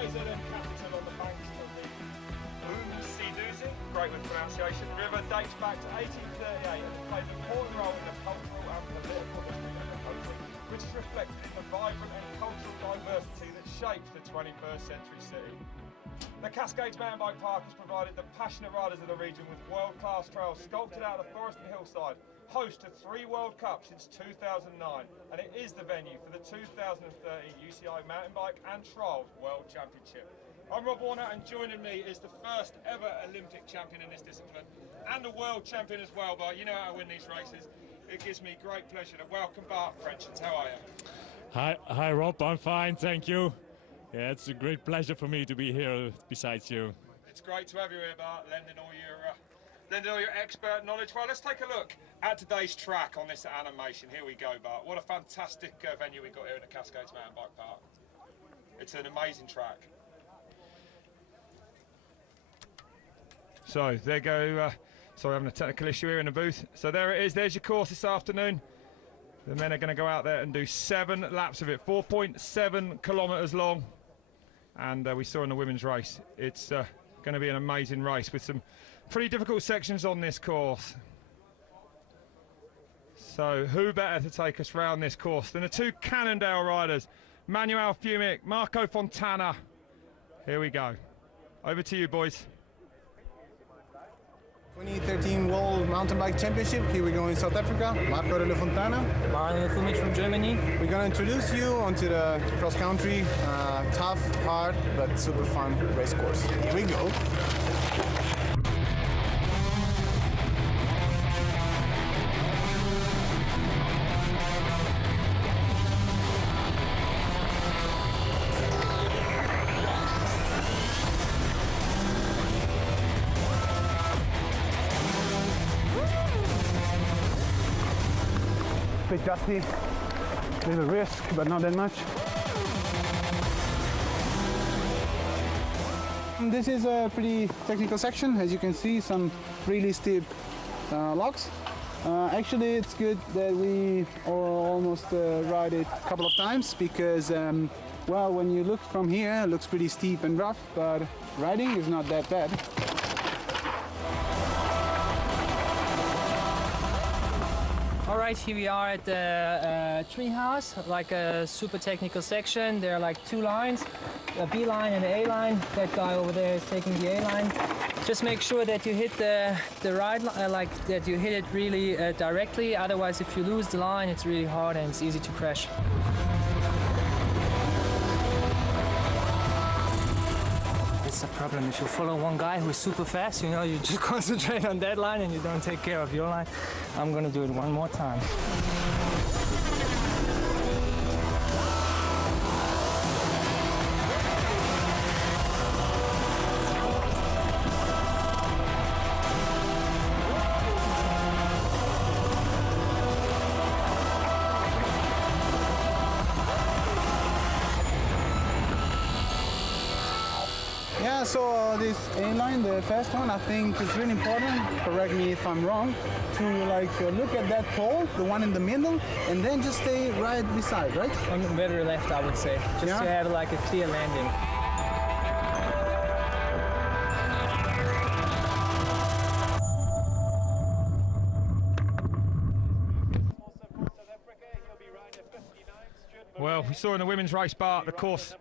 KZN capital on the banks of the UCI, great with pronunciation, river dates back to 1838 and plays an important role in the cultural and political history of the country, which is reflected in the vibrant and cultural diversity that shapes the 21st century city. The Cascades Mountain Bike Park has provided the passionate riders of the region with world-class trails sculpted out of the forest and hillside, host to 3 World Cups since 2009, and it is the venue for the 2013 UCI Mountain Bike and Trials World Championship. I'm Rob Warner, and joining me is the first ever Olympic champion in this discipline, and a world champion as well, but you know how to win these races. It gives me great pleasure to welcome Bart Frenchens. How are you? Hi Rob, I'm fine, thank you. Yeah, it's a great pleasure for me to be here besides you. It's great to have you here, Bart, lending all your expert knowledge. Well, let's take a look at today's track on this animation. Here we go, Bart. What a fantastic venue we've got here at the Cascades Mountain Bike Park. It's an amazing track. So there go, sorry, I'm having a technical issue here in the booth. So there it is, there's your course this afternoon. The men are going to go out there and do 7 laps of it, 4.7 kilometres long. And we saw in the women's race, it's going to be an amazing race with some pretty difficult sections on this course. So who better to take us round this course than the 2 Cannondale riders, Manuel Fumic, Marco Fontana. Here we go. Over to you, boys. 2013 World Mountain Bike Championship. Here we go in South Africa. Marco Fontana. Manuel Fumic from Germany. We're going to introduce you onto the cross-country, tough, hard, but super fun race course. Here we go. Bit dusty, little risk, but not that much. This is a pretty technical section. As you can see, some really steep logs. Actually, it's good that we almost ride it a couple of times because, well, when you look from here, it looks pretty steep and rough, but riding is not that bad. Alright, here we are at the treehouse, like a super technical section. There are like 2 lines, a B line and an A line. That guy over there is taking the A line. Just make sure that you hit the right line, like that you hit it really directly. Otherwise, if you lose the line, it's really hard and it's easy to crash. It's a problem if you follow one guy who's super fast, you know, you just concentrate on that line and you don't take care of your line. I'm gonna do it one more time. Yeah, so this A-line, the fast one, I think it's really important, correct me if I'm wrong, to look at that pole, the one in the middle, and then just stay right beside, right? On the better left, I would say, just to have like a clear landing. Well, we saw in the women's race, Bart, the course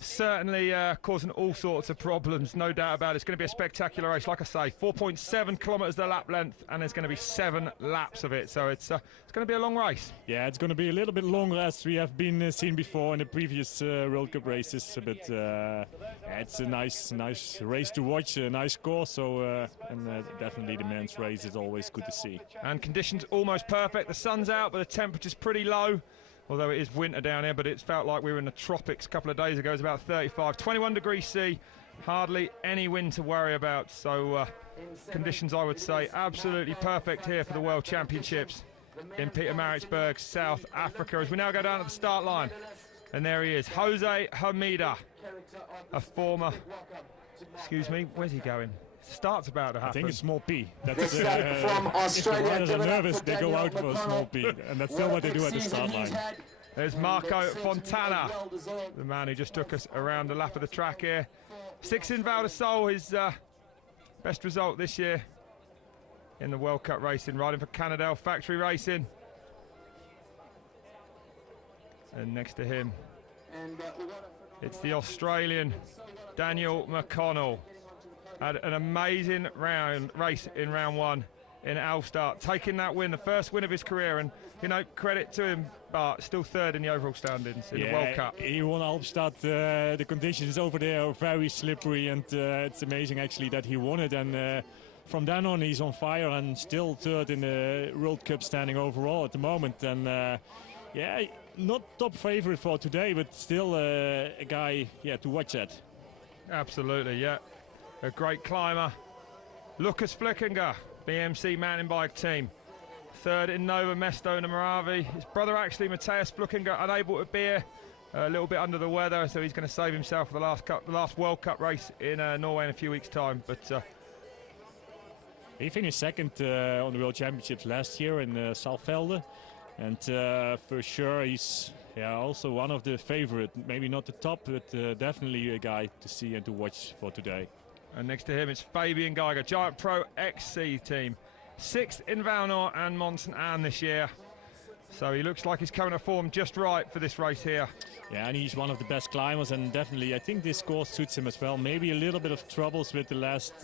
certainly causing all sorts of problems, no doubt about it. It's going to be a spectacular race. Like I say, 4.7 kilometres the lap length, and there's going to be 7 laps of it. So it's going to be a long race. Yeah, it's going to be a little bit longer as we have been seen before in the previous World Cup races. But it's a nice race to watch, a nice course. So and definitely the men's race is always good to see. And conditions almost perfect. The sun's out, but the temperature's pretty low. Although it is winter down here, but it's felt like we were in the tropics a couple of days ago. It's about 35, 21 degrees C, hardly any wind to worry about. So conditions, I would say, absolutely perfect here for the World Championships in Pietermaritzburg, South Africa. As we now go down to the start line, and there he is, Jose Hermida, a former, excuse me, where's he going? Start's about to happen. I think it's small P. That's from Australia. If the riders are nervous, they go out for a small P, and that's still what they do at the start line. There's Marco Fontana, the man who just took us around the lap of the track here. 6th in Val di Sole, his best result this year in the World Cup racing, riding for Cannondale Factory Racing. And next to him, it's the Australian Daniel McConnell. Had an amazing race in round 1 in Alstart, taking that win, the first win of his career, and you know, credit to him, but still 3rd in the overall standings in the World Cup. He won Alstart. The conditions over there are very slippery, and it's amazing actually that he won it. And from then on, he's on fire and still 3rd in the World Cup standing overall at the moment. And yeah, not top favorite for today, but still a guy, yeah, to watch at. Absolutely, yeah. A great climber. Lucas Flickinger, BMC mountain bike team. 3rd in Nova Mesto and Moravi. His brother actually, Matthias Flickinger, unable to be here, a little bit under the weather, so he's going to save himself for the last World Cup race in Norway in a few weeks' time. But he finished 2nd on the World Championships last year in Saalfelde, and for sure he's also one of the favorite, maybe not the top, but definitely a guy to see and to watch for today. And next to him is Fabian Geiger, Giant Pro XC team. 6th in Valnor and Mont Saint Anne this year. So he looks like he's coming to form just right for this race here. Yeah, and he's one of the best climbers, and definitely I think this course suits him as well. Maybe a little bit of troubles with the last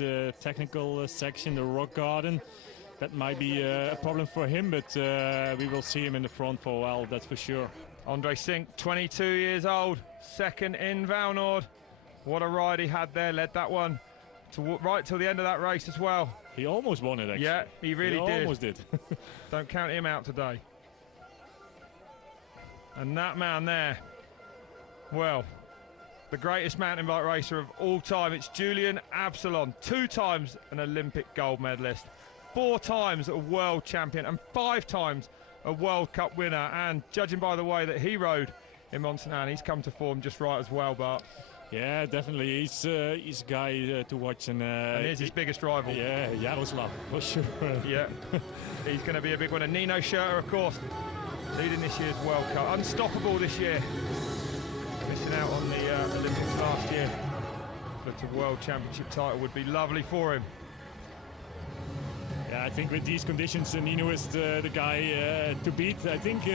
technical section, the rock garden. That might be a problem for him, but we will see him in the front for a while, that's for sure. Andre Sink, 22 years old, 2nd in Valnord. What a ride he had there, led that one right till the end of that race as well. He almost won it, actually. Yeah, he really did. Almost did. Don't count him out today. And that man there, well, the greatest mountain bike racer of all time. It's Julian Absalon, 2 times an Olympic gold medalist, 4 times a world champion, and 5 times a World Cup winner. And judging by the way that he rode in Mont Saint Anne, he's come to form just right as well, Bart. Yeah, definitely. He's a guy to watch. And here's his biggest rival. Yeah, Jaroslav, for sure. Yeah, he's going to be a big winner. Nino Schurter, of course, leading this year's World Cup. Unstoppable this year. Missing out on the Olympics last year. But a World Championship title would be lovely for him. Yeah, I think with these conditions, Nino is the guy to beat. I think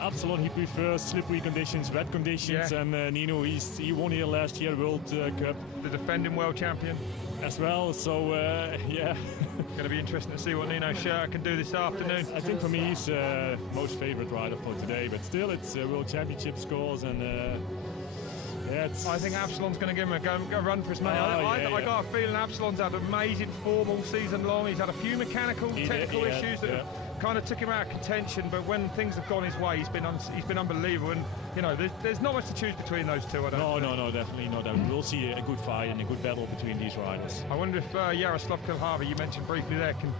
Absalon, he prefers slippery conditions, wet conditions, and Nino, he won here last year, World Cup. The defending world champion. As well, so yeah. Going to be interesting to see what Nino Schurter can do this afternoon. I think for me he's most favourite rider for today, but still it's World Championship scores, and yeah, I think Absalon's going to give him a run for his money. I got a feeling Absalon's had amazing form all season long. He's had a few mechanical, technical issues that have kind of took him out of contention, but when things have gone his way, he's been unbelievable. And you know, there's not much to choose between those two. No, definitely not. We'll see a good fight and a good battle between these riders. I wonder if Jaroslav Kilharvey, you mentioned briefly there, can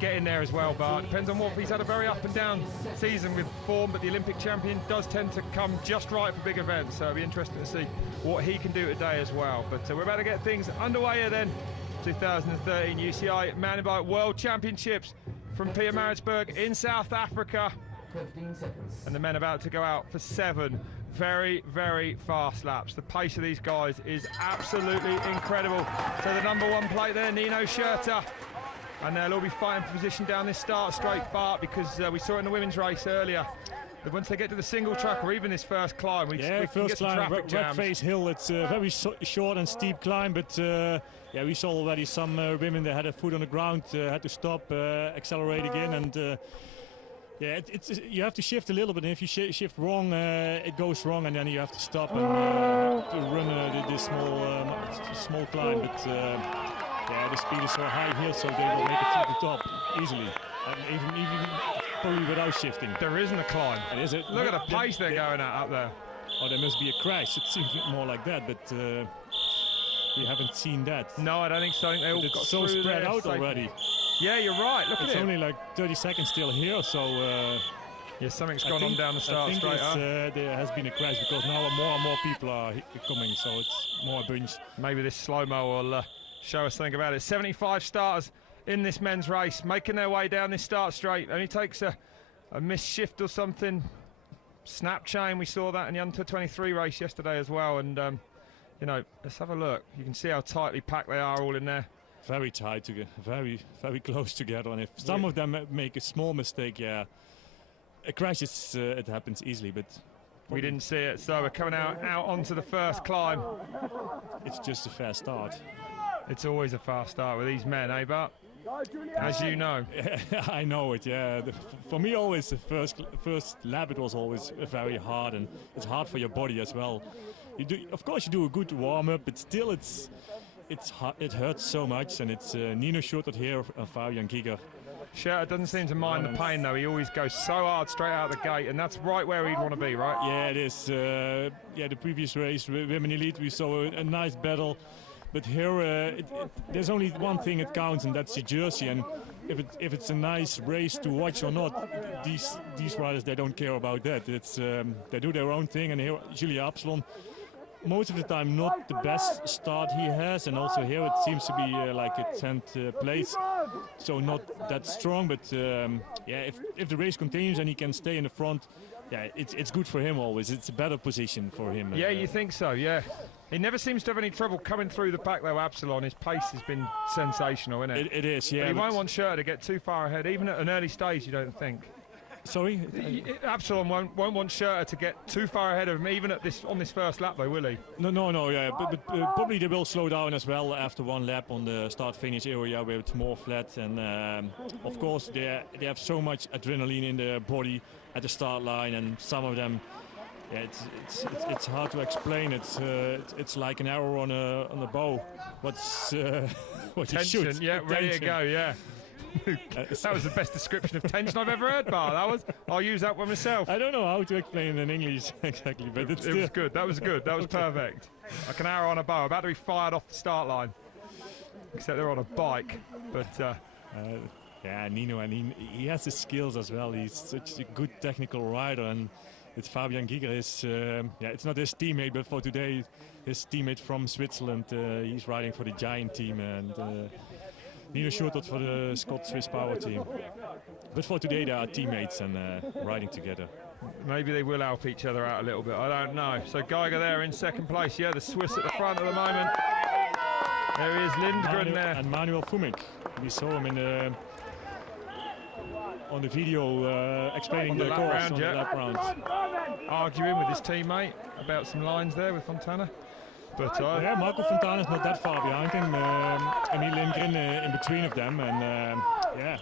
get in there as well, but depends on what. He's had a very up and down season with form, but the Olympic champion does tend to come just right for big events, so it'll be interesting to see what he can do today as well. But we're about to get things underway here then. 2013 UCI Mountain Bike World Championships from Pietermaritzburg in South Africa. 15 seconds. And the men about to go out for 7 very, very fast laps. The pace of these guys is absolutely incredible. So the #1 plate there, Nino Schurter. And they'll all be fighting for position down this start straight, Bart, because we saw it in the women's race earlier. That once they get to the single track or even this first climb, we can get some traffic jams. Red Face Hill, it's a very short and steep climb, but yeah, we saw already some women that had a foot on the ground, had to stop, accelerate again, and yeah, you have to shift a little bit, and if you shift wrong, it goes wrong, and then you have to stop and to run this small climb. But yeah, the speed is so high here, so they will make it to the top easily, and even probably without shifting. There isn't a climb. And is it? Look at the pace they're going at up there. Oh, there must be a crash. It seems more like that, but we haven't seen that. No, I don't think so. I think they all got so through spread there out already. Yeah, you're right. Look at it. It's only like 30 seconds still here, so yeah, something's gone on down the start straight up. There has been a crash because now more and more people are coming, so it's more a bunch. Maybe this slow-mo will show us something about it. 75 starters in this men's race, making their way down this start straight. Only takes a missed shift or something, snap chain. We saw that in the under-23 race yesterday as well. And, you know, let's have a look. You can see how tightly packed they are all in there. Very tight together, very close together. And if some of them make a small mistake, yeah, a crash it happens easily. But we didn't see it, so we're coming out onto the first climb. It's just a fast start. It's always a fast start with these men, eh, Bart? As you know. I know it, yeah. For me, always the first lap, it was always very hard, and it's hard for your body as well. Of course, you do a good warm-up, but still it hurts so much, and it's Nino Schurter here and Fabian Giger. Schurter doesn't seem to mind the pain, though. He always goes so hard straight out the gate, and that's right where he'd want to be, right? Yeah, it is. Yeah, the previous race, Women Elite, we saw a nice battle. But here, there's only one thing that counts, and that's the jersey. And if it's a nice race to watch or not, these riders, they don't care about that. It's they do their own thing. And here, Julia Absalon, most of the time, not the best start he has. And also here, it seems to be like a 10th place, so not that strong. But yeah, if the race continues and he can stay in the front, yeah, it's good for him always. It's a better position for him. Yeah, you think so? Yeah. He never seems to have any trouble coming through the pack, though, Absalon. His pace has been sensational, isn't it? It is, yeah. But he won't want Schurter to get too far ahead, even at an early stage, you don't think? Sorry? Absalon won't want Schurter to get too far ahead of him, even on this first lap, though, will he? No, yeah. But probably they will slow down as well after one lap on the start-finish area where it's more flat. And, of course, they have so much adrenaline in their body at the start line, and some of them... Yeah, it's hard to explain. It's like an arrow on a bow. What's what you shoot? Yeah, ready to go. Yeah. That was the best description of tension I've ever heard, Bar. I'll use that one myself. I don't know how to explain it in English exactly, but it was good. That was good. That was perfect. Like an arrow on a bow, about to be fired off the start line. Except they're on a bike, but. Yeah, Nino, and he has the skills as well. He's such a good technical rider, and with Fabian Giger is, yeah, it's not his teammate, but for today, his teammate from Switzerland. He's riding for the Giant team, and Nino Schurter for the Scott-Swiss Power team. But for today, they are teammates and riding together. Maybe they will help each other out a little bit. I don't know. So Geiger there in second place. Yeah, the Swiss at the front at the moment. There is Lindgren there. And Manuel Fumik. We saw him in on the video explaining the course on the lap round. Arguing with his teammate about some lines there with Fontana. But yeah, Marco Fontana is not that far behind him. Emil Lindgren in between of them, and yeah,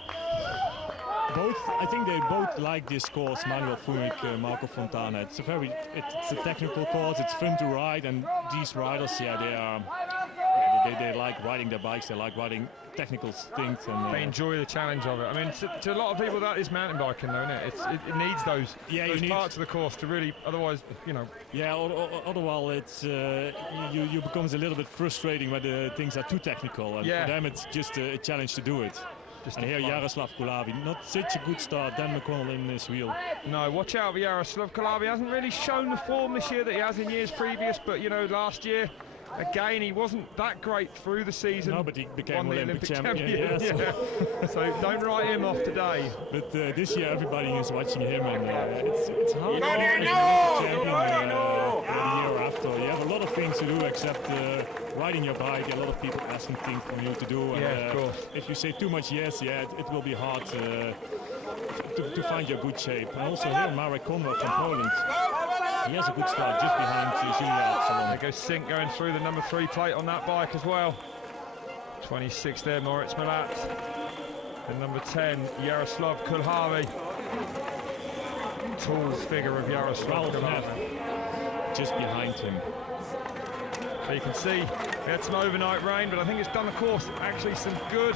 I think they both like this course. Manuel Fumik, Marco Fontana. It's a technical course. It's fun to ride, and these riders, yeah, they like riding their bikes. They like riding technical things, and they enjoy the challenge of it. I mean, to a lot of people, that is mountain biking, though, isn't it? It needs those parts of the course to really, otherwise, you know. Yeah, otherwise it's you becomes a little bit frustrating when the things are too technical, and for them it's just a challenge to do it. And here Jaroslav Kulavi, not such a good start. Dan McConnell in his wheel. No, watch out for Jaroslav Kulavi. Hasn't really shown the form this year that he has in years previous, but you know, last year. Again, he wasn't that great through the season. No, but he became Olympic champion. Yeah. So don't write him off today. But this year, everybody is watching him, and it's hard to be Olympic champion the year after. You have a lot of things to do except riding your bike. A lot of people asking things from you to do. And, of course. If you say too much yes, it will be hard to find your good shape. And also here, Marek Konrad from Poland. He has a good start just behind Julia Absalon. There goes Sink going through the number 3 plate on that bike as well. 26 there, Moritz Malat. And number 10, Jaroslav Kulhavi. Tall figure of Jaroslav Kulhavi. Just behind him. So you can see we had some overnight rain, but I think it's done the course actually some good.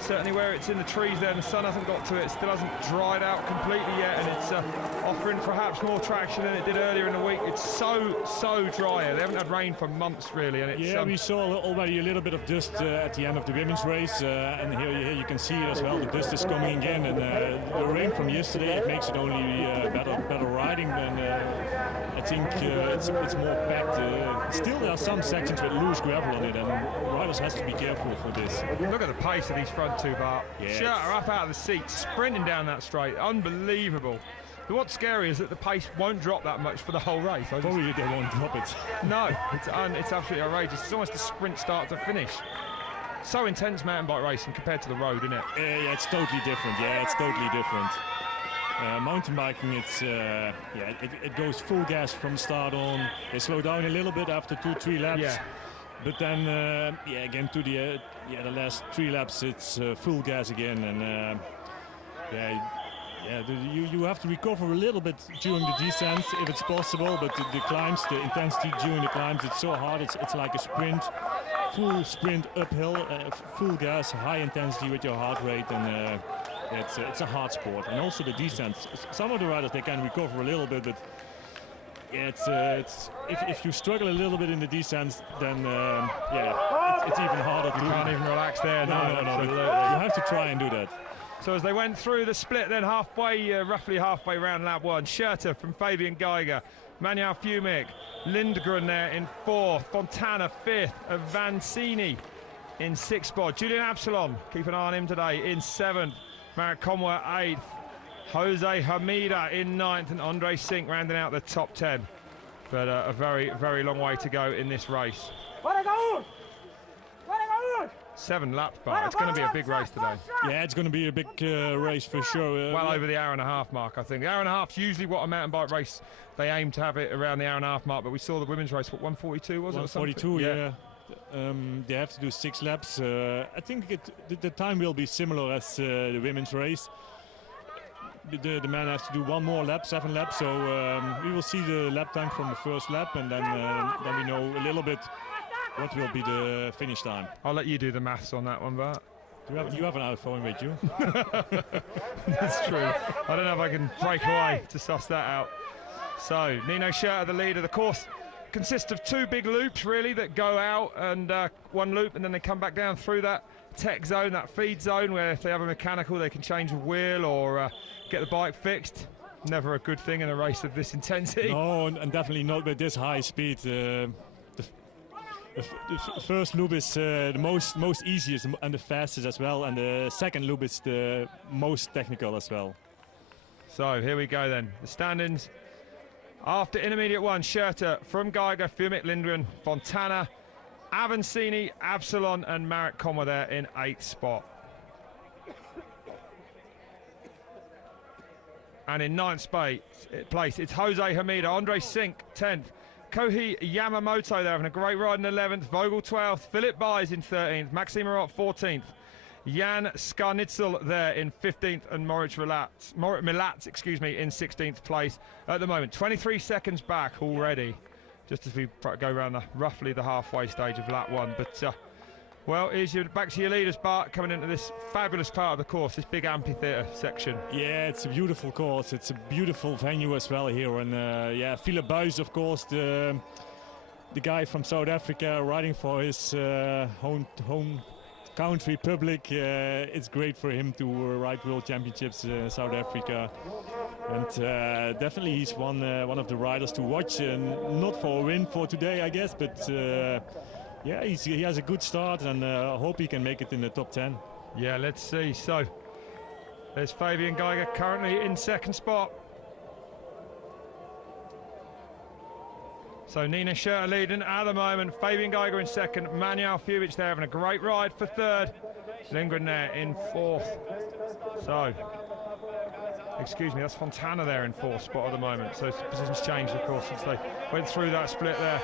Certainly where it's in the trees there and the sun hasn't got to it, still hasn't dried out completely yet, and it's offering perhaps more traction than it did earlier in the week. It's so dry here. They haven't had rain for months really, and it's we saw already a little bit of dust at the end of the women's race, and here you can see it as well. The dust is coming in, and the rain from yesterday, it makes it only better riding, and I think it's more packed. Still there are some sections with loose gravel on it, and riders has to be careful for this. Look at the pace of these front two, Bart. Yeah, Schurter up out of the seat, sprinting down that straight. Unbelievable. What's scary is that the pace won't drop that much for the whole race. Probably they won't drop it. No, it's absolutely outrageous. It's almost a sprint start to finish. So intense mountain bike racing compared to the road, isn't it? Yeah, it's totally different. Yeah, it's totally different. Mountain biking, it goes full gas from the start on. They slow down a little bit after 2-3 laps. Yeah. But then, again to the last 3 laps, it's full gas again, and you have to recover a little bit during the descent if it's possible. But the climbs, the intensity during the climbs, it's so hard. It's like a sprint, full sprint uphill, full gas, high intensity with your heart rate, and it's a hard sport. And also the descents. Some of the riders, they can recover a little bit, but if you struggle a little bit in the descents, then it's even harder. You can't even relax there. No. You have to try and do that. So as they went through the split, then roughly halfway round lap 1, Schurter from Fabian Geiger, Manuel Fumic, Lindgren there in 4th, Fontana 5th, Avancini in 6th spot, Julian Absalon, keep an eye on him today, in 7th, Marek Comwer 8th, Jose Hamida in 9th, and Andre Sink rounding out the top 10. But a very, very long way to go in this race. 7 laps, but it's going to be a big race today. Yeah, it's going to be a big race for sure. Well over the hour-and-a-half mark, I think. The hour-and-a-half is usually what a mountain bike race, they aim to have it around the hour-and-a-half mark, but we saw the women's race, what, 1:42 was it? 1:42, yeah. They have to do 6 laps. I think the time will be similar as the women's race. The man has to do 1 more lap, 7 laps, so we will see the lap time from the first lap, and then we know a little bit what will be the finish time. I'll let you do the maths on that one, Bart. You have an iPhone with you. That's true. I don't know if I can break away to suss that out. So, Nino Schurter, the leader. The course consists of 2 big loops, really, that go out, and 1 loop, and then they come back down through that tech zone, that feed zone, where if they have a mechanical, they can change a wheel or get the bike fixed. Never a good thing in a race of this intensity. No, and definitely not with this high speed. The first loop is the most easiest and the fastest as well, and the second loop is the most technical as well. So here we go then. The standings after intermediate 1: Schurter from Geiger, Fumic, Lindgren, Fontana, Avancini, Absalon, and Marek Comwer there in 8th spot. And in 9th place, it's Jose Hamida, Andre Sink 10th, Kohi Yamamoto there having a great ride in 11th, Vogel 12th, Philip Buys in 13th, Maxime Marot 14th, Jan Skarnitzel there in 15th, and Moritz Milat in 16th place at the moment. 23 seconds back already, just as we go around roughly the halfway stage of lap 1. But well, back to your leaders, Bart, coming into this fabulous part of the course, this big amphitheatre section. Yeah, it's a beautiful course. It's a beautiful venue as well here. And Philip Buys, of course, the guy from South Africa, riding for his home country public. It's great for him to ride World Championships in South Africa. And definitely he's one of the riders to watch. And not for a win for today, I guess, but... yeah, he has a good start, and I hope he can make it in the top 10. Yeah, let's see. So, there's Fabian Geiger currently in 2nd spot. So, Nina Schurter leading at the moment. Fabian Geiger in 2nd. Manuel Fumic there having a great ride for 3rd. Lindgren there in 4th. So, excuse me, that's Fontana there in 4th spot at the moment. So, positions changed, of course, since they went through that split there.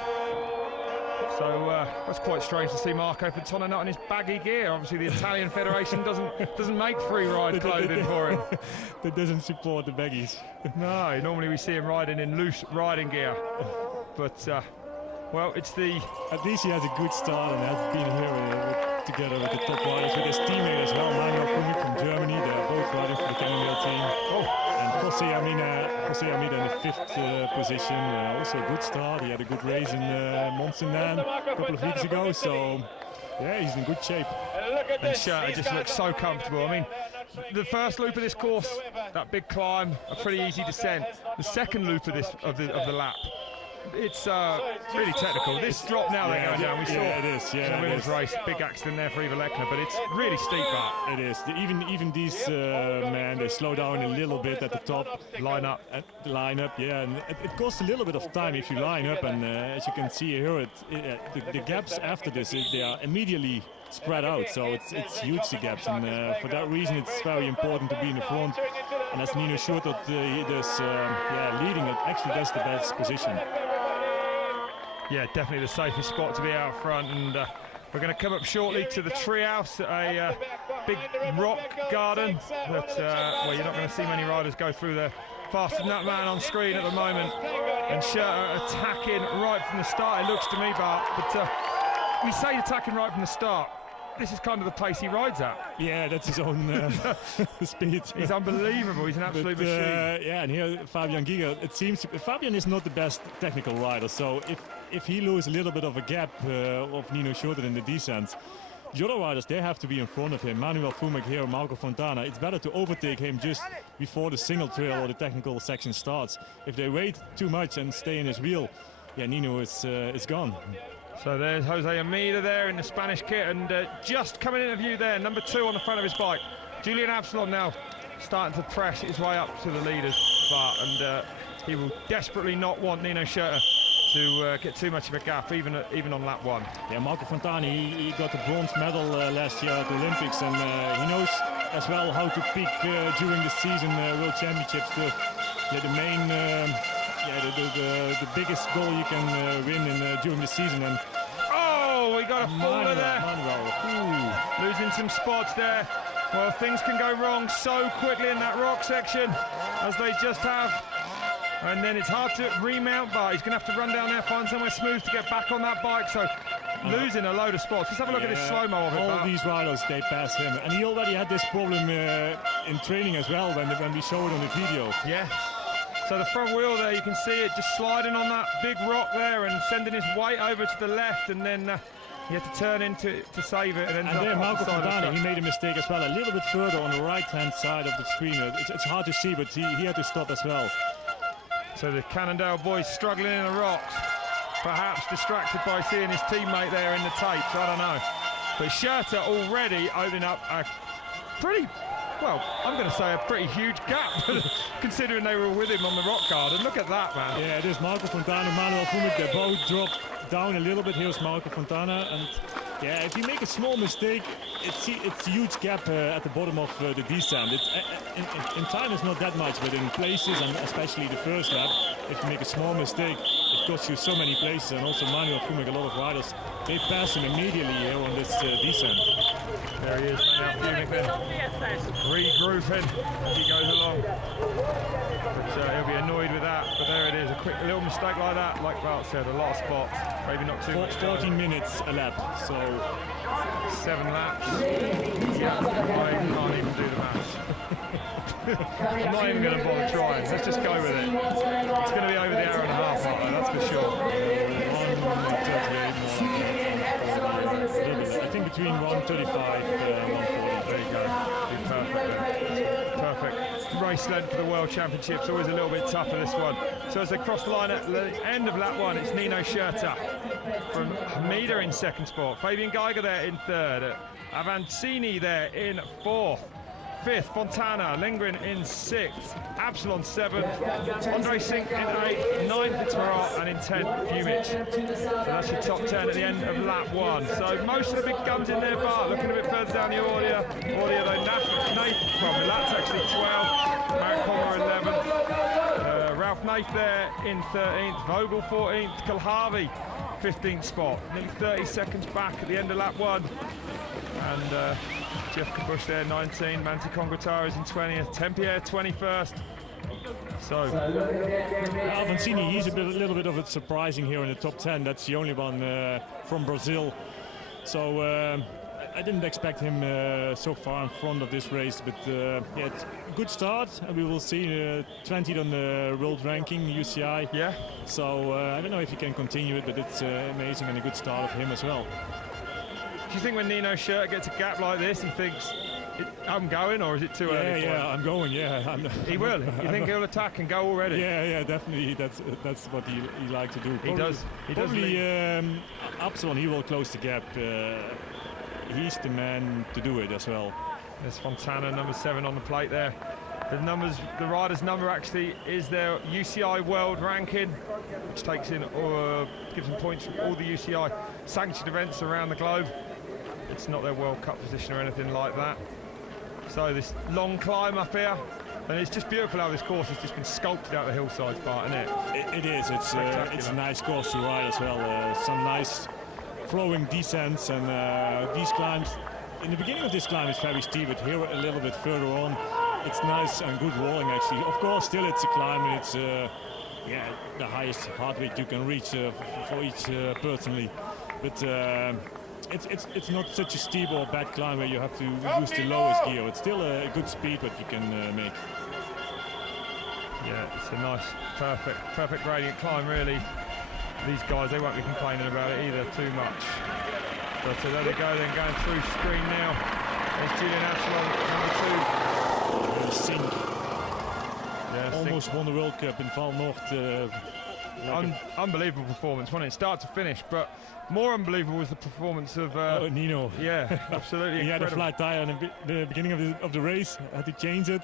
So that's quite strange to see Marco Fontana not in his baggy gear. Obviously, the Italian Federation doesn't make free ride clothing for him. That doesn't support the baggies. No, normally we see him riding in loose riding gear. But well, it's the. At least he has a good start and has been here together with the top riders, with his teammate as well, Manuel Fumic from Germany. They're both riding for the Cannondale team. And Jose Amida in the 5th position. Also a good start. He had a good race in Monsendan a couple of weeks ago. So, yeah, he's in good shape. And Schurter just looks so comfortable. I mean, the first loop of this course, that big climb, a pretty easy descent. The second loop of the lap, it's really technical. This drop now they're going down. We saw it is. Yeah, in the women's race, big accident there for Eva Lechner, but it's really steep back. It is. Even these men, they slow down a little bit at the top. Line up. Yeah, and it costs a little bit of time if you line up, and as you can see here, the gaps after this, they are immediately spread out, so it's huge, the gaps, and for that reason it's very important to be in the front. And as Nino Schurter is leading it, actually that's the best position. Yeah, definitely the safest spot to be out front, and we're going to come up shortly to the treehouse, a big rock garden that well, you're not going to see many riders go through there. Faster than that man on screen at the moment, and Schurter attacking right from the start, it looks to me, Bart, but we say attacking right from the start. This is kind of the pace he rides at. Yeah, that's his own speed. He's unbelievable. He's an absolute machine. Yeah, and here Fabian Giger, it seems Fabian is not the best technical rider, so if he loses a little bit of a gap of Nino Schurter in the descent, the other riders, they have to be in front of him. Manuel Fumek here, Marco Fontana. It's better to overtake him just before the single trail or the technical section starts. If they wait too much and stay in his wheel, yeah, Nino is gone. So there's Jose Amida there in the Spanish kit, and just coming into view there, number 2 on the front of his bike. Julian Absalon now starting to press his way up to the leaders, and he will desperately not want Nino Schurter to get too much of a gap, even on lap 1. Yeah, Marco Fontana, he got the bronze medal last year at the Olympics, and he knows as well how to peak during the season, World Championships, the main, the biggest goal you can win during the season. And oh, we got a faulter there. Losing some spots there. Well, things can go wrong so quickly in that rock section, as they just have. And then it's hard to remount, but he's going to have to run down there, find somewhere smooth to get back on that bike. So losing a load of spots. Let's have a look at this slow-mo of it. All these riders, they pass him. And he already had this problem in training as well when we showed it on the video. Yeah. So the front wheel there, you can see it just sliding on that big rock there and sending his weight over to the left, and then he had to turn in to save it. And there Marco Fontana, he made a mistake as well, a little bit further on the right-hand side of the screen. It's hard to see, but he had to stop as well. So the Cannondale boys struggling in the rocks, perhaps distracted by seeing his teammate there in the tapes, I don't know. But Schurter already opening up a pretty, well, I'm going to say a pretty huge gap, considering they were with him on the rock garden. Look at that, man. Yeah, it is Marco Fontana, Manuel Fumek, they both dropped down a little bit. Here's Marco Fontana, and yeah, if you make a small mistake, it's a huge gap at the bottom of the descent. In time it's not that much, but in places, and especially the first lap, if you make a small mistake, it costs you so many places. And also Manuel Fumek, a lot of riders, they pass him immediately here on this descent. There he is, Manuel Fumek then, regrouping as he goes along. But he'll be annoyed with that, but there it is, a little mistake like that, like Bart said, a lot of spots, maybe not too much. 14 minutes a lap, so 7 laps. Yeah, I can't even do the maths. I'm not even going to bother trying, let's just go with it. It's going to be over the hour and a half mark though, that's for sure. 1:38 I think between 1:35 and 1:40. There you go, be perfect then. Perfect. Race length for the World Championships, always a little bit tougher this one. So as they cross the line at the end of lap 1, it's Nino Schurter from Hamida in second spot, Fabian Geiger there in third, Avancini there in fourth, 5th, Fontana, Lindgren in 6th, Absalon 7th, Andre Sink in 8th, 9th, Pietermaritzburg, and in 10th, Fumic. So that's your top 10 at the end of lap 1. So most of the big guns in there, Bart, looking a bit further down the audio though, Nath from that's actually 12th, Marek Kommer 11th, Ralph Nath there in 13th, Vogel 14th, Kalhavi 15th spot, nearly 30 seconds back at the end of lap 1. And Jeff Kabush there 19, Manti Congratara in 20th, Tempierre 21st. So Avancini, he's a little bit of it surprising here in the top 10. That's the only one from Brazil. So I didn't expect him so far in front of this race, but yeah, it's a good start. We will see 20th on the world ranking, UCI. Yeah. So I don't know if he can continue it, but it's amazing and a good start of him as well. Do you think when Nino Schurter gets a gap like this, he thinks, I'm going, or is it too early? Yeah, I'm going. Yeah, he will. You think he'll attack and go already? Yeah, definitely. That's what he likes to do. He does. Probably Absalon, he will close the gap. He's the man to do it as well. There's Fontana, number 7 on the plate there. The rider's number actually is their UCI world ranking, which takes in gives them points from all the UCI sanctioned events around the globe. It's not their World Cup position or anything like that. So this long climb up here, and it's just beautiful how this course has just been sculpted out the hillsides part, isn't it? It is. It's a nice course to ride as well. Some nice flowing descents, and these climbs. In the beginning of this climb it's very steep, but here a little bit further on it's nice and good rolling actually. Of course, still it's a climb, and it's the highest heart rate you can reach for each personally. But it's not such a steep or bad climb where you have to use the lowest gear. It's still a good speed what you can make. Yeah, it's a nice, perfect gradient climb really. These guys, they won't be complaining about it either too much. But there they go, then going through screen now. There's Julian Absalon, number 2. Sink. Yeah, almost won the World Cup in Val Noord. Unbelievable performance, wasn't it? Start to finish, but more unbelievable was the performance of Nino. Yeah, absolutely. He had a flat tire in the beginning of the race, had to change it,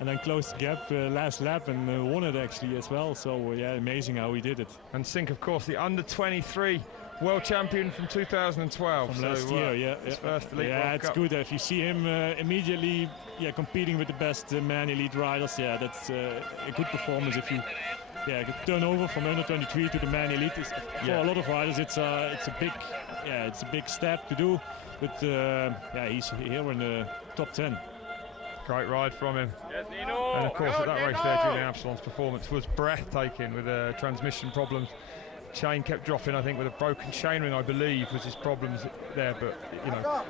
and then closed the gap last lap and won it actually as well. So yeah, amazing how he did it. And Sink, of course, the under-23 world champion from 2012. From last year, yeah. His first elite yeah, World it's Cup. good if you see him immediately competing with the best man elite riders. Yeah, that's a good performance. If you turn over from under 23 to the man elite, for a lot of riders it's a big step to do. But he's here in the top 10. Great ride from him. Yes, Nino. And of course at that race there, Julian Absalon's performance was breathtaking with transmission problems. Chain kept dropping, I think, with a broken chainring, I believe, was his problems there. But,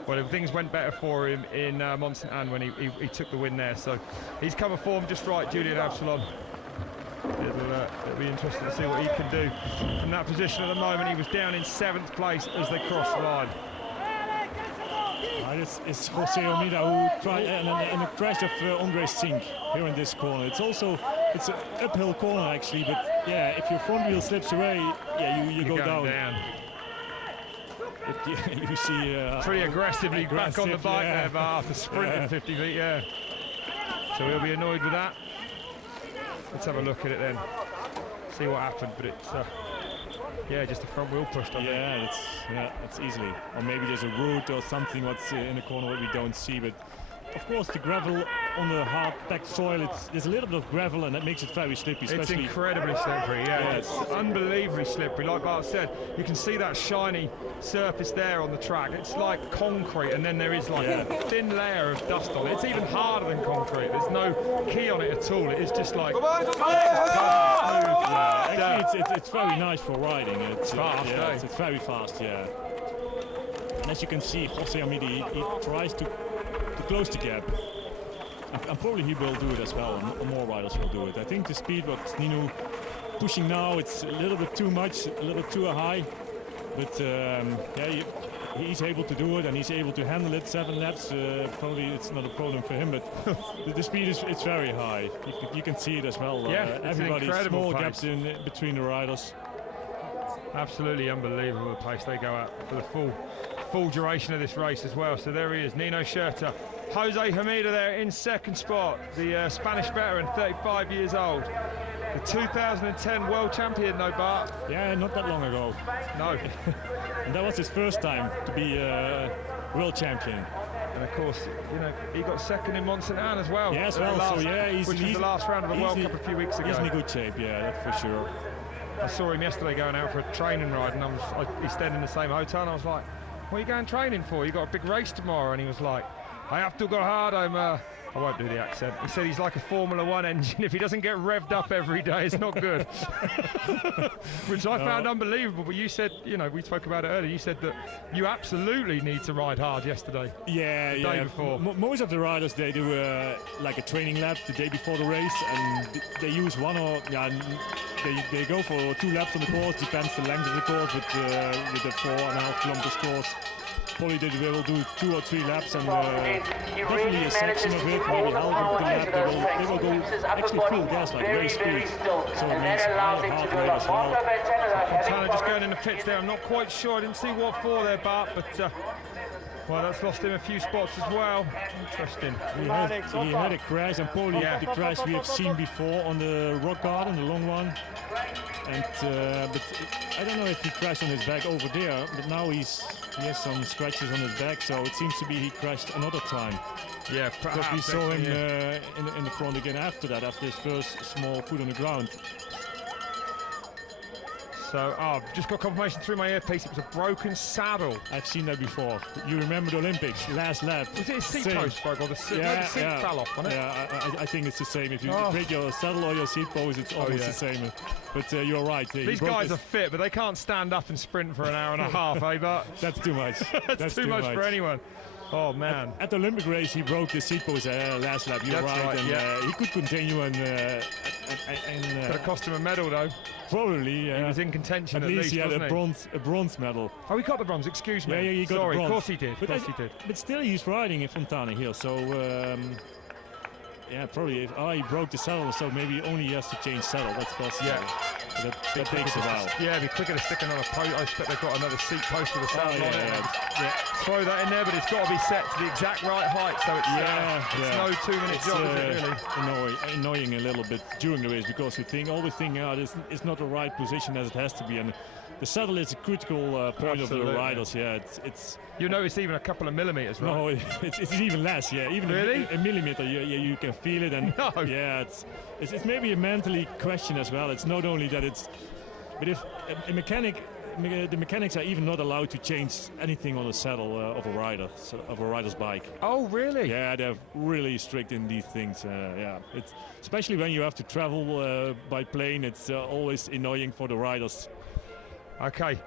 well, things went better for him in Mont Saint Anne when he took the win there. So he's come a form just right, Julian Absalon. It'll be interesting to see what he can do from that position at the moment. He was down in 7th place as they crossed the line. It's Jose Almeida who tried and a crash of Andre Sink here in this corner. It's an uphill corner actually, but yeah, if your front wheel slips away, you go down. But, you see pretty aggressively back on the bike there, but after sprinting 50 feet, so he'll be annoyed with that. Let's have a look at it then, see what happened. But it's just a front wheel pushed on. It's easily, or maybe there's a root or something what's in the corner what we don't see. But of course the gravel on the hard packed soil, there's a little bit of gravel and that makes it very slippery. It's incredibly slippery, it's unbelievably slippery. Like Bart said, you can see that shiny surface there on the track. It's like concrete, and then there is like a thin layer of dust on it. It's even harder than concrete. There's no key on it at all. It is just like actually it's very nice for riding. It's fast, it's very fast, And as you can see, Jose Almeida, he tries to close the gap. And probably he will do it as well, and more riders will do it. I think the speed what Nino pushing now, it's a little bit too much, a little too high. But he's able to do it, and he's able to handle it 7 laps. Probably it's not a problem for him, but the speed it's very high. You can see it as well. Everybody, small pace. gaps in between the riders. Absolutely unbelievable the pace they go at for the full duration of this race as well. So there he is, Nino Schurter. Jose Almeida there in 2nd spot, the Spanish veteran, 35 years old. The 2010 world champion, no Bart? Yeah, not that long ago. No. And that was his first time to be world champion. And of course, he got 2nd in Mont Saint Anne as well. Yes, which was the last round of the World Cup a few weeks ago. He's in a good shape, that's for sure. I saw him yesterday going out for a training ride, and he stayed in the same hotel, and I was like, what are you going training for? You got a big race tomorrow. And he was like, I have to go hard. I won't do the accent. He said he's like a Formula 1 engine. If he doesn't get revved up every day, it's not good. Which I found unbelievable. But you said, we spoke about it earlier. You said that you absolutely need to ride hard yesterday. The day before. Most of the riders, they do like a training lap the day before the race, and they use one or they go for 2 laps on the course. Depends the length of the course with the 4.5 kilometers course. probably they will do 2 or 3 laps, and definitely a section of it, maybe half of the lap, they will go actually full gas, like very speed. So it means hard rate as well. Fontana just going in the pits there. I'm not quite sure. I didn't see what for there, Bart, but well, that's lost him a few spots as well. Interesting. He had a crash, and probably the crash we have seen before on the rock garden, the long one. And but I don't know if he crashed on his back over there, but now he has some scratches on his back, so it seems to be he crashed another time. Yeah, because we saw him in the front again after that, after his first small foot on the ground. So, I've just got confirmation through my earpiece. It was a broken saddle. I've seen that before. You remember the Olympics, last lap. Was it a seat post broke, or the seat fell off, wasn't it? Yeah, I think it's the same. If you break your saddle or your seat post, it's almost the same. But you're right. These guys are fit, but they can't stand up and sprint for an hour and a half, eh, Bart? That's too much. That's too much for anyone. Oh, man. At the Olympic race, he broke the seat post last lap. You're right. And he could continue and could have cost him a medal, though. Probably, yeah. He was in contention at least he had a bronze medal. Oh, he got the bronze, excuse me. Yeah, he got the bronze. Of course he did. But still, he's riding in Fontana here, so yeah, probably if he broke the saddle, so maybe only he has to change saddle. That's possible. Yeah. That takes a while. Yeah, it'd be quicker to stick another post. I expect they've got another seat post with a saddle on it. Yeah. Throw that in there, but it's got to be set to the exact right height, so it's no 2-minute job, is it, really? Annoying a little bit during the race, because you think all the thing out is not the right position as it has to be, and the saddle is a critical point of the riders. Yeah, it's you notice even a couple of millimeters, right? No, it's even less. Yeah, even a millimeter. You can feel it, and yeah, it's maybe a mentally question as well. It's not only that but if a mechanic. The mechanics are even not allowed to change anything on the saddle of a rider's bike. Oh, really? Yeah, they're really strict in these things. Yeah, it's especially when you have to travel by plane. It's always annoying for the riders. Okay,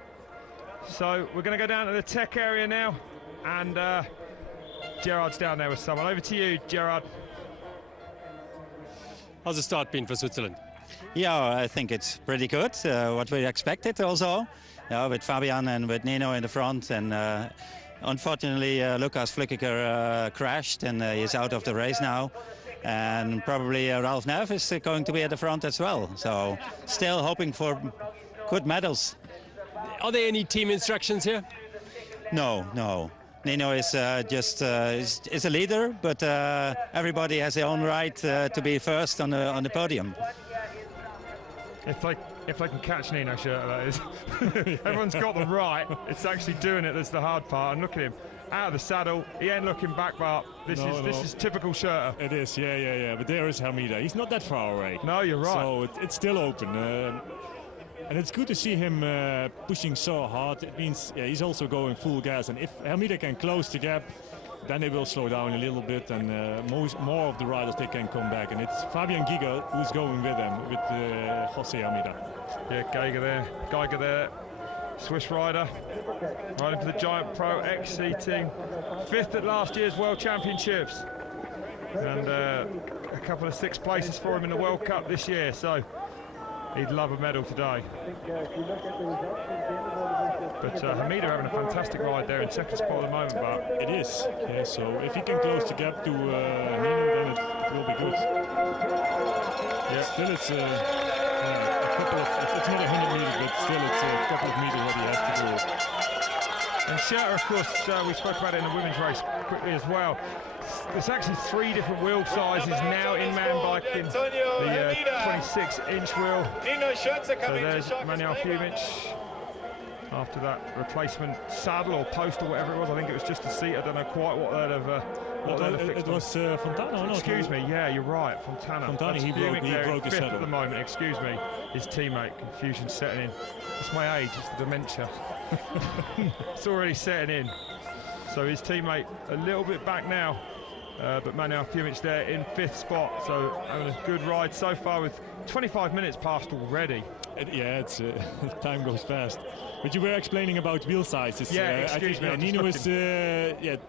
so we're going to go down to the tech area now, and Gerard's down there with someone. Over to you, Gerard. How's the start been for Switzerland? Yeah, I think it's pretty good. What we expected also. With Fabian and with Nino in the front, and unfortunately Lucas Flückiger crashed and he's out of the race now, and probably Ralph Neff is going to be at the front as well, so still hoping for good medals. Are there any team instructions here? No. Nino is just is a leader, but everybody has their own right to be first on the podium. If they can catch Nino's shirt, that is. Everyone's got them right. It's actually doing it that's the hard part. And look at him, out of the saddle. He ain't looking back, Bart. This is typical Schurter. It is, yeah. But there is Hamida. He's not that far away. No, you're right. So it's still open. And it's good to see him pushing so hard. It means he's also going full gas. And if Hamida can close the gap, then they will slow down a little bit, and more of the riders, they can come back. And it's Fabian Giga who's going with them, with Jose Hamida. Yeah, Geiger there, Swiss rider, riding for the Giant Pro XC team. 5th at last year's World Championships. And a couple of 6th places for him in the World Cup this year, so he'd love a medal today. But Hamida having a fantastic ride there in 2nd spot at the moment, but it is. Yeah, so if he can close the gap to Nino, then it will be good. Yeah. Still, it's a couple of. It's not 100 meters, but still, it's a couple of meters that he has to do. And Schurter, of course, we spoke about it in the women's race quickly as well. There's actually 3 different wheel sizes now in man biking. The 26-inch wheel. So there's Manuel Fumic. After that replacement saddle or post or whatever it was, I think it was just a seat. I don't know quite what they'd have fixed. It was Fontana or not? Excuse me, yeah, you're right, Fontana. He broke the saddle. At the moment, excuse me. His teammate, confusion setting in. It's my age, it's the dementia. It's already setting in. So his teammate a little bit back now, but Manuel Fumic there in 5th spot. So having a good ride so far with 25 minutes past already. Yeah, it's time goes fast. But you were explaining about wheel sizes. Yeah, excuse me. Nino is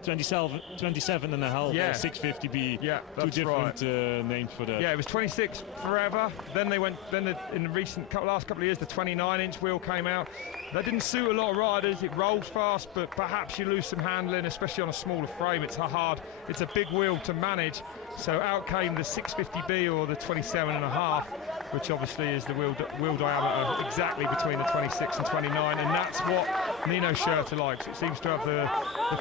27 and a half or 650B. Yeah, two that's different right. names for that. Yeah, it was 26 forever. Then they went. Then in the last couple of years, the 29-inch wheel came out. That didn't suit a lot of riders. It rolls fast, but perhaps you lose some handling, especially on a smaller frame. It's hard. It's a big wheel to manage. So out came the 650B or the 27 and a half, which obviously is the wheel diameter exactly between the 26 and 29, and that's what Nino Schurter likes. It seems to have the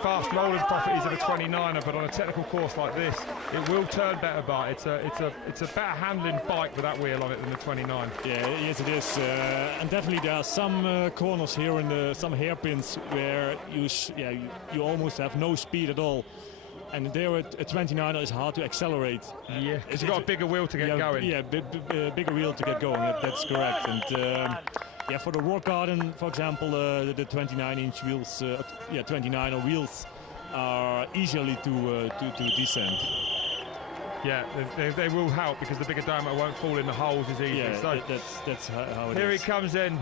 fast rolling properties of a 29er, but on a technical course like this, it will turn better. But it's a better handling bike with that wheel on it than the 29. Yeah, yes it is, and definitely there are some corners here in some hairpins where you almost have no speed at all. And there at a 29er is hard to accelerate. Yeah, because you've got a bigger wheel to get going. Yeah, bigger wheel to get going, that's correct. And yeah, for the rock garden, for example, the 29-inch wheels, 29er wheels are easily to descend. Yeah, they will help because the bigger diameter won't fall in the holes as easily. Yeah, so that's how it is. Here he comes in,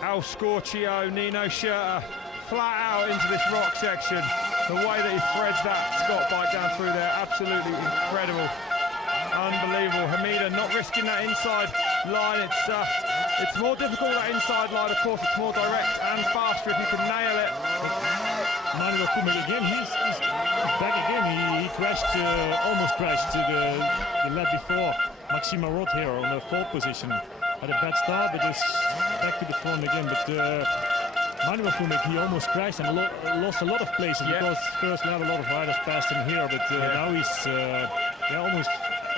Al Scorchio, Nino Schurter, flat out into this rock section. The way that he threads that Scott bike down through there, absolutely incredible, unbelievable. Hamida not risking that inside line. It's more difficult, that inside line, of course. It's more direct and faster if you can nail it. Manuel Fumek again, he's back again. He crashed, almost crashed the lap before. Maxima Roth here on the 4th position. Had a bad start, but is back to the front again. But Manuel Fumek, he almost crashed and lost a lot of places because first lap a lot of riders passed him here, but now he's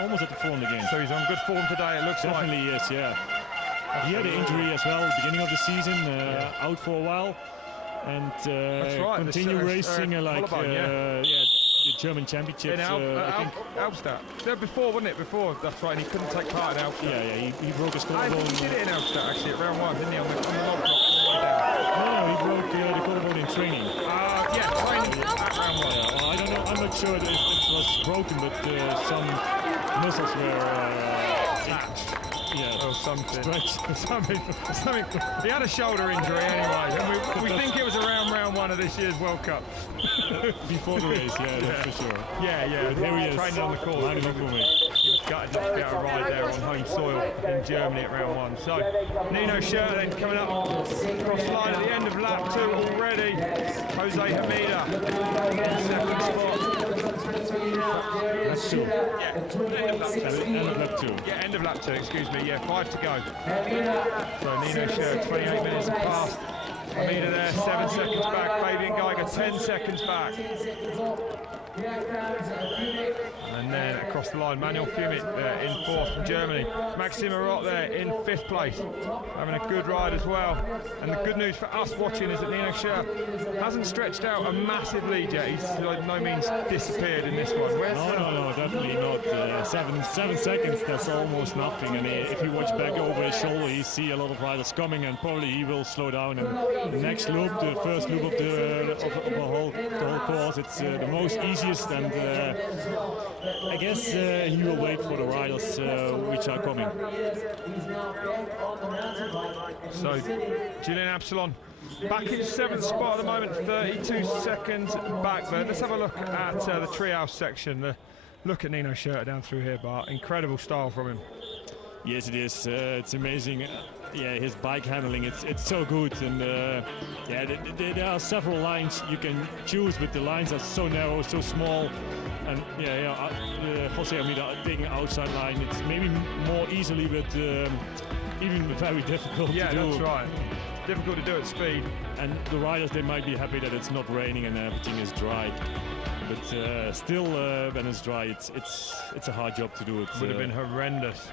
almost at the front again. So he's on good form today, it looks Definitely like. Yes, yeah. He had an injury as well at the beginning of the season, out for a while, and continue racing the German championships. In Albstadt. There before, wasn't it? Before, that's right, and he couldn't take part in Albstadt. Yeah, he broke his I collarbone. think he did it in Albstadt actually at round 1, didn't he? On the log drop. No, he broke the collarbone in training. Yeah, training at round 1. Well, I don't know, I'm not sure if it was broken, but some muscles were or something. Stretched. something. He had a shoulder injury anyway, and we think it was around round 1 of this year's World Cup. Before the race, that's for sure. Yeah. But here he is, training on the course. He was gutted not to be able to ride there on home soil in Germany at round 1. So Nino Schurter then coming up across the line at the end of lap 2 already. Jose Hamida in second spot. Lap 2. Yeah, End of lap 2. Yeah, end of lap 2, excuse me. Yeah, 5 to go. So Nino Schurter, 28 minutes past. Hamida there, 7 seconds back. Fabian Geiger, 10 seconds back. And then across the line, Manuel Fumit there in 4th from Germany. Maxima Roth there in 5th place, having a good ride as well. And the good news for us watching is that Nino Schurter hasn't stretched out a massive lead yet. He's by no means disappeared in this one. No, definitely not. 7 seconds, that's almost nothing. And if you watch back over his shoulder, you see a lot of riders coming, and probably he will slow down. And the next loop, the first loop of the whole course, it's the most easiest, and I guess he will wait for the riders which are coming. So Julian Absalon back in 7th spot at the moment, 32 seconds back there. Let's have a look at the treehouse section. Look at Nino Schurter down through here, Bart. Incredible style from him. Yes, it is. It's amazing. His bike handling, it's so good. And there are several lines you can choose, but the lines are so narrow, so small. And Jose Almeida taking outside line, it's maybe more easily, but even very difficult to do. Yeah, that's right. Difficult to do at speed. And the riders, they might be happy that it's not raining and everything is dry. But still, when it's dry, it's a hard job to do it. Would have been horrendous.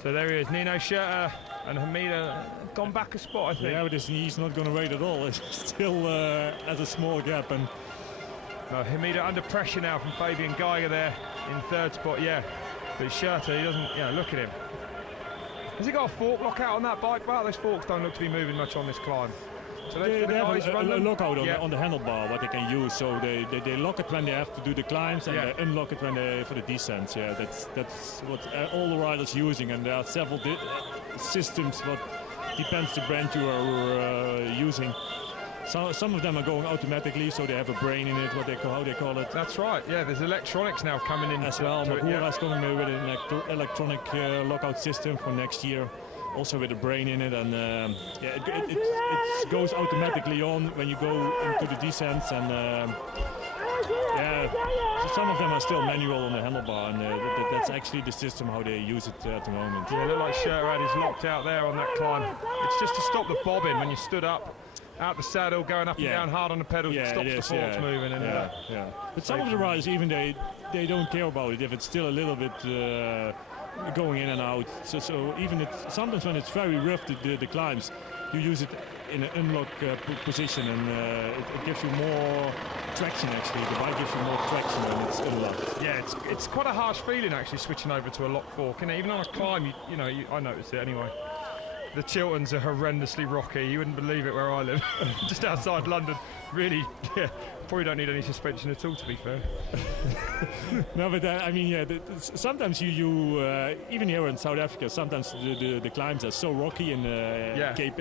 So there he is, Nino Schurter, and Hamida gone back a spot, I think. Yeah, but he's not going to wait at all. It's still at a small gap. And Hamida under pressure now from Fabian Geiger there in 3rd spot, But Schurter, he doesn't, look at him. Has he got a fork lockout on that bike? Well, those forks don't look to be moving much on this climb. So they have a lockout on the handlebar, what they can use. So they lock it when they have to do the climbs, and they unlock it for the descents. Yeah, that's what all the riders using, and there are several systems what depends the brand you are using. So some of them are going automatically, so they have a brain in it, how they call it. That's right. Yeah, there's electronics now coming in as well. Magura's yeah. coming with an electronic lockout system for next year, also with a brain in it, and yeah, it goes automatically on when you go into the descents, and yeah, so some of them are still manual on the handlebar, and that's actually the system how they use it at the moment. Yeah, it looked like Scherterad is locked out there on that climb. It's just to stop the bobbing when you stood up. Out the saddle, going up and down hard on the pedals, it stops the forks moving. And, But some of the riders, even they don't care about it if it's still a little bit going in and out. So even sometimes when it's very rough, the climbs, you use it in an unlock position, and it gives you more traction. Actually, the bike gives you more traction when it's unlocked. Yeah, it's quite a harsh feeling actually switching over to a lock fork. And even on a climb, I noticed it anyway. The Chilterns are horrendously rocky. You wouldn't believe it where I live, just outside London. Really, yeah, probably don't need any suspension at all, to be fair. No, but I mean, yeah, sometimes you even here in South Africa, sometimes the climbs are so rocky in Cape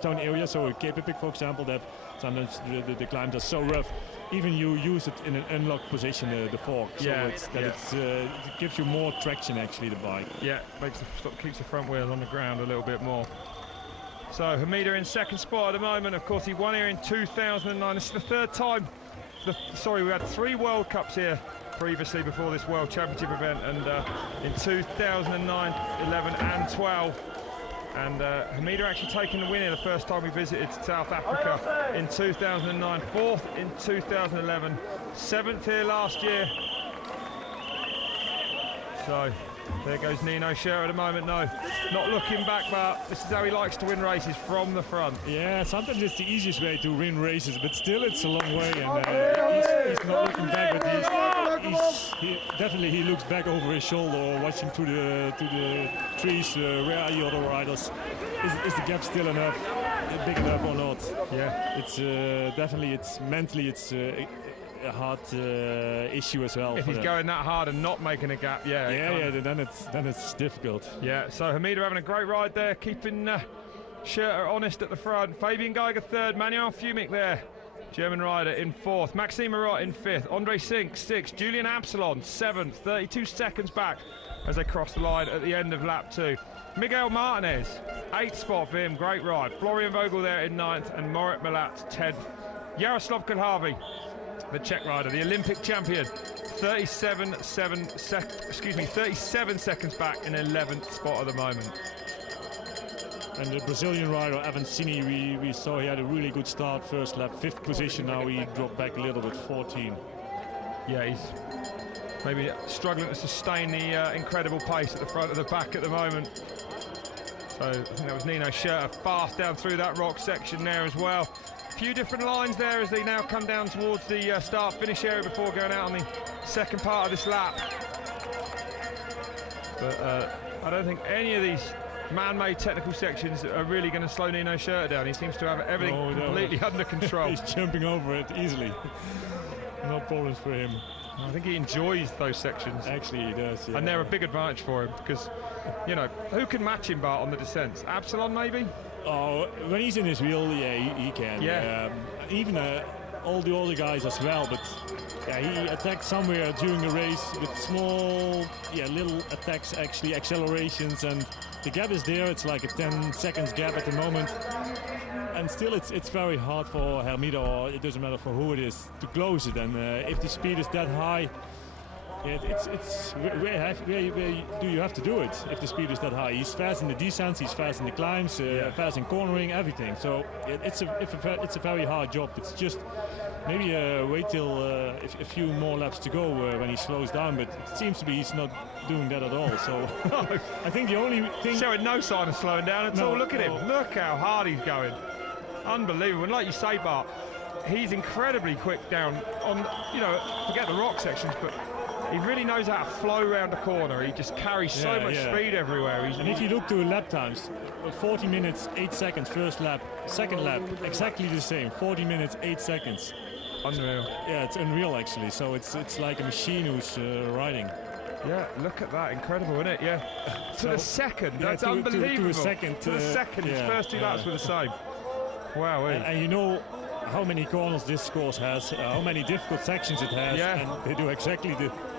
Town area. So Cape Epic, for example, that sometimes the climbs are so rough. Even you use it in an unlocked position, the fork, so it gives you more traction actually, the bike. Yeah, keeps the front wheel on the ground a little bit more. So Hamida in second spot at the moment. Of course, he won here in 2009. This is the third time. We had 3 World Cups here previously before this World Championship event, and in 2009, 11 and 12. And Hamida actually taking the win here the first time we visited South Africa in 2009, 4th in 2011, 7th here last year. So there goes Nino Scherter at the moment. No, not looking back, but this is how he likes to win races, from the front. Yeah, sometimes it's the easiest way to win races, but still it's a long way, and he's not looking back, but he looks back over his shoulder or watching to the trees. Where are the other riders? Is the gap still enough, big enough or not? Yeah, it's definitely, mentally it's a hard issue as well. If he's going that hard and not making a gap, then it's difficult. Yeah, so Hamida having a great ride there, keeping Scherter honest at the front. Fabian Geiger third, Manuel Fumic there, German rider, in fourth. Maxime Marot in fifth, Andre Sink sixth, Julian Absalon seventh, 32 seconds back as they cross the line at the end of lap 2. Miguel Martinez, 8th spot for him, great ride. Florian Vogel there in 9th, and Morit Malat 10th. Jaroslav Kulhavy, the Czech rider, the Olympic champion, 37 seconds back in 11th spot at the moment. And the Brazilian rider Avancini, we saw he had a really good start, first lap, 5th position. Now he dropped back a little bit, 14. Yeah, he's maybe struggling to sustain the incredible pace at the front of the back at the moment. So I think that was Nino Scherter fast down through that rock section there as well. A few different lines there as they now come down towards the start-finish area before going out on the second part of this lap. But I don't think any of these man-made technical sections are really going to slow Nino Scherter down. He seems to have everything completely under control. He's jumping over it easily. No problems for him. I think he enjoys those sections. Actually, he does, yeah. And they're a big advantage for him because, who can match him, Bart, on the descents? Absalon, maybe? Oh, when he's in his wheel, yeah, he can. Yeah. Even all the other guys as well, but yeah, he attacked somewhere during the race with small, little attacks, actually, accelerations, and the gap is there. It's like a 10 seconds gap at the moment. And still, it's very hard for Hermida, or it doesn't matter for who it is, to close it. And if the speed is that high, where do you have to do it if the speed is that high? He's fast in the descents, he's fast in the climbs, fast in cornering, everything. So it's a very hard job. It's just maybe wait till a few more laps to go when he slows down. But it seems to be he's not doing that at all. So I think the only thing, showing no sign of slowing down at all. Look at him. Look how hard he's going. Unbelievable. And like you say, Bart, he's incredibly quick down on, forget the rock sections, but he really knows how to flow around the corner. He just carries so much speed everywhere. And if you look to lap times, 40 minutes, 8 seconds, first lap, second lap, exactly the same, 40 minutes, 8 seconds. Unreal. Yeah, it's unreal actually. So it's like a machine who's riding. Yeah, look at that, incredible, isn't it? Yeah, to the second, that's to unbelievable. a second, to the second, his first two laps were the same. Wow. And you know how many corners this course has, how many difficult sections it has, and they do exactly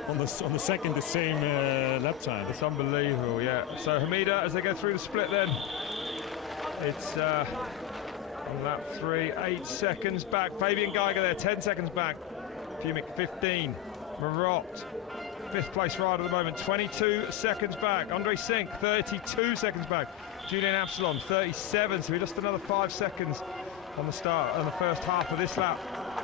on the second the same lap time. It's unbelievable, yeah. So Hamida, as they go through the split then, it's on lap 3, 8 seconds back. Fabian Geiger there, 10 seconds back. Fumic 15. Marot, 5th place rider at the moment, 22 seconds back. Andre Sink, 32 seconds back. Julian Absalon, 37, so he lost another 5 seconds on the start, on the first half of this lap.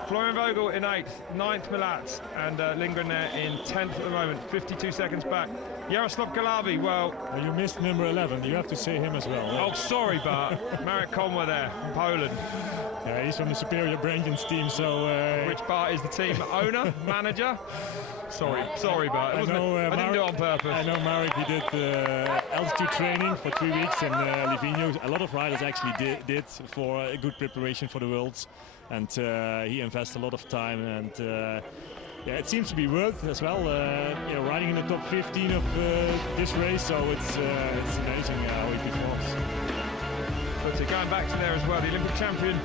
Florian Vogel in 8th, 9th Milatz, and Lindgren there in 10th at the moment, 52 seconds back. Jaroslav Galavi, well... You missed number 11, you have to say him as well. Oh, sorry, Bart. Marek Konwa there, from Poland. Yeah, he's from the Superior Brandon's team, so... Which Bart is the team owner, manager? Sorry, Bart. I didn't do it on purpose. I know Marek, he did altitude training for 3 weeks in Livigno. A lot of riders actually did for a good preparation for the Worlds. And he invests a lot of time, and yeah, it seems to be worth as well. You know, riding in the top 15 of this race, so it's amazing how he performs. But going back to there as well, the Olympic champion,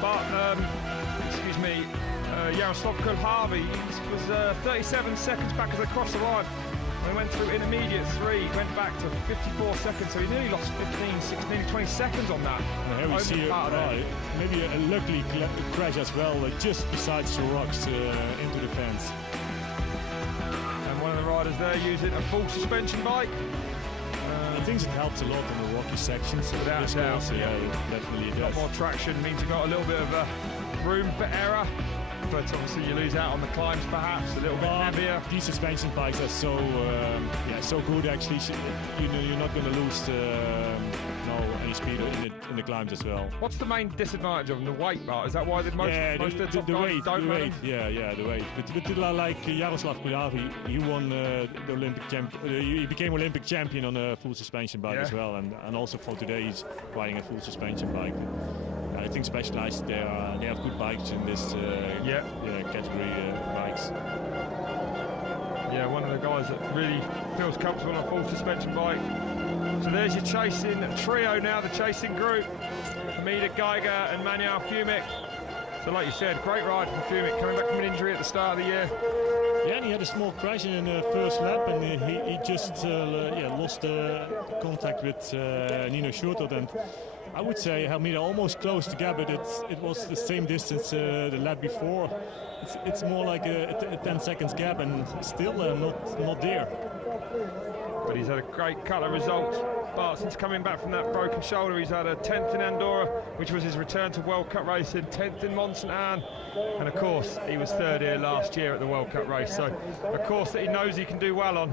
but excuse me, Jaroslav Kulhavi, he was 37 seconds back as they crossed the line. They went through intermediate 3, went back to 54 seconds, so he nearly lost 15, 16, nearly 20 seconds on that. And here we see maybe a lucky crash as well, just besides the rocks into the fence. And one of the riders there using a full suspension bike. I think it helps a lot on the rocky sections. Without a doubt, yeah, it definitely does. A lot more traction means you've got a little bit of room for error. But obviously you lose out on the climbs, perhaps a little bit heavier. These suspension bikes are so so good actually. You know, you're not going to lose any speed in the climbs as well. What's the main disadvantage of them? The weight, Bart? Is that why most of the top guys don't run them? Yeah, the weight. But like Jaroslav Kulhavi, he won the Olympic he became Olympic champion on a full suspension bike as well, and also for today he's riding a full suspension bike. I think Specialized, they have good bikes in this category bikes. Yeah, one of the guys that really feels comfortable on a full suspension bike. So there's your chasing trio now, the chasing group. Hamida Geiger and Manuel Fumic. So like you said, great ride from Fumic, coming back from an injury at the start of the year. Yeah, and he had a small crash in the first lap, and he just lost contact with Nino Schurter, and I would say Hamida almost closed the gap, but it was the same distance the lap before. It's more like a 10 seconds gap, and still not there. But he's had a great couple of results. But since coming back from that broken shoulder, he's had a 10th in Andorra, which was his return to World Cup racing, 10th in Mont Saint Anne, and of course he was 3rd here last year at the World Cup race. So a course that he knows he can do well on,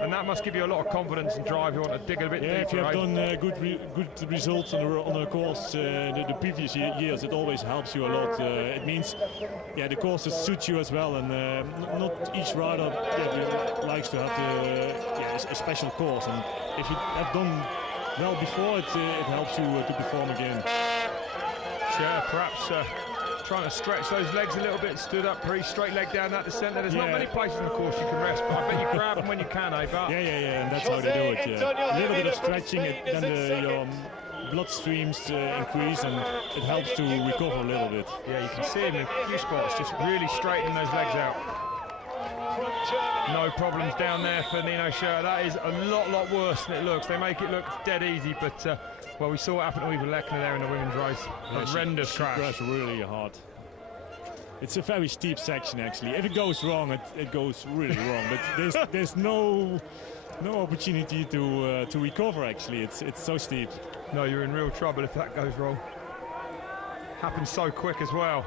and that must give you a lot of confidence and drive. You want to dig a bit deeper. If you have done good results on a course the previous years, it always helps you a lot. It means the courses suit you as well, and not each rider likes to have a special course, and if you have done well before, it helps you to perform again. Sure, perhaps trying to stretch those legs a little bit, stood up pretty straight leg down that descent. There's not many places on the course you can rest, but I bet you grab them when you can, eh, Bart? Yeah, and that's how they do it, A little bit of stretching, then your blood streams increase, and it helps to recover a little bit. Yeah, you can see him in a few spots just really straightening those legs out. No problems down there for Nino Schurter. That is a lot worse than it looks. They make it look dead easy, but well, we saw what happened to Eva Lechner there in the women's race. Horrendous crash. She crashed really hard. It's a very steep section actually. If it goes wrong, it goes really wrong. But there's no opportunity to recover actually. It's so steep. No, you're in real trouble if that goes wrong. Happens so quick as well.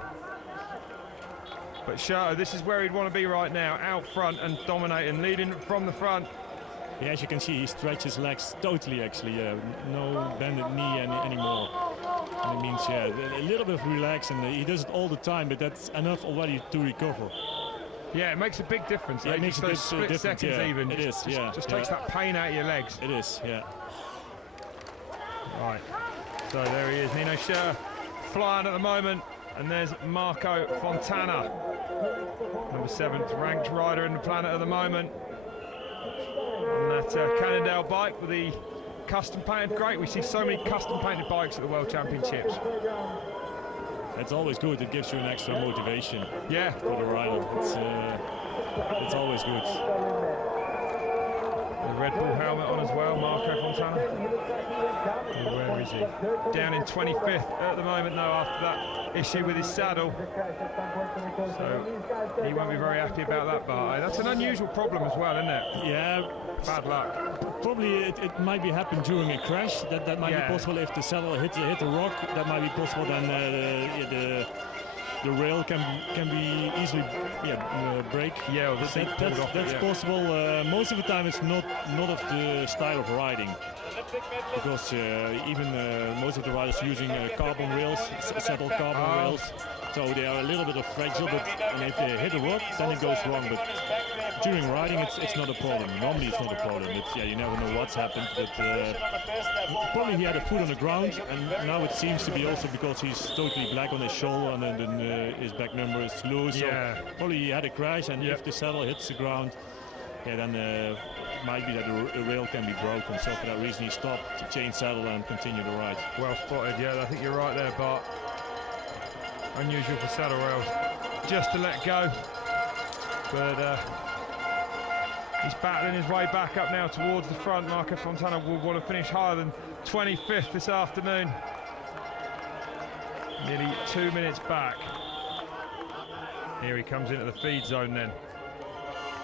But Schurter, this is where he'd want to be right now, out front and dominating, leading from the front. Yeah, as you can see, he stretches legs totally, actually. No bended knee anymore. And it means, a little bit of relax, and he does it all the time, but that's enough already to recover. Yeah, it makes a big difference. Yeah, it makes those split seconds even. It is, Just takes that pain out of your legs. It is, yeah. Right, so there he is, Nino Schurter flying at the moment. And there's Marco Fontana, number 7th ranked rider in the planet at the moment. on that Cannondale bike with the custom painted. Great, we see so many custom painted bikes at the World Championships. It's always good. It gives you an extra motivation. Yeah, for the rider. It's always good. The Red Bull helmet on as well, Marco Fontana. Where is he? Down in 25th at the moment, though, after that issue with his saddle. So he won't be very happy about that, but that's an unusual problem as well, isn't it? Yeah. Bad luck. Probably it might be happen during a crash. That might be possible if the saddle hit a rock. That might be possible. Then the rail can be easily break. Yeah, well, that's possible. Most of the time it's not of the style of riding, because even most of the riders using carbon rails, saddle carbon rails, so they are a little bit fragile. But and if they hit a rock, then it goes wrong. But during riding, it's not a problem. Normally, it's not a problem. But yeah, you never know what's happened. But probably he had a foot on the ground, and now it seems to be also because he's totally black on his shoulder, and then his back number is loose. Yeah. So probably he had a crash, and if the saddle hits the ground, yeah, then might be that the rail can be broken. So for that reason, he stopped to change saddle and continue the ride. Well spotted. Yeah, I think you're right there, Bart. Unusual for saddle rails just to let go, but he's battling his way back up now towards the front. Marco Fontana will want to finish higher than 25th this afternoon. Nearly 2 minutes back. Here he comes into the feed zone then.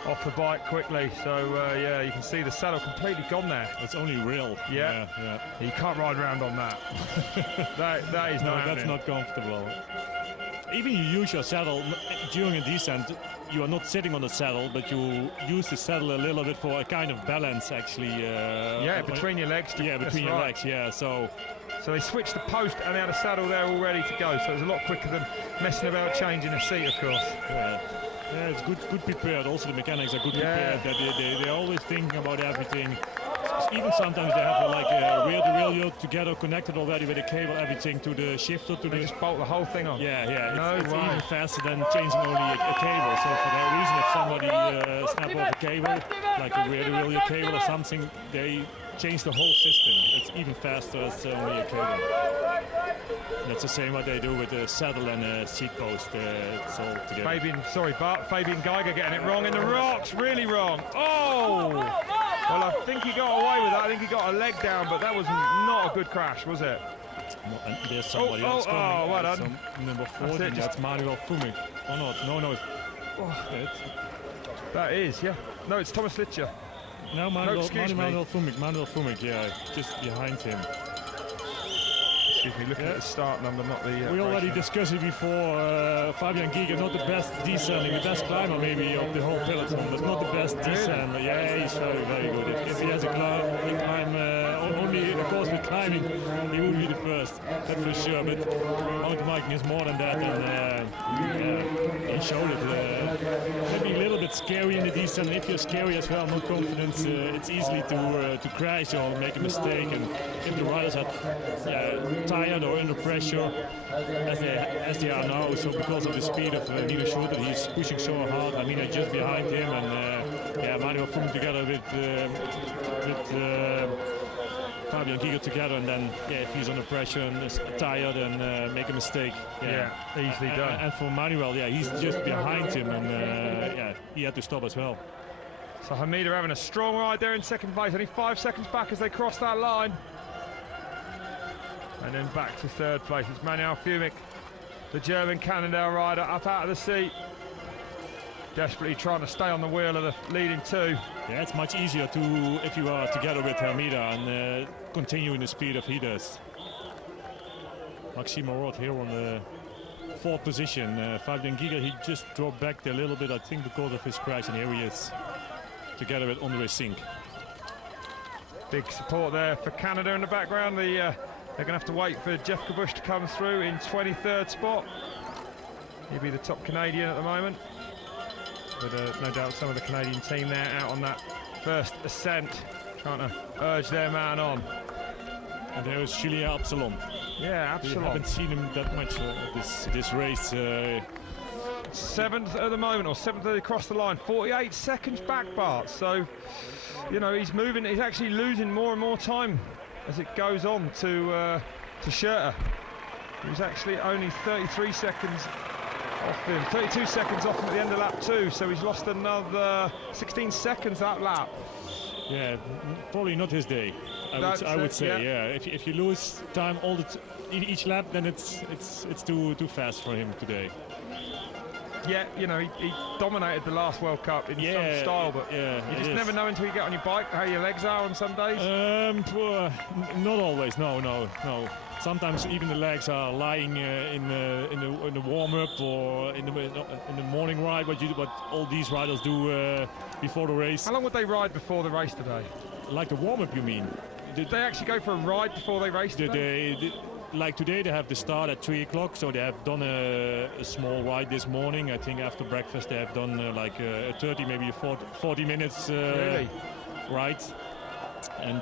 Off the bike quickly, so yeah, you can see the saddle completely gone there. It's only rail. Yeah. You can't ride around on that. that is not happening. That's not comfortable. Even you use your saddle during a descent, you are not sitting on the saddle, but you use the saddle a little bit for a kind of balance, actually. Yeah, between your legs. Yeah, between your legs, yeah. So they switched the post and they had a saddle there all ready to go, so it was a lot quicker than messing about changing a seat, of course. Yeah, it's good prepared. Also, the mechanics are good prepared. That they're always thinking about everything. Even sometimes they have like a reel-to-reel yoke together, connected already with a cable, everything to the shifter. They just bolt the whole thing on. Yeah. It's even faster than changing only a cable. So for that reason, if somebody snap off a cable, like a reel-to-reel yoke cable or something, they change the whole system. It's even faster as only a cable. And that's the same what they do with the saddle and the seat post. It's all together. Fabian Geiger getting it wrong in the rocks, really wrong. Oh! Well, I think he got away with that. I think he got a leg down, but that was not a good crash, was it? And there's somebody else coming. Oh, well done. Number 14, that's Manuel Fumik. Oh, no. That is, yeah. No, it's Thomas Litcher. No, Manuel Fumik, yeah, just behind him. Excuse me, looking at the start number, not the... we already discussed it before. Fabian Giger, not the best descending, the best climber maybe of the whole peloton, but not the best descender. Yeah, he's very, very good. If he has a climb, only of course with climbing, he would be the first, that's for sure. But mountain biking is more than that, and he showed it. Maybe a little bit scary in the descent. If you're scary as well, not confident, it's easy to crash or make a mistake. And if the riders are tired or under pressure, as they are now, so because of the speed of Nino Schurter, he's pushing so hard. I mean, just behind him, and Manuel Fumik together with Fabian Giger together, and then if he's under pressure and is tired and make a mistake, easily done. And for Manuel, he's just behind him, and he had to stop as well. So Hamida having a strong ride there in second place, only 5 seconds back as they cross that line. And then back to third place. It's Manuel Fumik, the German Cannondale rider, up out of the seat. Desperately trying to stay on the wheel of the leading two. Yeah, it's much easier if you are together with Hermida and continuing the speed of he does. Maxime Roth here on the 4th position. Fabian Giger, he just dropped back there a little bit, I think because of his crash, and here he is, together with Andre Sink. Big support there for Canada in the background. They're going to have to wait for Jeff Kabush to come through in 23rd spot. He'll be the top Canadian at the moment. But no doubt some of the Canadian team there out on that first ascent, trying to urge their man on. And there is Julien Absalon. Yeah, Absalon. We haven't seen him that much this race. 7th at the moment, or 7th across the line. 48 seconds back, Bart. So, you know, he's moving. He's actually losing more and more time as it goes on to Schurter. He was actually only 33 seconds off him, 32 seconds off him at the end of lap 2. So he's lost another 16 seconds that lap. Yeah, probably not his day. I would say, yeah. If you lose time each lap, then it's too fast for him today. Yeah, you know, he dominated the last World Cup in some style, but you just never know until you get on your bike how your legs are on some days. Not always. No. Sometimes even the legs are lying in the warm-up or in the morning ride. What all these riders do before the race. How long would they ride before the race today? Like the warm-up, you mean? Did they actually go for a ride before they race today? Like today, they have the start at 3 o'clock, so they have done a small ride this morning. I think after breakfast they have done like a 30, maybe 40 minutes ride. And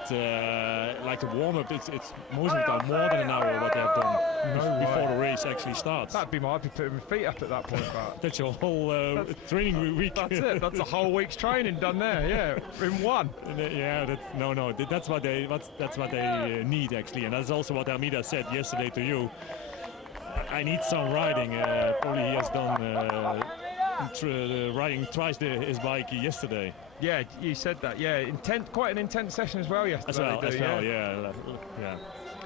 like the warm-up, it's most of the time more than an hour what they have done before the race actually starts. I'd be putting my feet up at that point, Bart. That's your whole training week. That's it. That's a whole week's training done there. Yeah, in one. Yeah, that's what they need actually, and that's also what Armida said yesterday to you. I need some riding. Probably he has done riding twice his bike yesterday. Yeah, you said that. Yeah, quite an intense session as well yesterday. Yeah.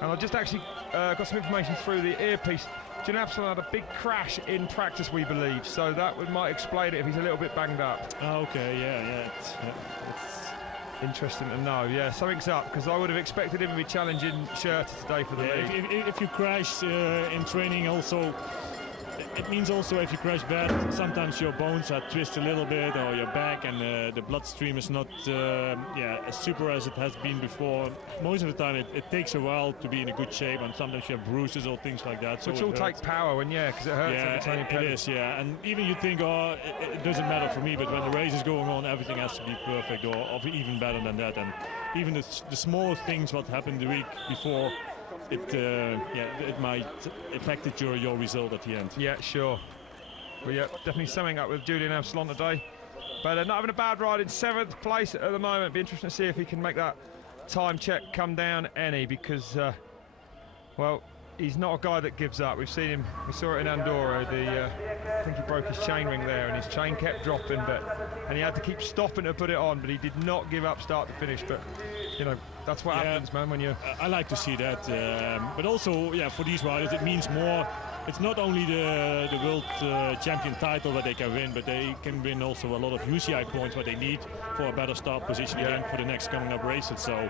And I just actually got some information through the earpiece. Julian Absalon had a big crash in practice, we believe, so that might explain it if he's a little bit banged up. Oh, okay, yeah. It's interesting to know. Yeah, something's up, because I would have expected him to be challenging Schurter today for the lead. If you crash in training also, it means also if you crash bad, sometimes your bones are twisted a little bit, or your back, and the bloodstream is not as super as it has been before. Most of the time it takes a while to be in a good shape, and sometimes you have bruises or things like that. Which all take power, because it hurts every time you pedal. It is, and even you think, it doesn't matter for me, but when the race is going on, everything has to be perfect, or even better than that. And even the small things what happened the week before, it might affect your result at the end. Yeah, sure. Well, yeah, definitely summing up with Julian Absalon today. But not having a bad ride in 7th place at the moment. Be interesting to see if he can make that time check come down any, because, well, he's not a guy that gives up. We've seen him, we saw it in Andorra. I think he broke his chain ring there, and his chain kept dropping, and he had to keep stopping to put it on, but he did not give up start to finish. But, you know, that's what happens, man, when you... I like to see that. But also, for these riders, it means more. It's not only the world champion title that they can win, but they can win also a lot of UCI points what they need for a better start position again for the next coming up races. So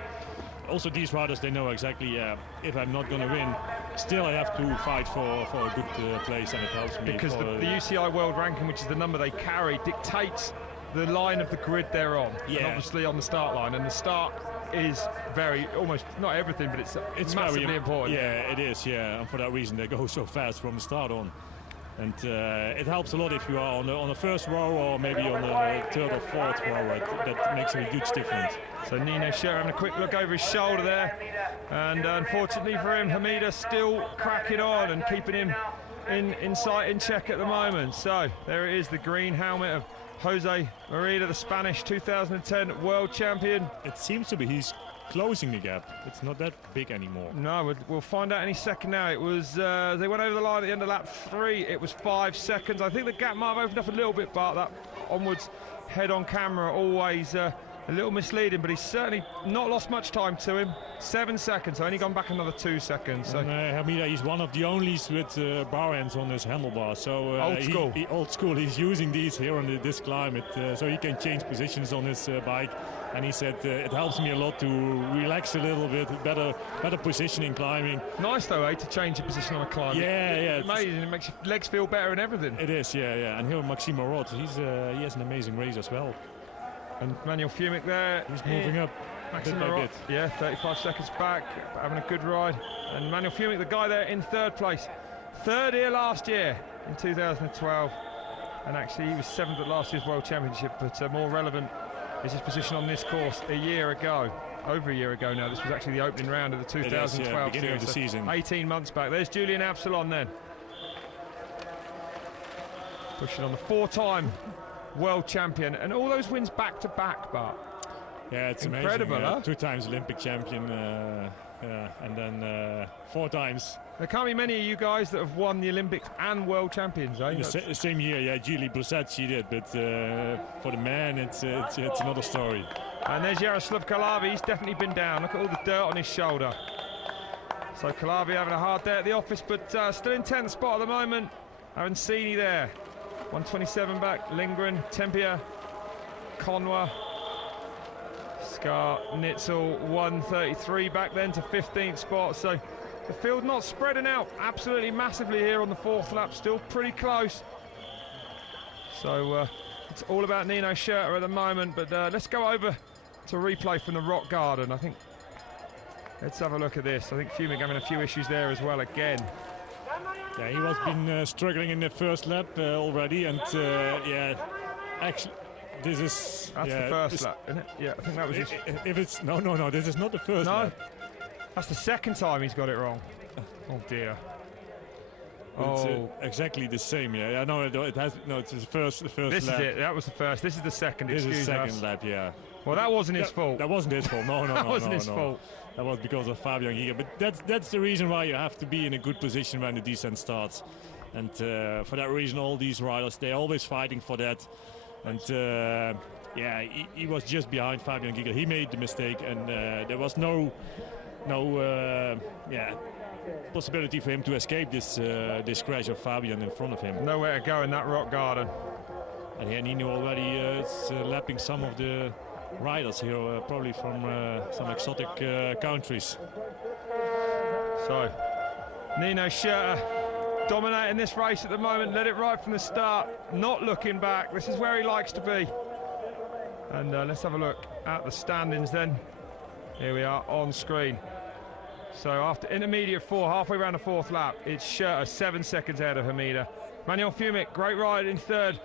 also these riders, they know exactly, if I'm not going to win, still I have to fight for a good place, and it helps me. Because the UCI world ranking, which is the number they carry, dictates the line of the grid they're on. And obviously on the start line, and the start is almost not everything, but it's massively very important. Yeah, it is, and for that reason they go so fast from the start on. And it helps a lot if you are on the first row, or maybe on the 3rd or 4th row. That makes a huge difference. So Nino Schurter having a quick look over his shoulder there, and unfortunately for him, Hamida still cracking on and keeping him in sight, in check at the moment. So there it is, the green helmet of Jose Merida, the Spanish 2010 world champion. It seems to be he's closing the gap. It's not that big anymore. No, we'll find out any second now. It was, they went over the line at the end of lap 3. It was 5 seconds. I think the gap might have opened up a little bit, but that onwards head on camera always a little misleading, but he's certainly not lost much time to him. 7 seconds, so only gone back another 2 seconds. So Hamida, he's one of the onlys with bar ends on his handlebar. So old school. Old school. He's using these here on this climate, so he can change positions on his bike. And he said it helps me a lot to relax a little bit, better positioning climbing. Nice though, to change your position on a climb. Yeah. It's amazing. It makes your legs feel better and everything. It is, yeah. And here Maxime Rod, he has an amazing race as well. And Manuel Fumic there. He's moving up. Maxime Rod, 35 seconds back, having a good ride. And Manuel Fumic, the guy there in 3rd place. 3rd here last year in 2012. And actually he was 7th at last year's World Championship, but more relevant is his position on this course a year ago. Over a year ago now. This was actually the opening round of the 2012 beginning of the season. 18 months back. There's Julian Absalon then. Pushing on the 4-time world champion, and all those wins back to back, but yeah, it's incredible, amazing. huh? 2 times Olympic champion, and then 4 times. There can't be many of you guys that have won the Olympics and world champions, eh? In the same year, yeah, Julie Brissett, she did, but for the man, it's another story. And there's Jaroslav Kalavi, he's definitely been down. Look at all the dirt on his shoulder. So Kalavi having a hard day at the office, but still in 10th spot at the moment. Avancini there. 127 back, Lindgren, Tempia, Conwa, Scar, Nitzel, 133 back then to 15th spot. So the field not spreading out absolutely massively here on the 4th lap, still pretty close. So it's all about Nino Schurter at the moment, but let's go over to replay from the Rock Garden. I think, let's have a look at this. I think Fumik having a few issues there as well again. Yeah, he was been struggling in the first lap already, and yeah, actually, this is that's the first lap, isn't it? Yeah, I think that was his. If it's no, this is not the first lap. That's the second time he's got it wrong. Oh dear. It's exactly the same. Yeah, I know it has. No, it's the first. This lap. is it. That was the first. This is the second. This Excuse is the second us. lap. Yeah. Well, that wasn't his fault. That wasn't his fault. No, that wasn't his fault. That was because of Fabian Giga. But that's the reason why you have to be in a good position when the descent starts. And for that reason, all these riders, they're always fighting for that. And yeah, he was just behind Fabian Giga. He made the mistake, and there was no possibility for him to escape this crash of Fabian in front of him. Nowhere to go in that Rock Garden. And here Nino already is lapping some of the riders here, probably from some exotic countries. So, Nino Schurter dominating this race at the moment, led it right from the start, not looking back. This is where he likes to be. And let's have a look at the standings then. Here we are on screen. So after intermediate 4, halfway around the 4th lap, it's Schurter 7 seconds ahead of Hamida. Manuel Fumik, great ride in 3rd.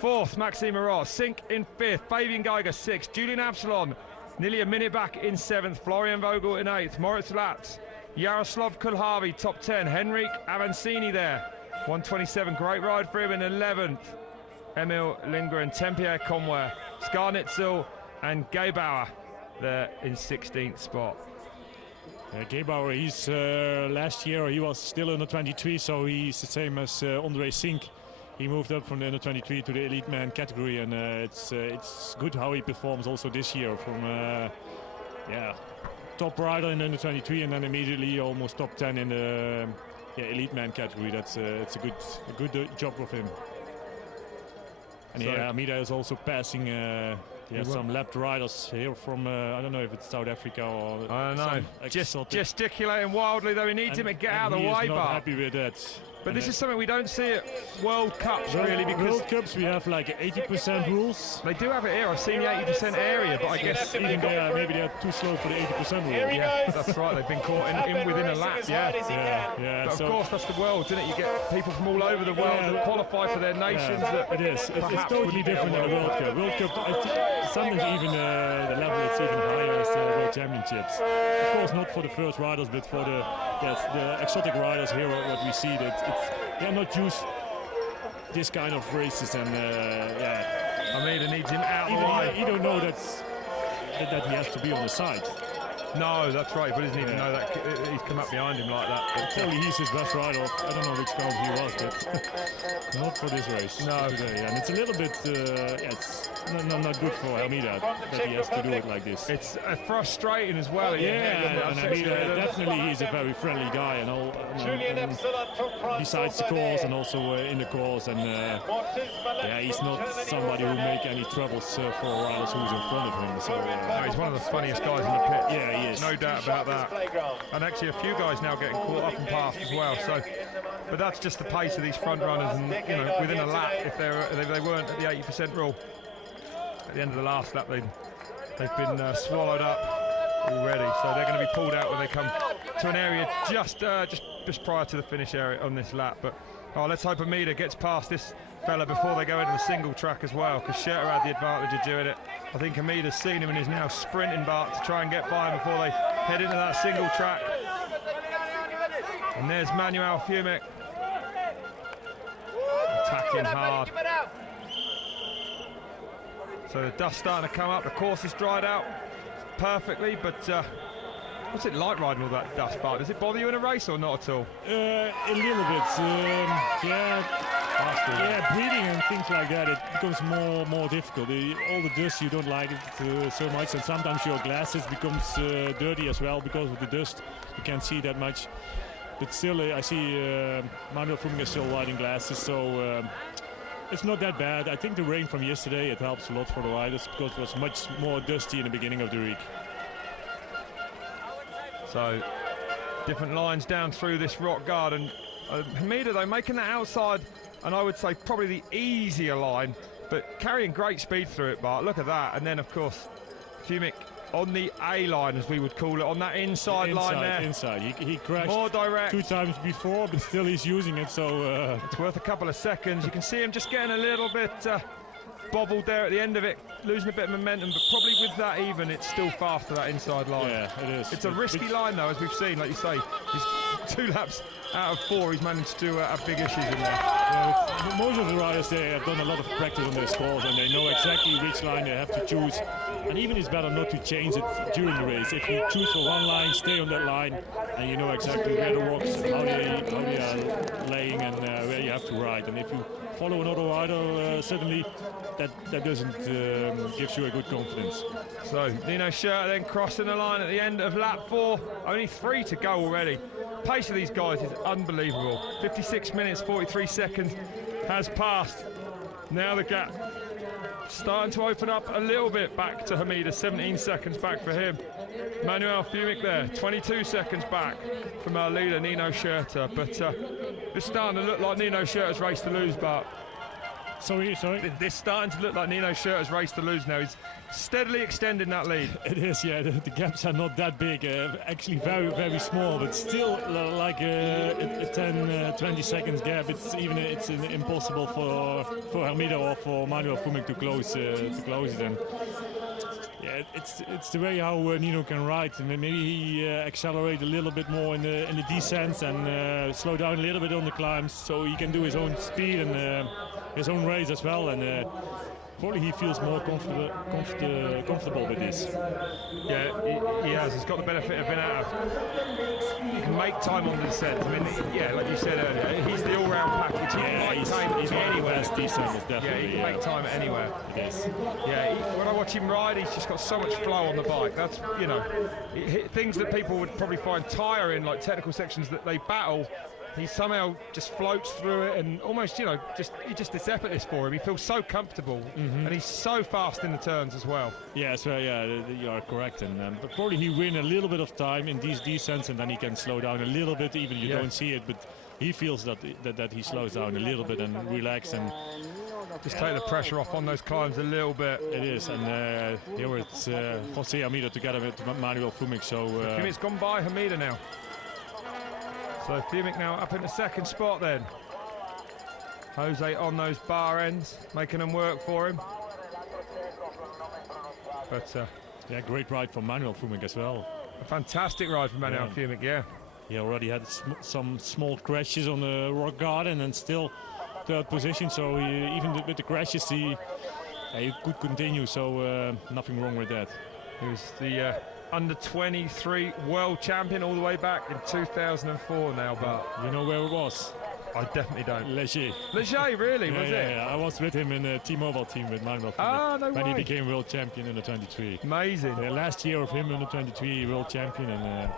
4th, Maxime Ross. Sink in 5th. Fabian Geiger 6th. Julian Absalon nearly a minute back in 7th. Florian Vogel in 8th. Moritz Latz. Jaroslav Kulhavi top 10. Henrik Avancini there. 127. Great ride for him in 11th. Emil Lindgren, Tempia Conway, Skarnitzel and Gebauer there in 16th spot. Gebauer, he's last year he was still under 23, so he's the same as André Sink. He moved up from the under 23 to the elite man category, and it's good how he performs also this year. From top rider in the under 23, and then immediately almost top 10 in the elite man category. That's it's a good job of him. And so yeah, Amida is also passing some lapped riders here from I don't know if it's South Africa or I don't know. Just gesticulating wildly though. He needs him to get out of the way, he's not happy with that. But this is something we don't see at World Cups, really, because World Cups we have like 80% rules. They do have it here. I've seen the 80% area, but I guess even there, maybe they're too slow for the 80% rule. Yeah, that's right. They've been caught in within a lap. Yeah. But of course, that's the world, isn't it? You get people from all over the world that qualify for their nations. Yeah, it is. It's totally different than the World Cup. World Cup, I think sometimes even the level is even higher as the World Championships. Of course, not for the first riders, but for the exotic riders here. What we see that they are not used this kind of races, and Amida needs him out of the way. He don't know that he has to be on the side. No, that's right, but he doesn't even know that he's come up behind him like that. Probably he's his best rider. I don't know which count he was, but not for this race. No. Today. And it's a little bit, it's not good for Almeida that he has to do it like this. It's frustrating as well. And Almeida, definitely he's a very friendly guy, and besides the course and also in the course, and he's not somebody who make any troubles for riders who's in front of him. So he's one of the funniest guys in the pit. Yeah, he is. No doubt about that. And actually, a few guys now getting caught up and passed as well. So, but that's just the pace of these front runners, and within a lap, if they weren't at the 80% rule, at the end of the last lap, they've been swallowed up already. So they're going to be pulled out when they come to an area just prior to the finish area on this lap. But let's hope Amida gets past this fella before they go into the single track as well, because Schurter had the advantage of doing it. I think Amida's seen him and is now sprinting Bart to try and get by him before they head into that single track. And there's Manuel Fumik packing hard. So the dust starting to come up, the course has dried out perfectly, but what's it like riding all that dust, Bart? Does it bother you in a race or not at all? A little bit, yeah, breathing and things like that, it becomes more difficult. All the dust, you don't like it so much, and sometimes your glasses becomes dirty as well because of the dust. You can't see that much. But still, I see Manuel Fuming is still riding glasses, so it's not that bad. I think the rain from yesterday, it helps a lot for the riders because it was much more dusty in the beginning of the week. So, different lines down through this rock garden. Hamida, though, making that outside, and I would say probably the easier line, but carrying great speed through it, Bart. Look at that. And then, of course, Fumic on the A line, as we would call it, on that inside line there. Inside. He crashed more direct 2 times before, but still he's using it, so... It's worth a couple of seconds. You can see him just getting a little bit bobbled there at the end of it, losing a bit of momentum, but probably with that even, it's still fast to that inside line. Yeah, it is. It's a risky line, though, as we've seen, like you say. He's 2 laps out of 4, he's managed to have big issues in there. Yeah, most of the riders, they have done a lot of practice on their scores, and they know exactly which line they have to choose. And even it's better not to change it during the race. If you choose for one line, stay on that line, and you know exactly where the rocks, how they are laying, and where you have to ride. And if you follow another rider, suddenly that doesn't give you a good confidence. So Nino Schurter then crossing the line at the end of lap 4. Only 3 to go already. Pace of these guys is unbelievable. 56 minutes, 43 seconds has passed. Now the gap starting to open up a little bit back to Hamida. 17 seconds back for him. Manuel Fumic there, 22 seconds back from our leader Nino Schurter. But it's starting to look like Nino Schurter's race to lose, but Sorry? This starting to look like Nino Schurter's race to lose now. He's steadily extending that lead. It is, yeah. The gaps are not that big. Actually, very, very small, but still like a 10, 20 seconds gap. It's impossible for Hamida or for Manuel Fuming to close it. And yeah, it's the way how Nino can ride. And maybe he accelerate a little bit more in the descents and slow down a little bit on the climbs, so he can do his own speed and his own race as well. And probably he feels more comfortable with this. Yeah, he has. He's got the benefit of being out of. He can make time on the descents. I mean, yeah, like you said earlier, he's the all-round package. He's anywhere. Yeah, he can make time anywhere. It is. Yeah, when I watch him ride, he's just got so much flow on the bike. That's, you know, things that people would probably find tiring, like technical sections that they battle. He somehow just floats through it, and almost, you know, it's effortless for him. He feels so comfortable, and he's so fast in the turns as well. Yeah, so yeah, you are correct. And but probably he win a little bit of time in these descents, and then he can slow down a little bit. Even you don't see it, but he feels that he slows down a little bit and relax and just take the pressure off on those climbs a little bit. It is, and here it's Jose Hamida together with Manuel Fuming. So a few minutes gone by Hamida now. So Fumic now up in the second spot then. Jose on those bar ends, making them work for him. But yeah, great ride from Manuel Fuming as well. A fantastic ride from Manuel Fumic, yeah. He already had some small crashes on the rock garden and still third position. So even with the crashes, he could continue. So nothing wrong with that. He was the under 23 world champion all the way back in 2004 now, but you know where it was? I definitely don't. Leger, really? Was it? Yeah, I was with him in a T-Mobile team with Manuel Fuming when he became world champion in the 23. Amazing. The last year of him in the 23 world champion, and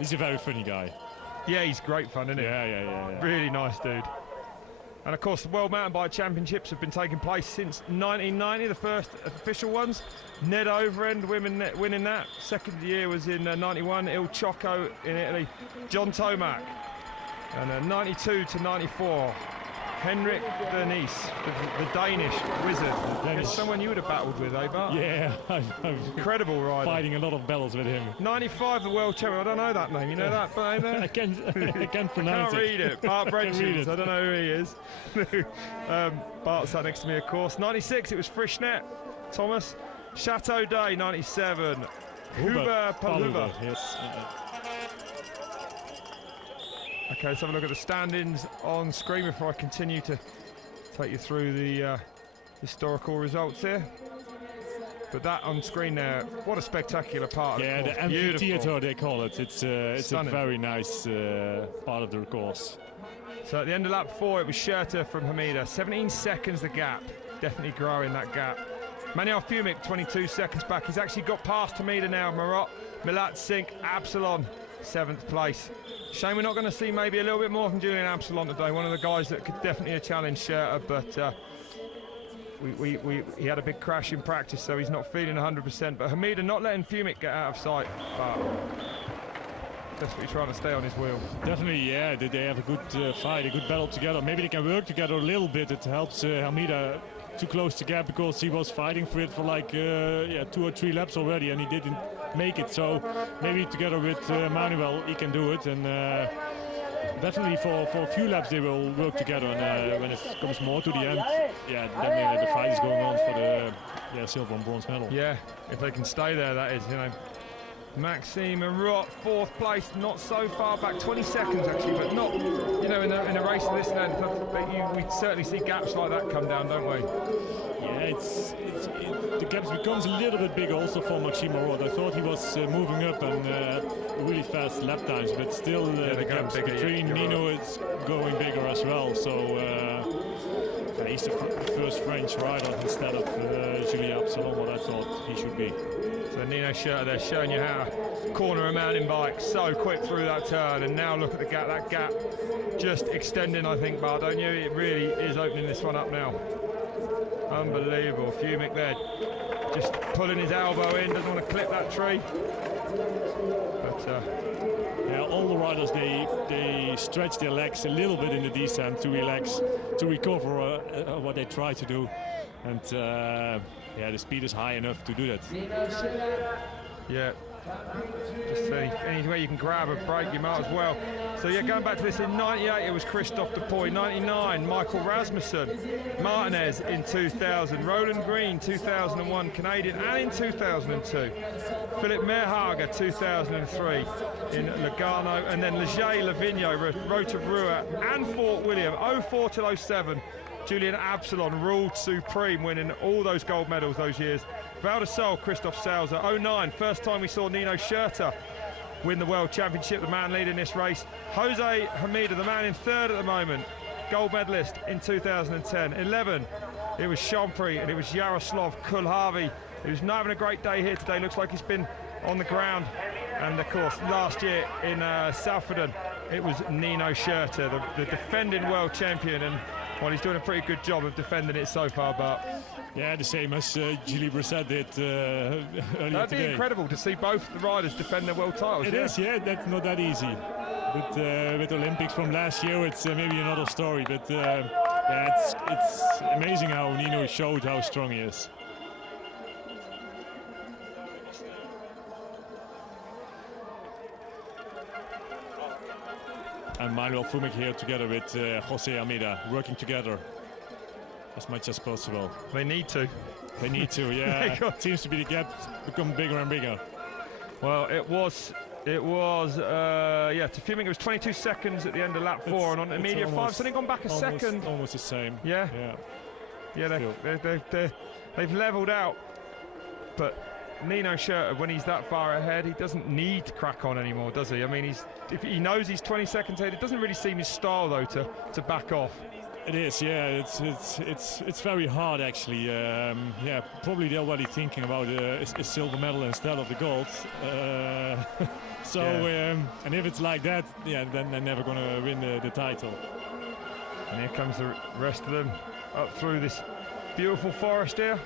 he's a very funny guy. Yeah, he's great fun, isn't he? Yeah. Really nice dude. And of course, the World Mountain Bike Championships have been taking place since 1990, the first official ones. Ned Overend winning that. Second year was in 91, Il Ciocco in Italy. John Tomac. And 92 to 94, Henrik Bernice, the Danish wizard. It's someone you would have battled with, eh, Bart? Yeah, incredible rider. Fighting a lot of battles with him. 95, the world champion. I don't know that name. You know that name? I can't pronounce it. I can't read it. Bart Brenchins. I don't know who he is. Bart sat next to me, of course. 96, it was Frischnet, Thomas. Chateau Day, 97. Huber Paluva. Yes. Okay, let's have a look at the standings on screen before I continue to take you through the historical results here. But that on screen there, what a spectacular part of the course. The amphitheater they call it. It's a very nice part of the course. So at the end of lap 4, it was Schurter from Hamida. 17 seconds the gap. Definitely growing that gap. Manuel Fumic, 22 seconds back. He's actually got past Hamida now. Marot, Milat, Sink, Absalon, 7th place. Shame we're not going to see maybe a little bit more from Julian Absalon today. One of the guys that could definitely challenge Schurter, but he had a big crash in practice, so he's not feeling 100%. But Hamida not letting Fumic get out of sight. But desperately trying to stay on his wheel. Definitely, yeah. They have a good fight, a good battle together. Maybe they can work together a little bit. It helps Hamida to close the gap, because he was fighting for it for like 2 or 3 laps already, and he didn't make it. So maybe together with Manuel, he can do it. And definitely for a few laps they will work together. And when it comes more to the end, yeah, then the fight is going on for the silver and bronze medal. Yeah, if they can stay there, that is, you know. Maxime Marot, 4th place, not so far back, 20 seconds actually, but not, you know, in a race of this length, we certainly see gaps like that come down, don't we? Yeah, the gaps becomes a little bit bigger also for Maxime Marot. I thought he was moving up and really fast lap times, but still the gaps between Nino is going bigger as well. So he's the first French rider instead of Julien Absalon, what I thought he should be. So Nino Schurter there showing you how to corner a mountain bike so quick through that turn, and now look at the gap, that gap just extending, I think, Bar, don't you? It really is opening this one up now. Unbelievable. Fumic there just pulling his elbow in, doesn't want to clip that tree. But yeah, all the riders, they stretch their legs a little bit in the descent to relax, to recover what they try to do. And yeah, the speed is high enough to do that. Yeah, just any way you can grab a break, you might as well. So yeah, going back to this, in 98 it was Christophe Depoy, 99 Michael Rasmussen, Martinez in 2000, Roland Green 2001, Canadian, and in 2002 Philip Mehrhager 2003 in Lugano, and then Leger, Lavigno, Rotorua and Fort William, 04 till 07. Julian Absalon ruled supreme, winning all those gold medals those years. Val de Sol, Christophe Salza, 09, first time we saw Nino Schurter win the World Championship, the man leading this race. Jose Hamida, the man in 3rd at the moment, gold medalist in 2010. 11, it was Champry, and it was Yaroslav Kulhavi, who's not having a great day here today. Looks like he's been on the ground. And of course, last year in Southenden, it was Nino Schurter, the defending world champion, and well, he's doing a pretty good job of defending it so far, but yeah, the same as Gilles Brissett did earlier that'd today. be incredible to see both the riders defend their world titles. It is, yeah, that's not that easy. But with Olympics from last year, it's maybe another story. But yeah, it's amazing how Nino showed how strong he is. And Manuel Fumic here together with Jose Almeida, working together as much as possible. They need to. They need to, yeah. It seems to be the gap become bigger and bigger. Well, it was, yeah, to Fumic it was 22 seconds at the end of lap 4, and on immediate 5, so they've gone back a second. Almost the same. Yeah. They've levelled out, but Nino Schurter, when he's that far ahead, he doesn't need to crack on anymore, does he? I mean, if he knows he's 20 seconds ahead. It doesn't really seem his style, though, to back off. It is, yeah. It's very hard, actually. Yeah, probably they're already thinking about a silver medal instead of the gold. So, yeah. And if it's like that, yeah, then they're never going to win the title. And here comes the rest of them up through this beautiful forest here.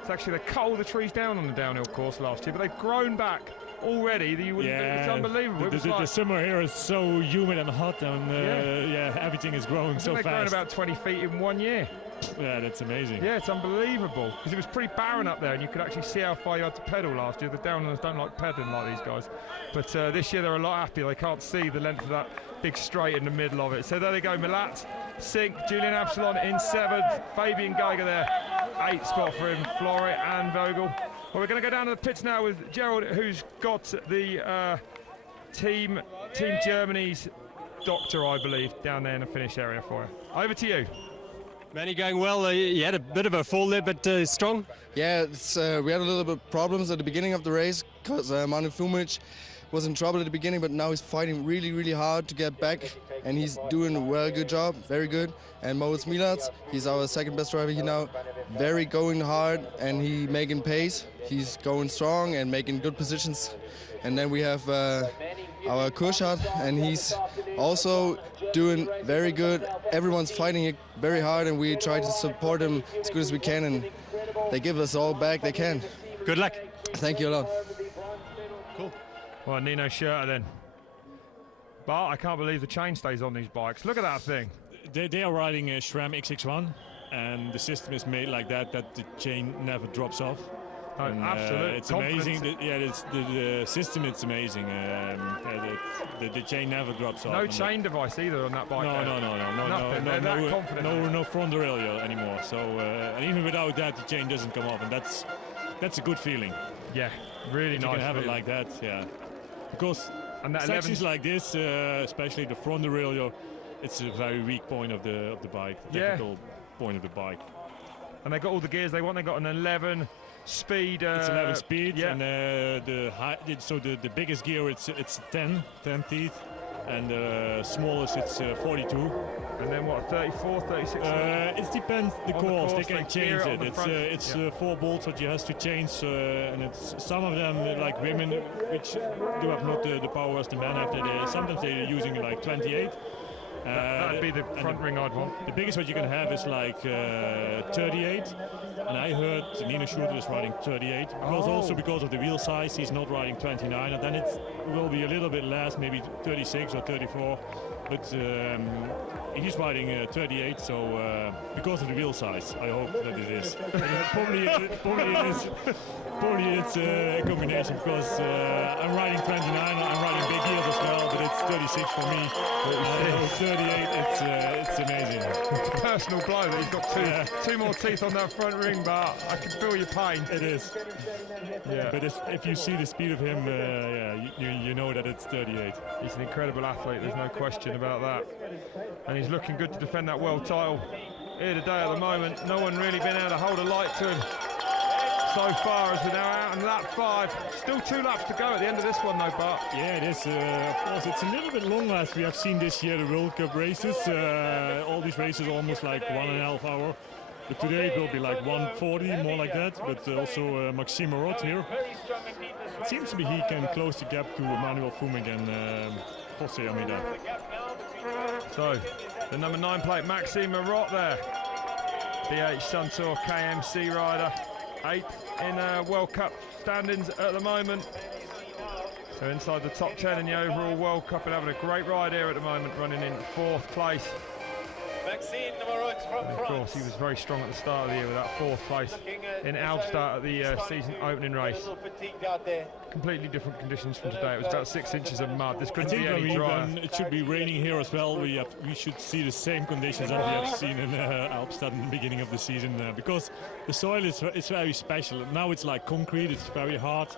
It's actually, they cut all the trees down on the downhill course last year, but they've grown back already. It's unbelievable. The summer here is so humid and hot, and yeah, everything is growing so fast. They've grown about 20 feet in 1 year. Yeah, that's amazing. Yeah, it's unbelievable, because it was pretty barren up there, and you could actually see how far you had to pedal last year. The downhillers don't like pedaling like these guys, but this year they're a lot happier. They can't see the length of that big straight in the middle of it. So there they go, Milat, Sink, Julian Absalon in 7th, Fabian Geiger there, 8th spot for him, Flory and Vogel. Well, we're going to go down to the pits now with Gerald, who's got the Team Germany's doctor, I believe, down there in the finish area for you. Over to you. Manny going well. He had a bit of a fall there, but strong. Yeah, we had a little bit of problems at the beginning of the race because Manu Fumic was in trouble at the beginning, but now he's fighting really, really hard to get back, and he's doing a good job, very good. And Moritz Milats, he's our second best driver here now, very going hard, and he making pace. He's going strong and making good positions. And then we have our Kurschat, and he's also doing very good. Everyone's fighting it very hard, and we try to support them as good as we can, and they give us all back they can. Good luck. Thank you a lot. Cool. Well, Nino Schurter then. But I can't believe the chain stays on these bikes. Look at that thing. They are riding a SRAM XX1, and the system is made like that the chain never drops off. And, absolutely. It's amazing. The system is amazing. The chain never drops off. No chain device either on that bike. No front derailleur anymore. So and even without that, the chain doesn't come off, and that's a good feeling. Yeah, really nice. You can have it like that, yeah. Because sections like this, especially the front derailleur, it's a very weak point of the bike, the technical point of the bike. And they got all the gears they want. They got an 11 speed. It's 11 speed, and the biggest gear it's 10 teeth, and the smallest it's 42. And then what, 34, 36? It depends the course. They can change it. It's 4 bolts that you have to change, and it's some of them like women which do have not the power as the men have. Sometimes they're using like 28. That'd be the front ring I'd want. The biggest what you can have is like 38, and I heard Nino Schurter is riding 38. Also because of the wheel size, he's not riding 29, and then it will be a little bit less, maybe 36 or 34. But he's riding 38, so because of the wheel size, I hope that it is. Probably it is. Probably it's a combination because I'm riding 29, I'm riding big gears as well, but it's 36 for me. 38, it's amazing. It's a personal blow that he's got two more teeth on that front ring, but I can feel your pain. It is. Yeah. But if you see the speed of him, you know that it's 38. He's an incredible athlete, there's no question about that. And he's looking good to defend that world title here today at the moment. No one really been able to hold a light to him so far as we're now out on lap 5. Still 2 laps to go at the end of this one though, Bart. Yeah, it is. Of course, it's a little bit longer as we have seen this year, the World Cup races. All these races almost like 1.5 hours. But today it will be like 1:40, more like that. But also Maxime Marot here. It seems to be he can close the gap to Manuel Fumig and Jose Almeida. So, the number 9 plate, Maxime Marot there. BH Suntour KMC rider. 8th in World Cup standings at the moment. So inside the top 10 in the overall World Cup, and having a great ride here at the moment, running in 4th place. And of course, he was very strong at the start of the year with that 4th place in Albstadt at the season opening race. Completely different conditions from today. It was about 6 inches of mud. This couldn't be any drier. It should be raining here as well. We should see the same conditions that we have seen in Albstadt in the beginning of the season, because the soil is very special. Now it's like concrete. It's very hard.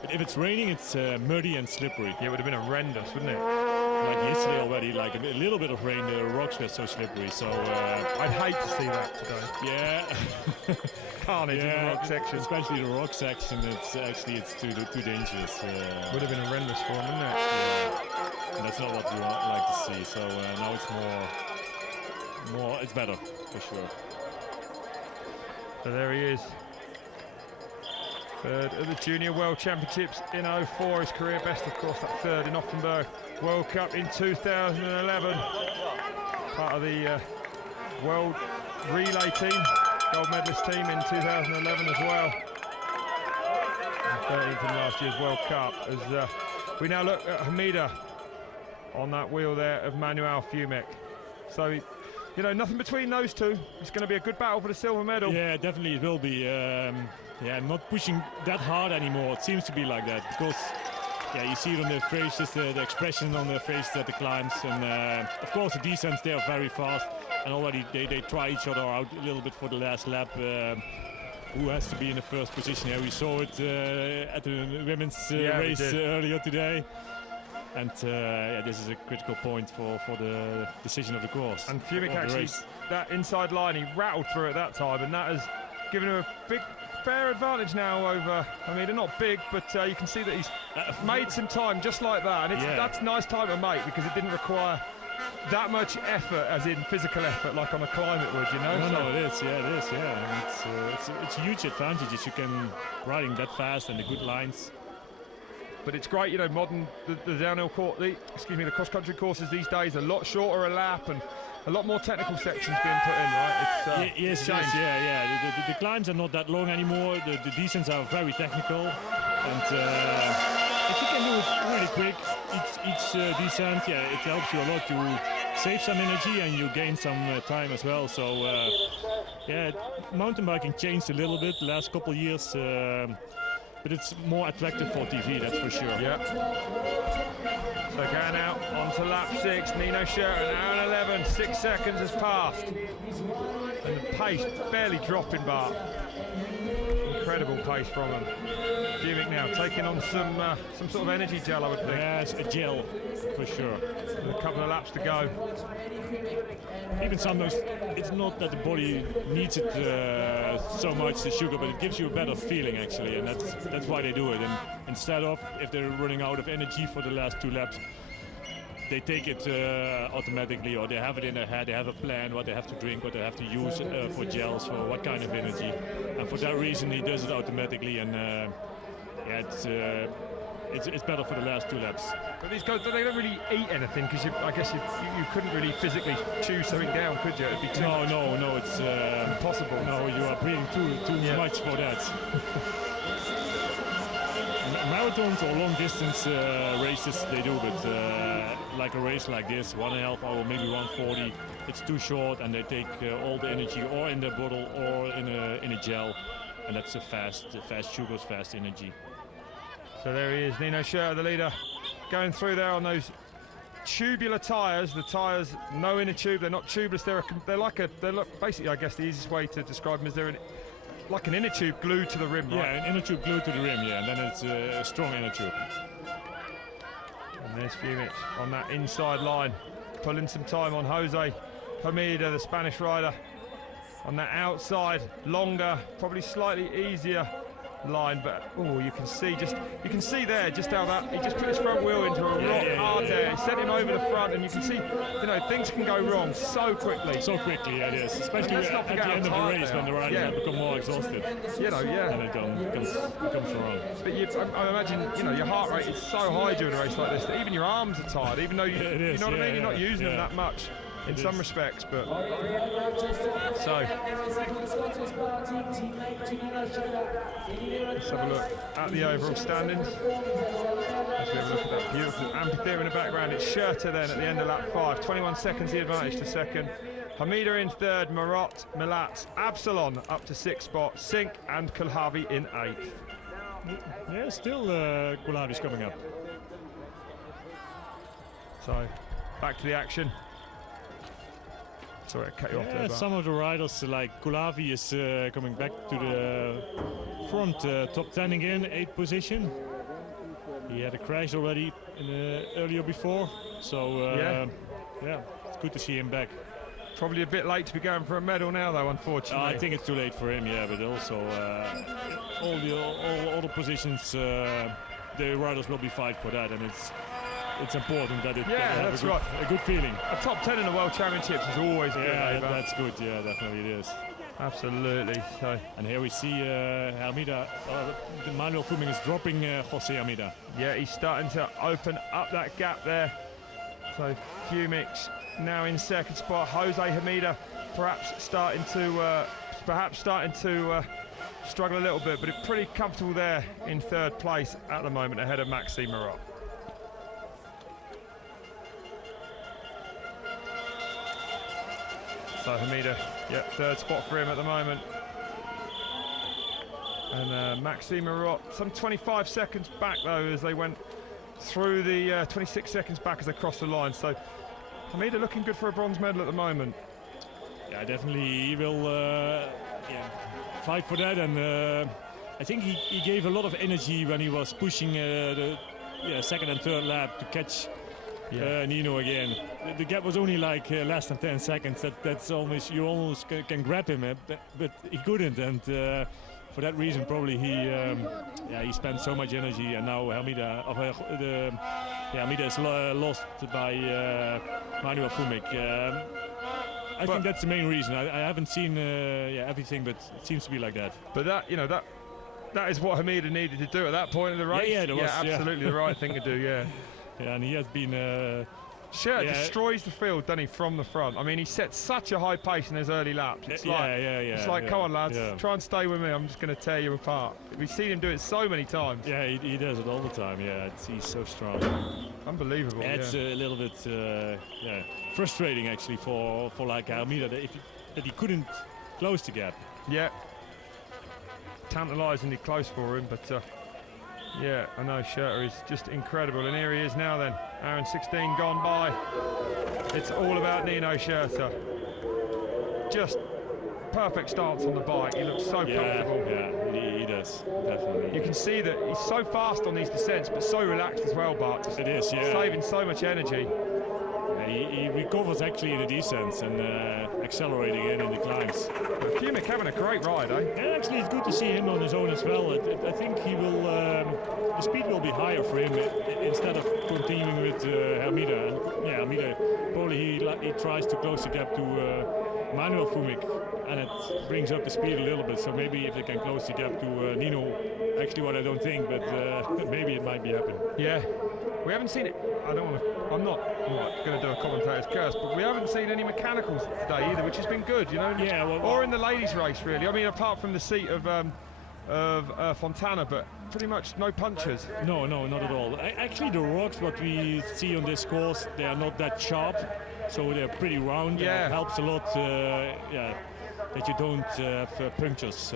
But if it's raining, it's muddy and slippery. Yeah, it would have been horrendous, wouldn't it? Like yesterday already, like a little bit of rain, the rocks were so slippery. So I'd hate to see that today. Yeah. Carnage in the rock section. Especially the rock section, it's too dangerous. Would have been horrendous for him, wouldn't it? Yeah. And that's not what we like to see. So now it's more, it's better, for sure. So there he is. Third at the Junior World Championships in 04, his career best, of course, that 3rd in Offenburg World Cup in 2011. Part of the World Relay team, gold medalist team in 2011 as well. And 13th in last year's World Cup. As we now look at Hamida on that wheel there of Manuel Fumic. So, you know, nothing between those two. It's going to be a good battle for the silver medal. Yeah, definitely it will be. Yeah, not pushing that hard anymore. It seems to be like that because, yeah, you see it on their faces, the expression on their faces at the climbs, and of course the descents, they are very fast, and already they try each other out a little bit for the last lap. Who has to be in the first position here? We saw it at the women's race earlier today. And yeah, this is a critical point for the decision of the course. And Fumic actually, that inside line, he rattled through at that time, and that has given him a big, fair advantage now over, I mean, they're not big, but you can see that he's made some time just like that. And that's nice time to make, because it didn't require that much effort, as in physical effort, like on a climb it would, you know? No, it is, yeah, it is, yeah. And it's a huge advantage if you can riding that fast and the good lines. But it's great, you know, the downhill course, the cross-country courses these days are a lot shorter a lap and a lot more technical sections being put in, right? Yes, yeah. The climbs are not that long anymore. The descents are very technical, and if you can do it really quick, each descent, yeah, it helps you a lot to save some energy and you gain some time as well. So yeah, mountain biking changed a little bit the last couple of years. But it's more attractive for TV, that's for sure. Yeah. So going out onto lap 6, Nino Schurter, an hour and 11, 6 seconds has passed. And the pace barely dropping, Bart. Incredible pace from him. Fumic now taking on some sort of energy gel, I would think. Yeah, it's a gel, for sure. With a couple of laps to go. Even sometimes it's not that the body needs it so much, the sugar, but it gives you a better feeling actually, and that's why they do it. And instead of, if they're running out of energy for the last 2 laps, they take it automatically, or they have it in their head, they have a plan what they have to drink, what they have to use for gels, for what kind of energy. And for that reason he does it automatically, and yeah, it's better for the last 2 laps. But these guys, they don't really eat anything, because I guess you couldn't really physically chew something down, could you? It'd be too no, it's impossible. No, you are breathing too much for that. Marathons or long distance races they do, but like a race like this, 1.5 hour, maybe 1:40, it's too short, and they take all the energy or in the bottle or in a gel, and that's a fast sugars, fast energy. So there he is, Nino Schurter, the leader, going through there on those tubular tyres. The tyres, no inner tube, they're not tubeless. They're basically, I guess the easiest way to describe them is they're like an inner tube glued to the rim, right? Yeah, an inner tube glued to the rim, yeah, and then it's a strong inner tube. And there's Fumic on that inside line, pulling some time on Jose Hermida, the Spanish rider, on that outside, longer, probably slightly easier line, but you can see there just how that he just put his front wheel into a rock hard there. He sent him over the front, and you can see, you know, things can go wrong so quickly. So quickly, yeah, it is, especially at the end of the race when the riders have become more exhausted. You know, and it comes wrong. But I imagine, you know, your heart rate is so high during a race like this that even your arms are tired, even though you know what I mean. You're not using them that much in some respects, but so let's have a look at the overall standings. As we have a look at that beautiful amphitheatre in the background, it's Schurter then at the end of lap 5, 21 seconds the advantage to second. Hermida in third, Marot, Milat, Absalon up to 6th spot, Sink and Kulhavi in 8th. Yeah, still Kulhavi's coming up. So back to the action. Sorry, I cut you off there. Some of the riders, like Kulhavi, is coming back to the front, top 10 again, 8th position. He had a crash already earlier before, so yeah, it's good to see him back. Probably a bit late to be going for a medal now, though, unfortunately. I think it's too late for him, yeah, but also all the positions, the riders will be fighting for that, and it's important that that's right. A good feeling. A top 10 in the World Championships is always good. Yeah, that's good. Yeah, definitely it is. Absolutely. So. And here we see Hermida. Manuel Fumic is dropping Jose Hermida. Yeah, he's starting to open up that gap there. So Fumic's now in 2nd spot. Jose Hermida perhaps starting to struggle a little bit, but it's pretty comfortable there in 3rd place at the moment, ahead of Maxime Marot. So Hermida, 3rd spot for him at the moment. And Maxime Marot, some 25 seconds back though, as they went through the 26 seconds back as they crossed the line. So Hermida looking good for a bronze medal at the moment. Yeah, definitely he will fight for that, and I think he gave a lot of energy when he was pushing the second and third lap to catch Nino again. The gap was only like less than 10 seconds. That's almost, you almost can grab him, but he couldn't. And for that reason, probably he spent so much energy, and now Hermida is lost by Manuel Fumic. I think that's the main reason. I haven't seen everything, but it seems to be like that. But that is what Hermida needed to do at that point in the race. Absolutely the right thing to do. Yeah, and he has been. Destroys the field, doesn't he, from the front? I mean, he sets such a high pace in his early laps. It's like, come on, lads, try and stay with me. I'm just going to tear you apart. We've seen him do it so many times. Yeah, he does it all the time. Yeah, he's so strong. Unbelievable. It's a little bit frustrating actually for like Hermida that he couldn't close the gap. Yeah, tantalisingly close for him, but. Yeah, I know, Schurter is just incredible. And here he is now then. Hour and 16 gone by. It's all about Nino Schurter. Just perfect stance on the bike. He looks so comfortable. Yeah, he does, definitely. You can see that he's so fast on these descents, but so relaxed as well, Bart. It is, yeah. Saving so much energy. He recovers actually in the descents and accelerating in the climbs. Fumic having a great ride, eh? Yeah, actually it's good to see him on his own as well. I think he will, the speed will be higher for him instead of continuing with Hermida. And Hermida, probably he tries to close the gap to Manuel Fumic, and it brings up the speed a little bit. So maybe if they can close the gap to Nino, actually what I don't think, but maybe it might be happening. Yeah, we haven't seen it. I'm not going to do a commentator's curse, but we haven't seen any mechanicals today either, which has been good, you know. Yeah, or in the ladies' race, really. I mean, apart from the seat of Fontana, but pretty much no punctures. No, not at all. Actually, the rocks, what we see on this course, they are not that sharp, so they're pretty round. Yeah, and it helps a lot. That you don't have punctures.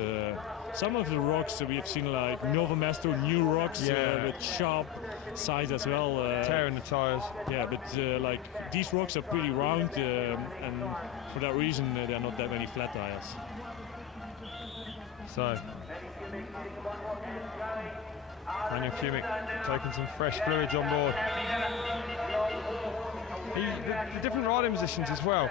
Some of the rocks we have seen, like Nova Mesto, new rocks with sharp sides as well. Tearing the tyres. Yeah, but like these rocks are pretty round, and for that reason there are not that many flat tyres. So, Manuel Fumic taking some fresh fluids on board. The different riding positions as well.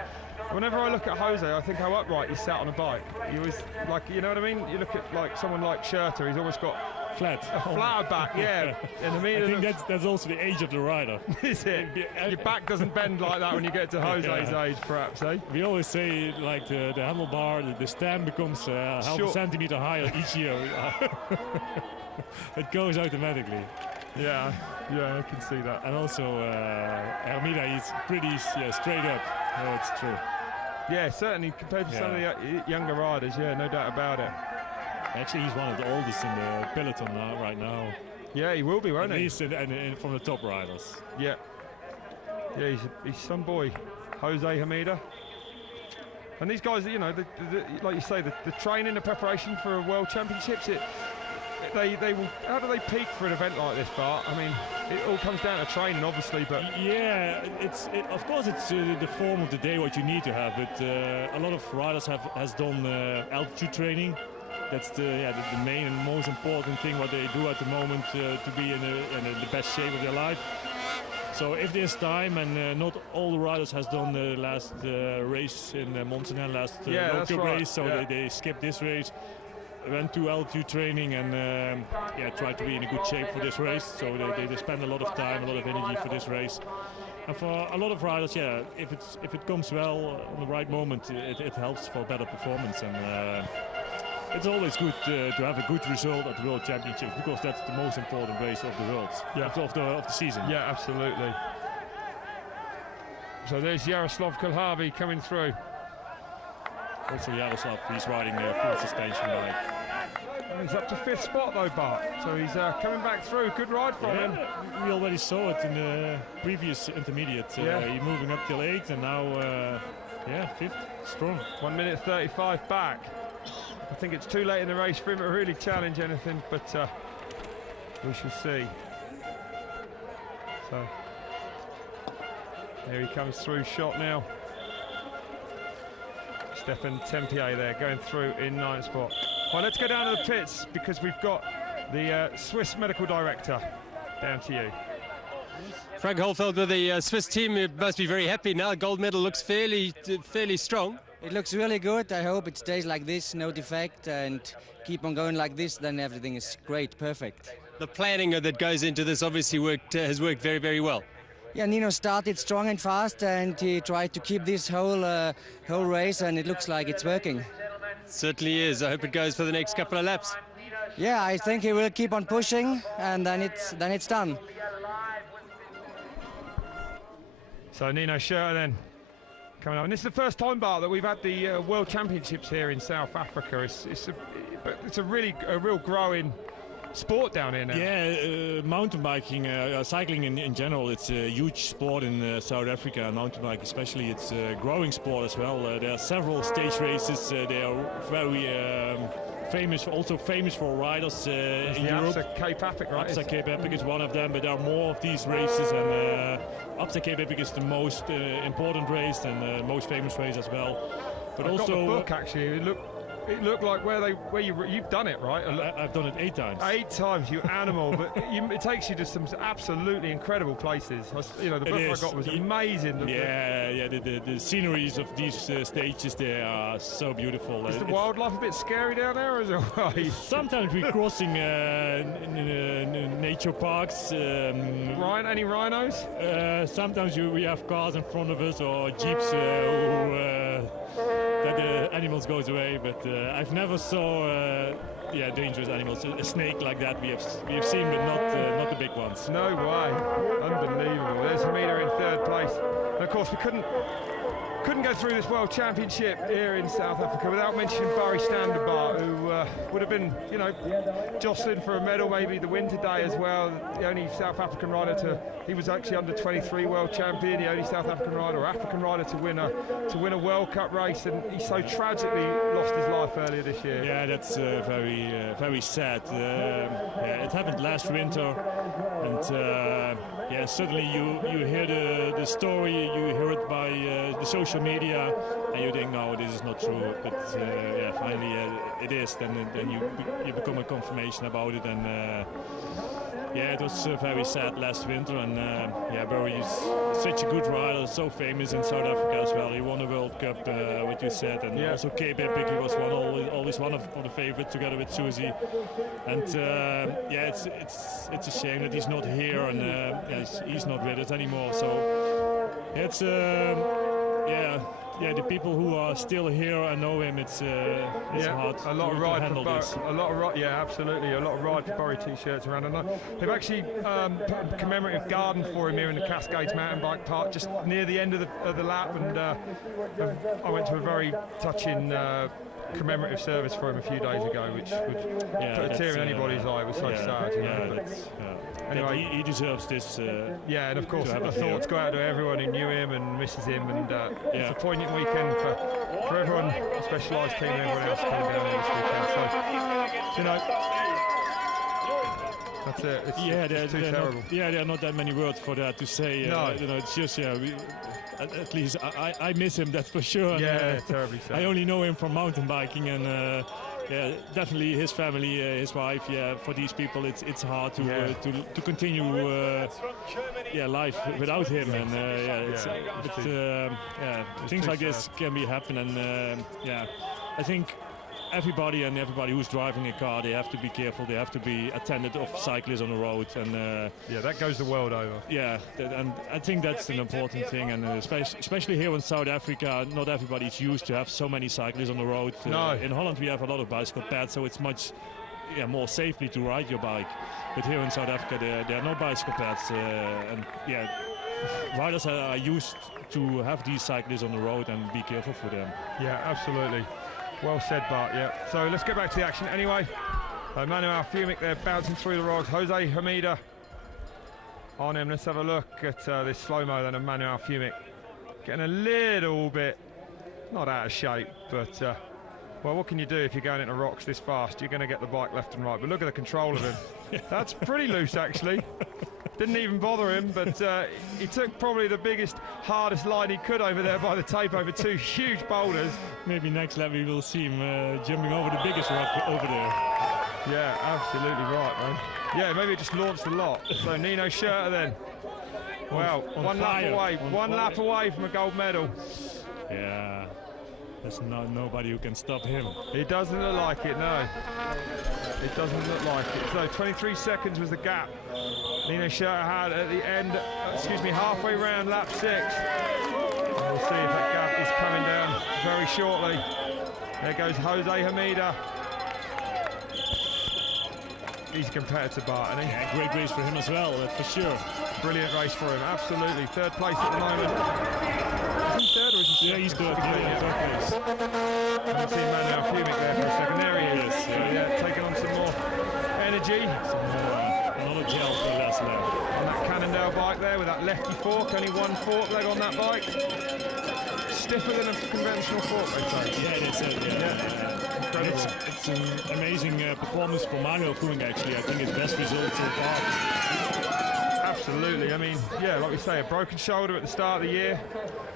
Whenever I look at Jose, I think how upright he sat on a bike. He was like, you know what I mean? You look at like someone like Schurter, he's almost got a flatter back, yeah. And I think that's also the age of the rider. Is it? Your back doesn't bend like that when you get to Jose's age, perhaps, eh? We always say like the handlebar, the stem becomes half a centimeter higher each year. It goes automatically. Yeah, I can see that. And also Hermida, he's pretty straight up. No, it's true. Yeah, certainly compared to some of the younger riders, no doubt about it. Actually, he's one of the oldest in the peloton right now. Yeah, he will be, won't he? At least from the top riders. Yeah. Yeah, he's some boy, Jose Hermida. And these guys, you know, like you say, the training, the preparation for World Championships, they will. How do they peak for an event like this, Bart? I mean, it all comes down to training, obviously, but yeah, of course it's the form of the day what you need to have. But a lot of riders has done altitude training. That's the main and most important thing what they do at the moment to be in the best shape of their life. So if there's time, and not all the riders has done the last race in Monsanel, last local race, so they skipped this race. Went to altitude training and tried to be in a good shape for this race. So they spend a lot of time, a lot of energy for this race. And for a lot of riders, if it comes well on the right moment, it helps for better performance. And it's always good to have a good result at the World Championships, because that's the most important race of the world, of the season. Yeah, absolutely. So there's Jaroslav Kulhavi coming through. Also Jaroslav, he's riding the full suspension bike. He's up to 5th spot though, Bart. So he's coming back through. Good ride from him. We already saw it in the previous intermediate. He's moving up till 8th, and now 5th, strong. 1 minute 35 back. I think it's too late in the race for him to really challenge anything, but we shall see. So there he comes through shot now. Stefan Tempier there going through in 9th spot. Well, let's go down to the pits, because we've got the Swiss medical director Down to you. Frank Holfeld with the Swiss team must be very happy now. Gold medal looks fairly strong. It looks really good. I hope it stays like this, no defect, and keep on going like this, then everything is great, perfect. The planning that goes into this obviously has worked very, very well. Yeah, Nino started strong and fast, and he tried to keep this whole race, and it looks like it's working. Certainly is. I hope it goes for the next couple of laps. Yeah, I think he will keep on pushing, and then it's done. So Nino Schurter then coming up, and this is the first time, Bart, that we've had the World Championships here in South Africa. It's a real growing sport down here now. Yeah, mountain biking, cycling in general, it's a huge sport in South Africa. Mountain bike especially, it's a growing sport as well. There are several stage races. They are very famous, also famous for riders in Europe. Absa Cape Epic, right? Absa Cape Epic is one of them, but there are more of these races, and Absa Cape Epic is the most important race and most famous race as well. But I've also got the book actually. It looked like where you've done it, right? I've done it 8 times. 8 times, you animal! But it takes you to some absolutely incredible places. The book I got was amazing. The sceneries of these stages, they are so beautiful. Is the wildlife a bit scary down there, as well? Sometimes we're crossing nature parks. Any rhinos? Sometimes we have cars in front of us or jeeps that the animals goes away, but I've never saw dangerous animals. A snake like that we have seen, but not the big ones. No way, unbelievable. There's Hamida in 3rd place, and of course we couldn't go through this World Championship here in South Africa without mentioning Barry Standerbar, who would have been, jostling for a medal maybe the win today as well. The only South African rider he was actually under 23 world champion, the only South African rider or African rider to win a World Cup race, and he so tragically lost his life earlier this year. Yeah, that's very sad. It happened last winter, and suddenly you hear the story, you hear it by the social media, and you think, no, this is not true. But finally it is. Then you become a confirmation about it, and it was very sad last winter. And Barry is such a good rider, so famous in South Africa as well. He won a World Cup, what you said, and also Cape Epic. He was always one of the favorites together with Susie. And it's a shame that he's not here, and he's not with us anymore. So it's the people who are still here and know him, it's hard. A lot of to ride handle for this. absolutely. A lot of ride for Barry t-shirts around, and they've actually put a commemorative garden for him here in the Cascades Mountain Bike Park, just near the end of the lap, and I went to a very touching commemorative service for him a few days ago, which would put a tear in anybody's eye. It was so sad. Anyway, he deserves this. And of course, the thoughts go out to everyone who knew him and misses him, and it's a poignant weekend for everyone, the Specialised team and everyone else coming down here this weekend. So, that's it. It's too terrible. There are not that many words for that to say. No. It's just at least I miss him, that's for sure. Terribly sad. I only know him from mountain biking, and definitely his family, his wife. For these people, it's hard to continue life without him, and things like this can be happen, and I think everybody who's driving a car, they have to be careful. They have to be attended of cyclists on the road, and that goes the world over. And I think that's an important thing, and especially here in South Africa, not everybody's used to have so many cyclists on the road. In Holland, we have a lot of bicycle paths, so it's much more safely to ride your bike. But here in South Africa, there are no bicycle paths, riders are used to have these cyclists on the road and be careful for them. Yeah, absolutely. Well said, Bart. So let's get back to the action anyway. Manuel Fumic there bouncing through the rocks. Jose Hamida on him. Let's have a look at this slow-mo then of Manuel Fumic. Getting a little bit, not out of shape, but well, what can you do if you're going into rocks this fast? You're going to get the bike left and right. But look at the control of him. That's pretty loose, actually. Didn't even bother him, but he took probably the biggest, hardest line he could over there by the tape over 2 huge boulders. Maybe next lap we will see him jumping over the biggest rock over there. Yeah, absolutely right, man. Yeah, maybe it just launched a lot. So Nino Schurter then. Well, one lap away from a gold medal. Yeah, there's nobody who can stop him. It doesn't look like it, no. It doesn't look like it. So 23 seconds was the gap Nino Schurter had at the end, halfway round lap 6. And we'll see if that gap is coming down very shortly. There goes Jose Hamida. He's a competitor, Bart, isn't he? Yeah, great race for him as well, for sure. Brilliant race for him, absolutely. Third place at the moment. Is he third or is he Yeah, he's third. Yeah, third place. I haven't seen Manuel Fumic there for a second. There he is. So, yeah, taking on some more energy. Another gel for the last lap. On that Cannondale bike there with that lefty fork, only one fork leg on that bike. Stiffer than a conventional fork, they say. Yeah, that's it. Yeah. Incredible. It's an amazing performance for Manuel Fumic, actually. I think his best result so far. Absolutely. I mean, yeah, like we say, a broken shoulder at the start of the year.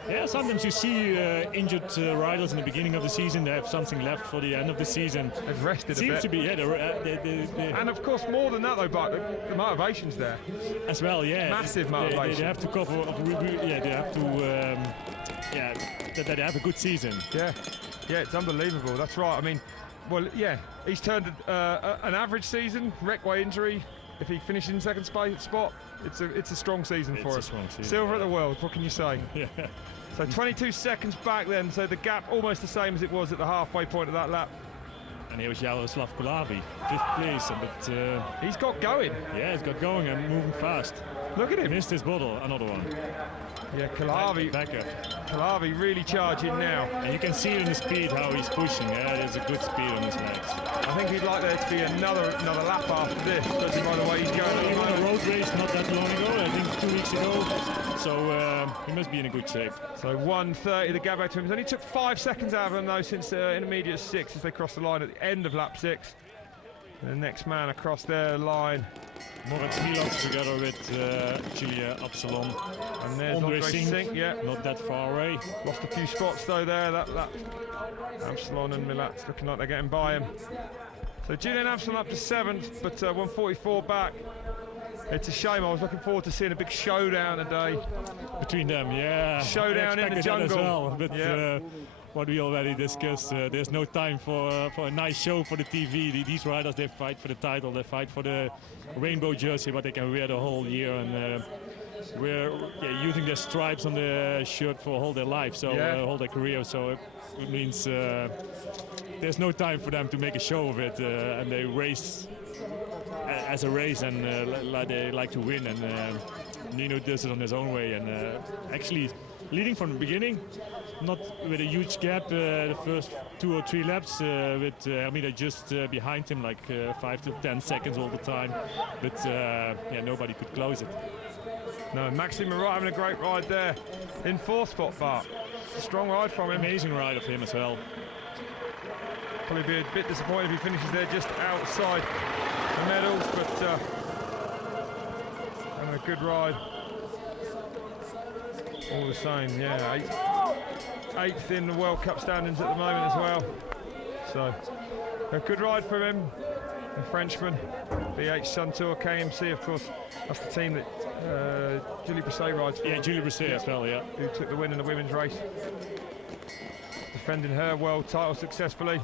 Yeah, sometimes you see injured riders in the beginning of the season. They have something left for the end of the season. They've rested Seems a bit. to be, yeah. And of course, more than that though, but the motivation's there. As well, yeah. Massive motivation. They have to cover. Yeah, they have to. They have a good season. Yeah, it's unbelievable. That's right. I mean, well, yeah, he's turned an average season, wreck-way injury. If he finishes in second spot, it's a strong season for us. Silver at the World. What can you say? Yeah. So 22 seconds back then. So the gap almost the same as it was at the halfway point of that lap. And here was Jaroslav Kulavi, 5th place. But he's got going. Yeah, he's got going and moving fast. Look at him. Missed his bottle, another one. Yeah, Kulavi really charging now. And you can see it in the speed how he's pushing. Yeah, there's a good speed on his legs. I think he'd like there to be another lap after this, judging by the way he's going. He won a road race not that long ago, I think 2 weeks ago. So he must be in a good shape. So 1:30 the gap back to him. It only took 5 seconds out of him though since intermediate 6 as they crossed the line at the end of lap 6. And the next man across their line. Moritz Milas together with Julia Absalon. And there's Andre Sink, yeah. Not that far away. Lost a few spots though there. That Absalon and Milat's looking like they're getting by him. So Julian Absalon up to 7th, but 144 back. It's a shame. I was looking forward to seeing a big showdown today. Between them, yeah. Showdown in the jungle. As well, but what we already discussed, there's no time for a nice show for the TV. These riders, they fight for the title, they fight for the rainbow jersey, but they can wear the whole year, and we're using their stripes on the shirt for all their life, so all their career. So it means there's no time for them to make a show of it, and they race as a race, and they like to win. And Nino does it on his own way, and actually leading from the beginning. Not with a huge gap, the first 2 or 3 laps, with Hamida just behind him, like 5 to 10 seconds all the time. But nobody could close it. No, Maxime Marat having a great ride there in 4th spot, Bart. Strong ride from him. Amazing ride of him as well. Probably be a bit disappointed if he finishes there just outside the medals, but having a good ride. All the same, yeah. 8th in the World Cup standings at the moment as well. So a good ride for him. The Frenchman, BH Sun Tour, KMC, of course. That's the team that Julie Brisset rides for. Yeah, Julie Brisset as well, yeah. Who took the win in the women's race. Defending her world title successfully.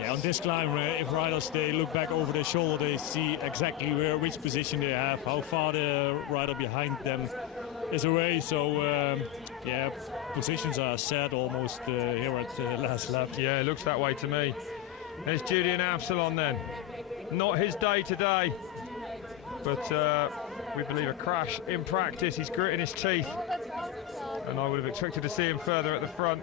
Yeah, on this climb, if riders they look back over their shoulder, they see exactly which position they have, how far the rider behind them is away. So positions are set almost here at the last lap. Yeah, it looks that way to me. There's Julian Absalon then. Not his day today, but we believe a crash in practice. He's gritting his teeth, and I would have expected to see him further at the front.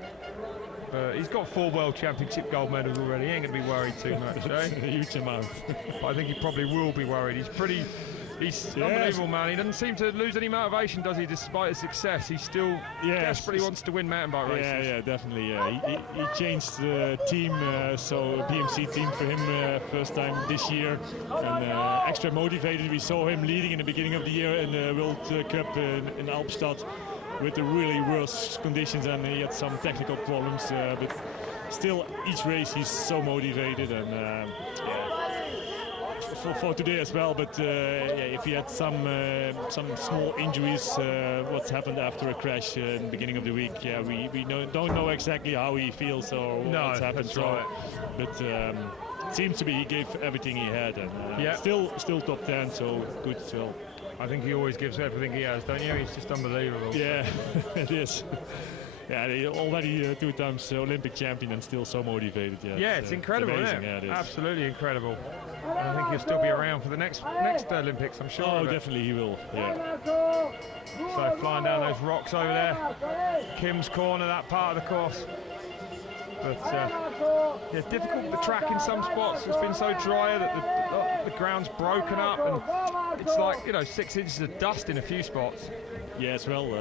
He's got 4 World Championship gold medals already. He ain't going to be worried too much, eh? A huge amount. But I think he probably will be worried. He's unbelievable, man. He doesn't seem to lose any motivation, does he, despite his success? He still desperately wants to win mountain bike races. Yeah, definitely. He changed the team, so a BMC team for him first time this year. And extra motivated. We saw him leading in the beginning of the year in the World Cup in Alpstad with the really worst conditions, and he had some technical problems. But still each race he's so motivated, and for today as well. But if he had some small injuries, what's happened after a crash in the beginning of the week, we don't know exactly how he feels or what's happened. That's right. But it seems to be he gave everything he had, and still top 10, so good still. I think he always gives everything he has, don't you? He's just unbelievable. Yeah, it is. Yeah, they already 2 times Olympic champion and still so motivated. Yeah, it's incredible, it's amazing. isn't it? Yeah, it is. Absolutely incredible. I think he'll still be around for the next Olympics, I'm sure. Oh, definitely he will. Yeah. So flying down those rocks over there, Kim's Corner, that part of the course. But yeah, difficult the track in some spots. It's been so dry that the ground's broken up, and it's like 6 inches of dust in a few spots. Yeah, as well.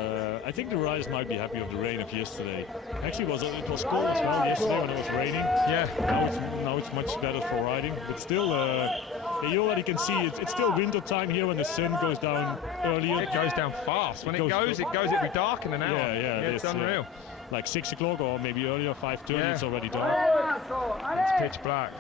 I think the riders might be happy with the rain of yesterday. Actually, it was cold as well yesterday when it was raining. Yeah. Now it's much better for riding, but still, you already can see it's still winter time here when the sun goes down earlier. It goes down fast. When it goes, it'll be dark in an hour. Yeah, it's unreal. Like 6 o'clock or maybe earlier, 5:30. It's already dark. It's pitch black.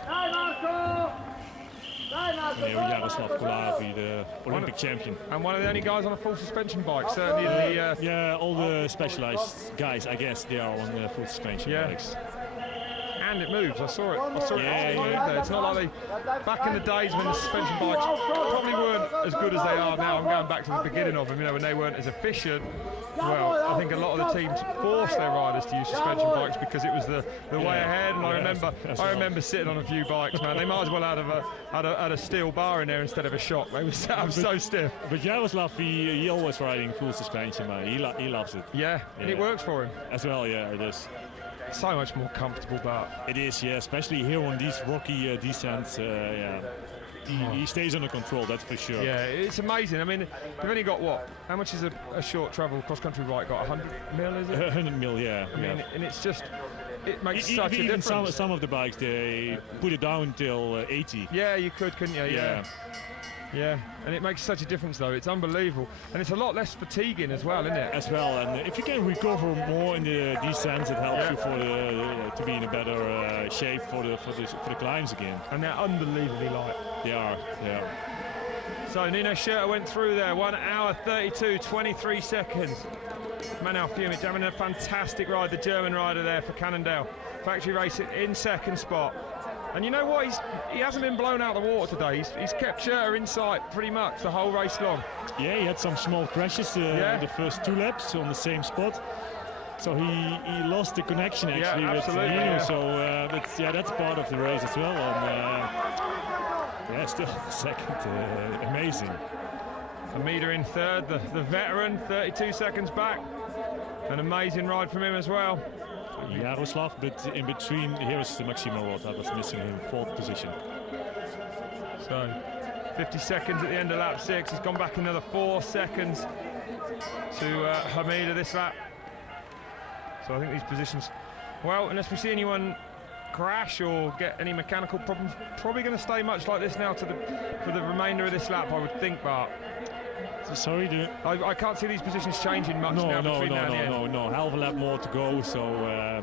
And here Jaroslav Kulavi, the Olympic champion. And one of the only guys on a full suspension bike, certainly. Yeah, all the specialized guys, I guess, they are on the full suspension bikes. And it moves. I saw it. There. It's not like they. Back in the days when the suspension bikes probably weren't as good as they are now. I'm going back to the beginning of them. When they weren't as efficient. Well, I think a lot of the teams forced their riders to use suspension bikes because it was the way ahead. And I remember sitting on a few bikes, man. They might as well had a steel bar in there instead of a shock. They were so stiff. But Jaroslav, he always riding full suspension, man. He loves it. Yeah, and it works for him as well. Yeah, it is. So much more comfortable, but it is, especially here on these rocky descents. He stays under control, that's for sure. Yeah, it's amazing. I mean, they've only got what? How much is a short travel cross-country bike got? 100 mil, is it? 100 mil, yeah. I mean, and it's just, it makes such a difference. Some of the bikes, they put it down till 80. Yeah, you couldn't you? Yeah, and it makes such a difference, though. It's unbelievable, and it's a lot less fatiguing as well, isn't it? As well, and if you can recover more in the descents, it helps you to be in a better shape for the climbs again. And they're unbelievably light. They are. So Nino Schurter went through there, 1 hour 32, 23 seconds. Manuel Fumic having a fantastic ride, the German rider there for Cannondale. Factory race in second spot. And you know what? He hasn't been blown out of the water today. He's kept Schurter in sight pretty much the whole race long. Yeah, he had some small crashes the first 2 laps on the same spot. So he lost the connection actually with Nino. So that's part of the race as well. And still second, amazing. A meter in third, the veteran, 32 seconds back. An amazing ride from him as well. Jaroslav, but in between, here is Maximo Roth. I was missing him, 4th position. So, 50 seconds at the end of lap 6. He's gone back another 4 seconds to Hamida this lap. So I think these positions, well, unless we see anyone crash or get any mechanical problems, probably going to stay much like this now for the remainder of this lap, I would think, Bart. Sorry, I can't see these positions changing much now. No, half a lap more to go, so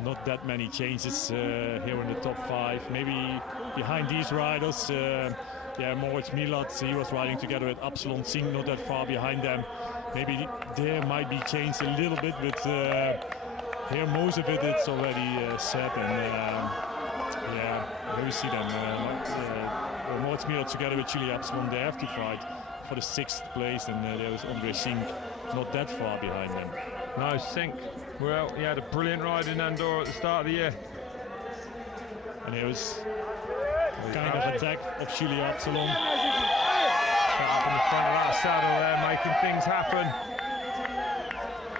not that many changes here in the top 5. Maybe behind these riders, Moritz Milat, he was riding together with Absalon Singh, not that far behind them. Maybe there might be changed a little bit, but here most of it's already set, and here we see them. Moritz Milat together with Julie Absalon, they have to fight for the 6th place, and there was Andre Singh not that far behind them. No, Singh, well, he had a brilliant ride in Andorra at the start of the year. And it was kind of attack of Julie Absalon. Up in the front of that saddle there, making things happen.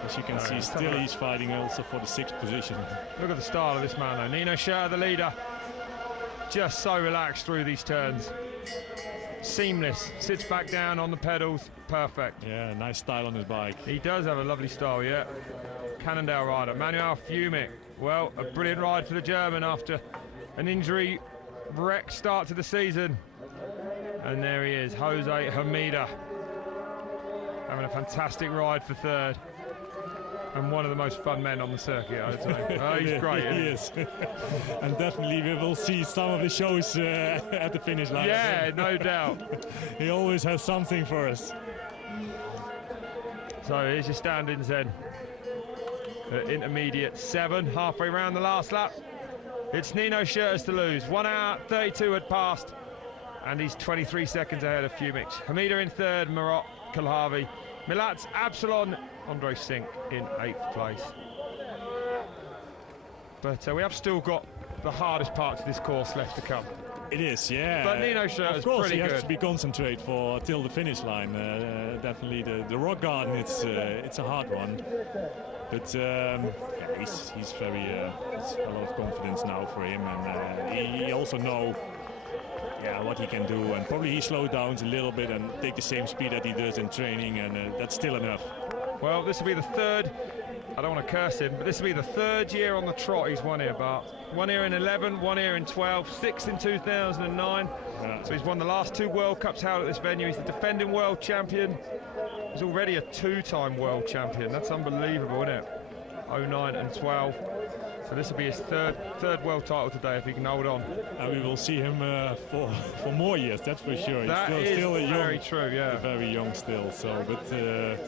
As you can see, still he's fighting also for the 6th position. Look at the style of this man, though. Nino Schurter, the leader, just so relaxed through these turns. Seamless, sits back down on the pedals, perfect. Yeah, nice style on his bike. He does have a lovely style, yeah. Cannondale rider, Manuel Fumic. Well, a brilliant ride for the German after an injury wreck start to the season. And there he is, Jose Hamida, having a fantastic ride for 3rd. And one of the most fun men on the circuit, I'd say. Oh, he's great. He is. And definitely we will see some of the shows at the finish line. Yeah, no doubt. He always has something for us. So here's your standings then. Intermediate 7, halfway round the last lap. It's Nino Schurter's to lose. 1 hour 32 had passed, and he's 23 seconds ahead of Fumix. Hamida in 3rd, Marot, Kalhavi, Milatz, Absalon, Andre Sink in 8th place. But we have still got the hardest parts of this course left to come. It is, yeah. But Nino Schurter's pretty good. Of course, he has to be concentrate for till the finish line. Definitely the rock garden. It's a hard one, but yeah, he's very. It's a lot of confidence now for him, and he also know. Yeah, what he can do, and probably he slows down a little bit and take the same speed that he does in training, and that's still enough. Well, this will be the 3rd. I don't want to curse him, but this will be the 3rd year on the trot he's won here, Bart. 1 year in 11, 1 year in 12, 6th in 2009. Yeah. So he's won the last 2 World Cups held at this venue. He's the defending world champion. He's already a 2-time world champion. That's unbelievable, isn't it? 09 and 12. So this will be his third world title today if he can hold on. And we will see him for more years, that's for sure. That He's is still very true, yeah. Very young still. So, but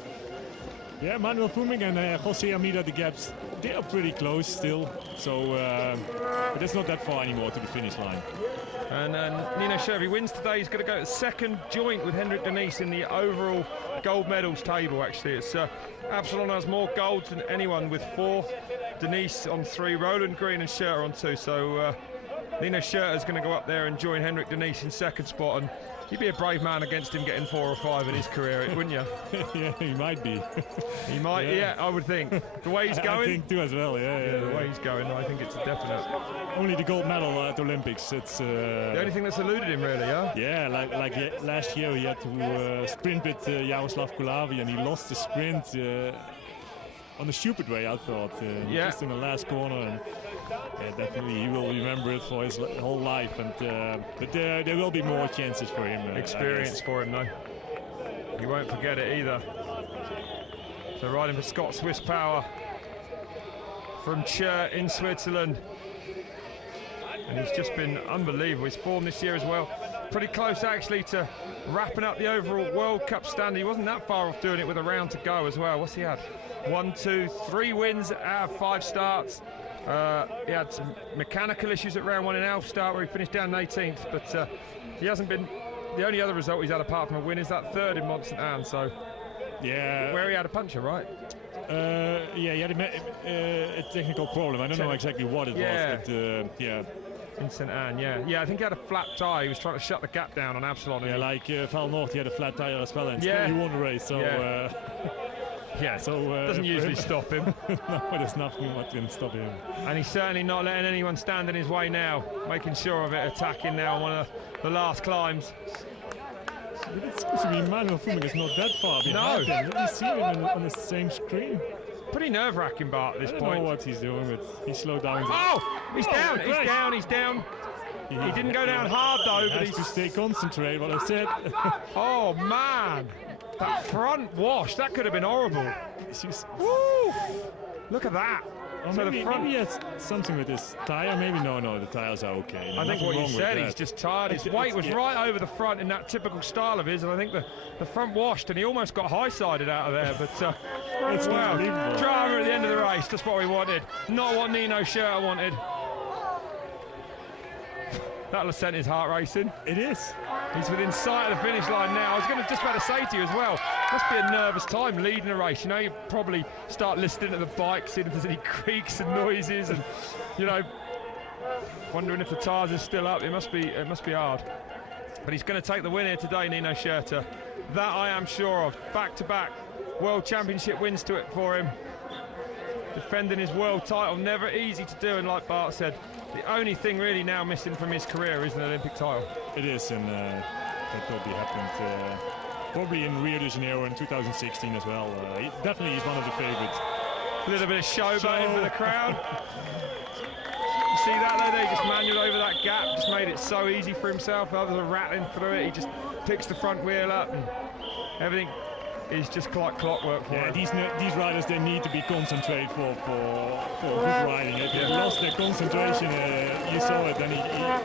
yeah, Manuel Fuming and José Amida, the gaps, they are pretty close still. So, but it's not that far anymore to the finish line. And Nino Schurter, if he wins today, he's going to go to 2nd joint with Henrik Denise in the overall gold medals table, actually. It's Absalon has more golds than anyone with 4. Denise on 3, Roland Green and Schurter on 2. So Nino Schurter is going to go up there and join Henrik Denise in 2nd spot. And you'd be a brave man against him getting 4 or 5 in his career, wouldn't you? Yeah, he might be. He might, yeah, I would think. The way he's going. I think too as well, yeah. The way he's going, I think it's a definite. Only the gold medal at the Olympics. It's the only thing that's eluded him, really, yeah? Yeah, like last year he had to sprint with Jaroslav Kulavi, and he lost the sprint on a stupid way, I thought. Just in the last corner. And, yeah, definitely he will remember it for his whole life. And but there will be more chances for him. Experience for him, though. He won't forget it either. So riding for Scott Swiss Power from Chur in Switzerland. And he's just been unbelievable. His form this year as well. Pretty close, actually, to wrapping up the overall World Cup stand. He wasn't that far off doing it with a round to go as well. What's he had? 1, 2, 3 wins out of 5 starts. He had some mechanical issues at round 1 in Alfstart where he finished down 18th, but he hasn't been. The only other result he's had apart from a win is that 3rd in Mont St. Anne. So yeah, where he had a puncture, right? Yeah, he had a technical problem. I don't know exactly what it was, but yeah. In St. Anne, yeah, I think he had a flat tyre. He was trying to shut the gap down on Absalon. Yeah, like Val Noord, he had a flat tyre as well, and yeah, still he won the race. So yeah, so doesn't usually stop him. No, there's nothing much can stop him. And he's certainly not letting anyone stand in his way now, making sure of it, attacking now on one of the last climbs. But it seems to be Manuel Fuming is not that far behind him. Did you see him on the same screen? Pretty nerve-wracking, Bart, at this point. I don't know what he's doing, but he slowed down. Oh! He's down. He didn't go down hard, though. He has to stay concentrated, what I said. Oh, man. That front wash, that could have been horrible. Woo! Look at that. So maybe he has something with his tyre. Maybe no, the tyres are okay. I think what you said, he's just tired. His weight was right over the front in that typical style of his, and I think the front washed, and he almost got high-sided out of there. But well, drama at the end of the race. That's what we wanted. Not what Nino Schurter wanted. That'll have sent his heart racing. It is. He's within sight of the finish line now. I was just about to say to you as well, must be a nervous time leading a race. You know, you probably start listening to the bike, seeing if there's any creaks and noises, and you know, wondering if the tyres are still up. It must be hard. But he's going to take the win here today, Nino Schurter. That I am sure of. Back-to-back World Championship wins to it for him. Defending his world title, never easy to do, and like Bart said, the only thing really now missing from his career is an Olympic title. It is, and that will be happened probably in Rio de Janeiro in 2016 as well. Definitely he's one of the favourites. A little bit of showboating for the crowd. You see that though? They just manual over that gap, just made it so easy for himself. Others are rattling through it. He just picks the front wheel up and everything is just like clockwork for him. These riders, they need to be concentrated for good riding. If they lost their concentration, you saw it, and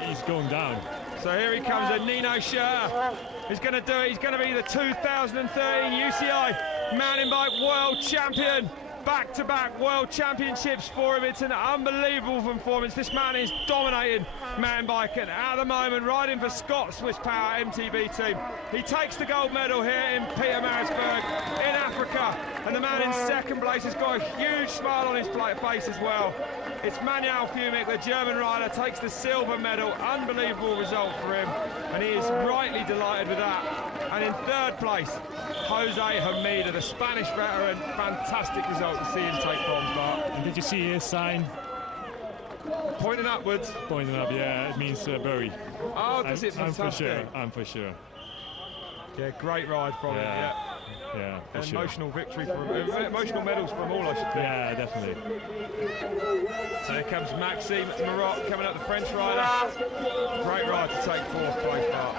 he's going down. So here he comes, and Nino Schurter is going to do it. He's going to be the 2013 UCI mountain bike world champion. Back-to-back world championships for him. It's an unbelievable performance. This man is dominating mountain biking at the moment, riding for Scott Swiss Power MTB team. He takes the gold medal here in Pietermaritzburg in Africa, and the man in second place has got a huge smile on his face as well. It's Manuel Fumic, the German rider, takes the silver medal. Unbelievable result for him, and he is rightly delighted with that. And in third place, Jose Hamida, the Spanish veteran. Fantastic result to see him take bronze, Bart. And did you see his sign? Pointing upwards. Pointing up, yeah, it means bury. Oh, does it? Fantastic. I'm for sure. Yeah, great ride from him, yeah. Yeah, for sure. Emotional victory for him, emotional medals from all, I should think. Yeah, definitely. So here comes Maxime Marotte coming up, the French rider. Great ride to take fourth place, Bart.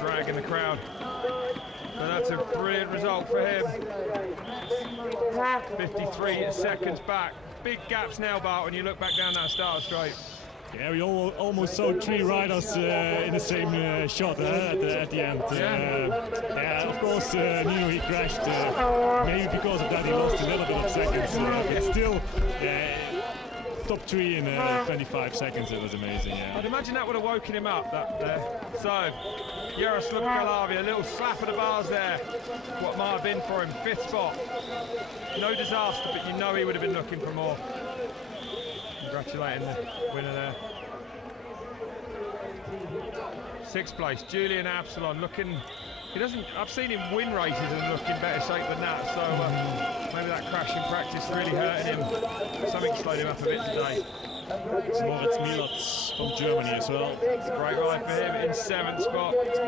Dragging the crowd. And that's a brilliant result for him. 53 seconds back. Big gaps now, Bart, when you look back down that starter straight. Yeah, we almost saw three riders in the same shot at the end. Yeah, of course, Nino, he crashed. Maybe because of that he lost a little bit of seconds. But still, top three in 25 seconds. It was amazing. Yeah. I'd imagine that would have woken him up. So, Jaroslav Kalavi, a little slap of the bars there. What might have been for him, fifth spot. No disaster, but you know he would have been looking for more. Congratulating the winner there. Sixth place, Julian Absalon, looking. I've seen him win races and look in better shape than that. So maybe that crash in practice really hurting him. Something slowed him up a bit today. Moritz Milotz from Germany as well. Great ride for him in seventh spot. As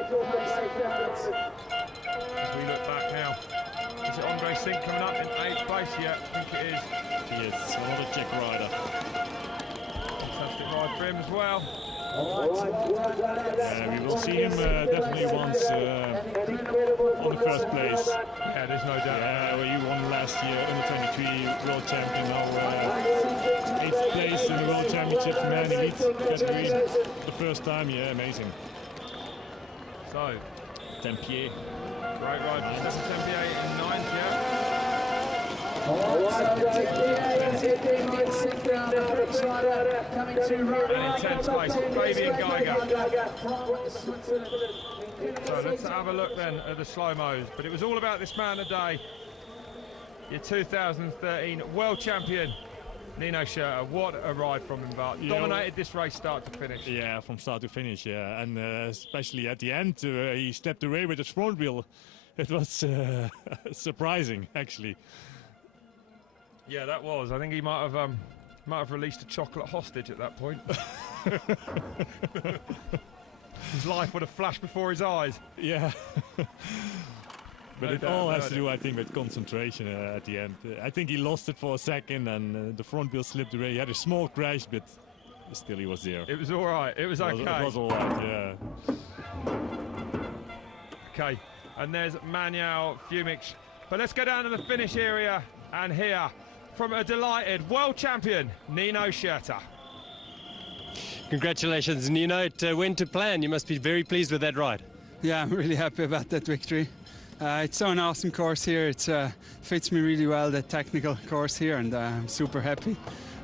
we look back now, is it Andre Sink coming up in eighth place? Yeah, I think it is. He is another Czech rider. Fantastic ride for him as well. Yeah, we will see him definitely once on the first place. Yeah, there's no doubt. Yeah, well, he won last year, under 23 world champion, now 8th place in the world championships, man elite category, the first time. Yeah, amazing. So, Tempier. Great ride for Tempier in ninth, yeah. And in 10th place, Fabian Geiger. So let's have a look then at the slow-mos. But it was all about this man today. Your 2013 world champion, Nino Schurter. What a ride from him, Bart. Dominated this race start to finish. Yeah, from start to finish, yeah. And especially at the end, he stepped away with his front wheel. It was surprising, actually. Yeah, that was. I think he might have released a chocolate hostage at that point. His life would have flashed before his eyes. Yeah. But it all has to do, I think, with concentration at the end. I think he lost it for a second, and the front wheel slipped away. He had a small crash, but still he was there. It was all right. It was okay. It was all right, yeah. Okay, and there's Manuel Fumic. But let's go down to the finish area and hear from a delighted world champion, Nino Schurter. Congratulations, Nino. It went to plan. You must be very pleased with that ride. Yeah, I'm really happy about that victory. It's so an awesome course here. It fits me really well, the technical course here, and I'm super happy.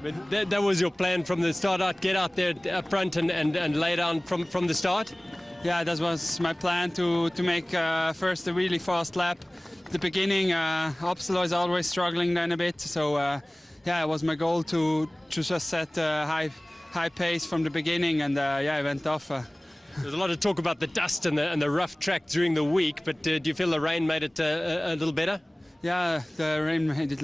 But that was your plan from the start out, get out there up front and lay down from the start? Yeah, that was my plan, to make first a really fast lap. At the beginning, Opsalo is always struggling then a bit, so yeah, it was my goal to just set a high pace from the beginning, and yeah, I went off. There's a lot of talk about the dust and the rough track during the week, but do you feel the rain made it a little better? Yeah, the rain made it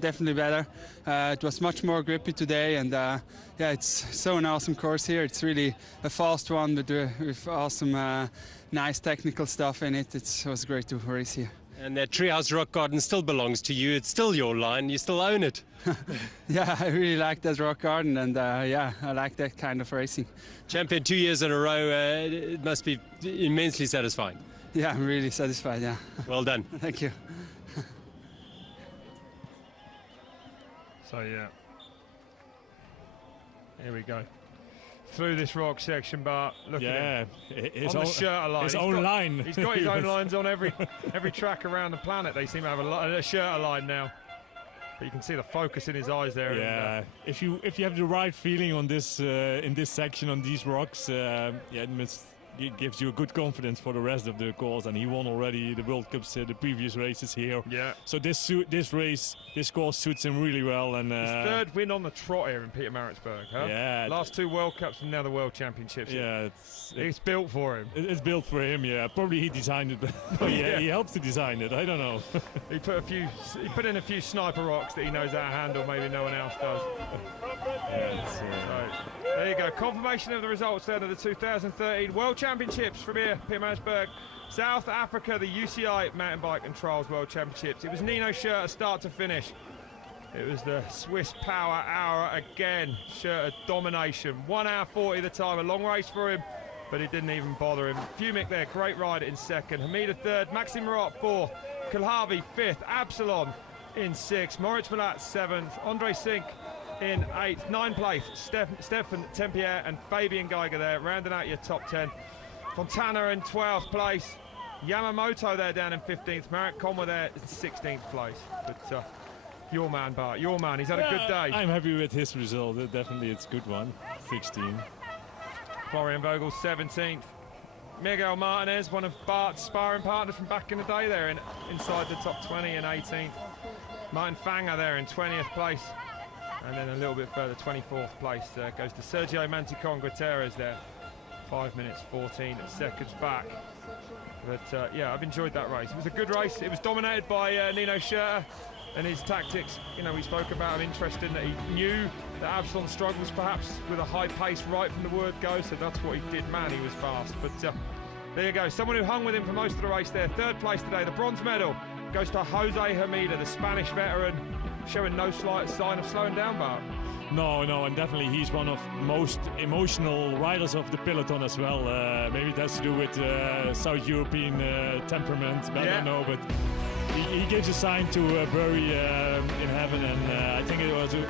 definitely better. It was much more grippy today, and yeah, it's so an awesome course here. It's really a fast one, but with awesome, nice technical stuff in it. It was great to race here. And that Treehouse Rock Garden still belongs to you. It's still your line. You still own it. Yeah, I really like that rock garden, and yeah, I like that kind of racing. Champion 2 years in a row. It must be immensely satisfying. Yeah, I'm really satisfied, yeah. Well done. Thank you. So yeah, here we go. Through this rock section, but look at him. His on own, the shirt line. His own line. He's got his own lines on every track around the planet. They seem to have a shirt line now. But you can see the focus in his eyes there. Yeah, and, if you have the right feeling on this in this section on these rocks, it gives you a good confidence for the rest of the course. And he won already the World Cups, the previous races here. Yeah. So this course suits him really well. And his third win on the trot here in Pietermaritzburg. Huh? Yeah. Last 2 World Cups and now the World Championships. Yeah, it's built for him. It's built for him. Yeah, probably he designed it, but yeah, he helps to design it. I don't know. He put in a few sniper rocks that he knows how to handle. Maybe no one else does. Yeah, so, there you go. Confirmation of the results then of the 2013 World Championships from here, Pietermaritzburg, South Africa, the UCI Mountain Bike and Trials World Championships. It was Nino Schurter start to finish. It was the Swiss Power Hour again. Schurter domination. 1 hour 40 the time. A long race for him, but it didn't even bother him. Fumic there, great ride in second. Hamida third. Maxime Marat fourth. Kulhavi fifth. Absalon in sixth. Moritz Malat seventh. Andre Sink in 8th, 9th place, Stefan Tempierre and Fabian Geiger there, rounding out your top 10. Fontana in 12th place, Yamamoto there down in 15th, Marek Conway there in 16th place. But your man, Bart, your man, he's had a good day. I'm happy with his result, definitely it's a good one, 16. Florian Vogel 17th. Miguel Martinez, one of Bart's sparring partners from back in the day there, inside the top 20 in 18th. Martin Fanger there in 20th place. And then a little bit further, 24th place goes to Sergio Manticon Guterres there. 5 minutes 14 seconds back. But yeah, I've enjoyed that race. It was a good race. It was dominated by Nino Schurter and his tactics. You know, we spoke about him, interesting that he knew that Absalon struggles perhaps with a high pace right from the word go, so that's what he did. Man, he was fast. But there you go, someone who hung with him for most of the race there. 3rd place today, the bronze medal goes to Jose Hamida, the Spanish veteran, showing no slight sign of slowing down, Bart. No, and definitely he's one of the most emotional riders of the peloton as well. Maybe it has to do with South European temperament, I don't know, but he gives a sign to bury in heaven, and I think it was an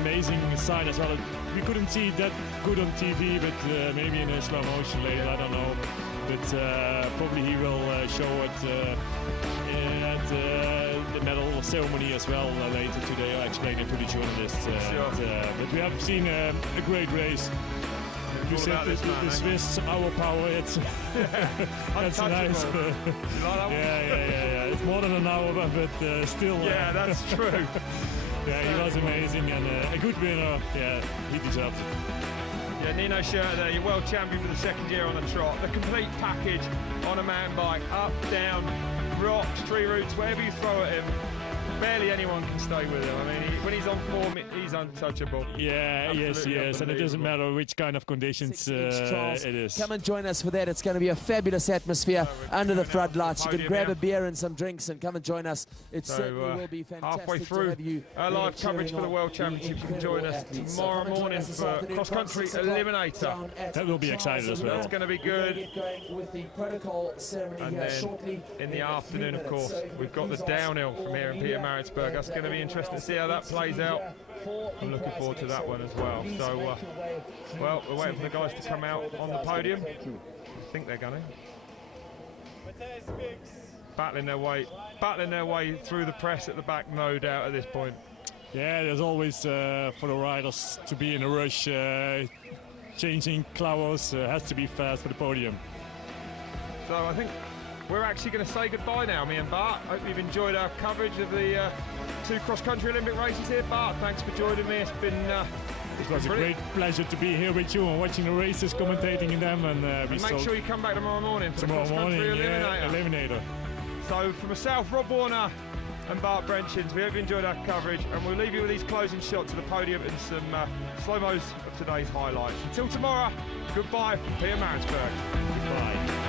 amazing sign as well. We couldn't see that good on TV, but maybe in a slow motion later, I don't know. But probably he will show it at the medal ceremony as well later today. I'll explain it to the journalists. But we have seen a great race. You said the Swiss hour power. It's that's nice. You like that one? Yeah. It's more than an hour, but still. Yeah, that's true. Yeah, he was amazing and a good winner. Yeah, he deserves it. Yeah, Nino Schurter, your world champion for the 2nd year on the trot. The complete package on a mountain bike, up, down, rocks, tree roots, whatever you throw at him. Barely anyone can stay with him. I mean, when he's on form, he's untouchable. Yeah, yes, and it doesn't matter which kind of conditions it is. Come and join us for that. It's going to be a fabulous atmosphere under the floodlights. You can grab a beer and some drinks and come and join us. It certainly will be fantastic. Halfway through to have you our live coverage for the World Championships, you can join us tomorrow morning for cross-country eliminator. That will be exciting as well. That's going to be good. And then in the afternoon, of course, we've got the downhill from here in Pietermaritzburg. That's going to be interesting to see how that plays out. I'm looking forward to that one as well. So, well, we're waiting for the guys to come out on the podium. I think they're going to. Battling their way through the press at the back, no doubt at this point. Yeah, there's always for the riders to be in a rush. Changing clouds has to be fast for the podium. So I think we're actually going to say goodbye now, me and Bart. I hope you've enjoyed our coverage of the 2 cross-country Olympic races here. Bart, thanks for joining me. It was a great pleasure to be here with you and watching the races, commentating in them. And make sure you come back tomorrow morning for the cross-country eliminator. So for myself, Rob Warner and Bart Brenchins, we hope you enjoyed our coverage, and we'll leave you with these closing shots of the podium and some slow-mos of today's highlights. Until tomorrow, goodbye from Pietermaritzburg. Goodbye.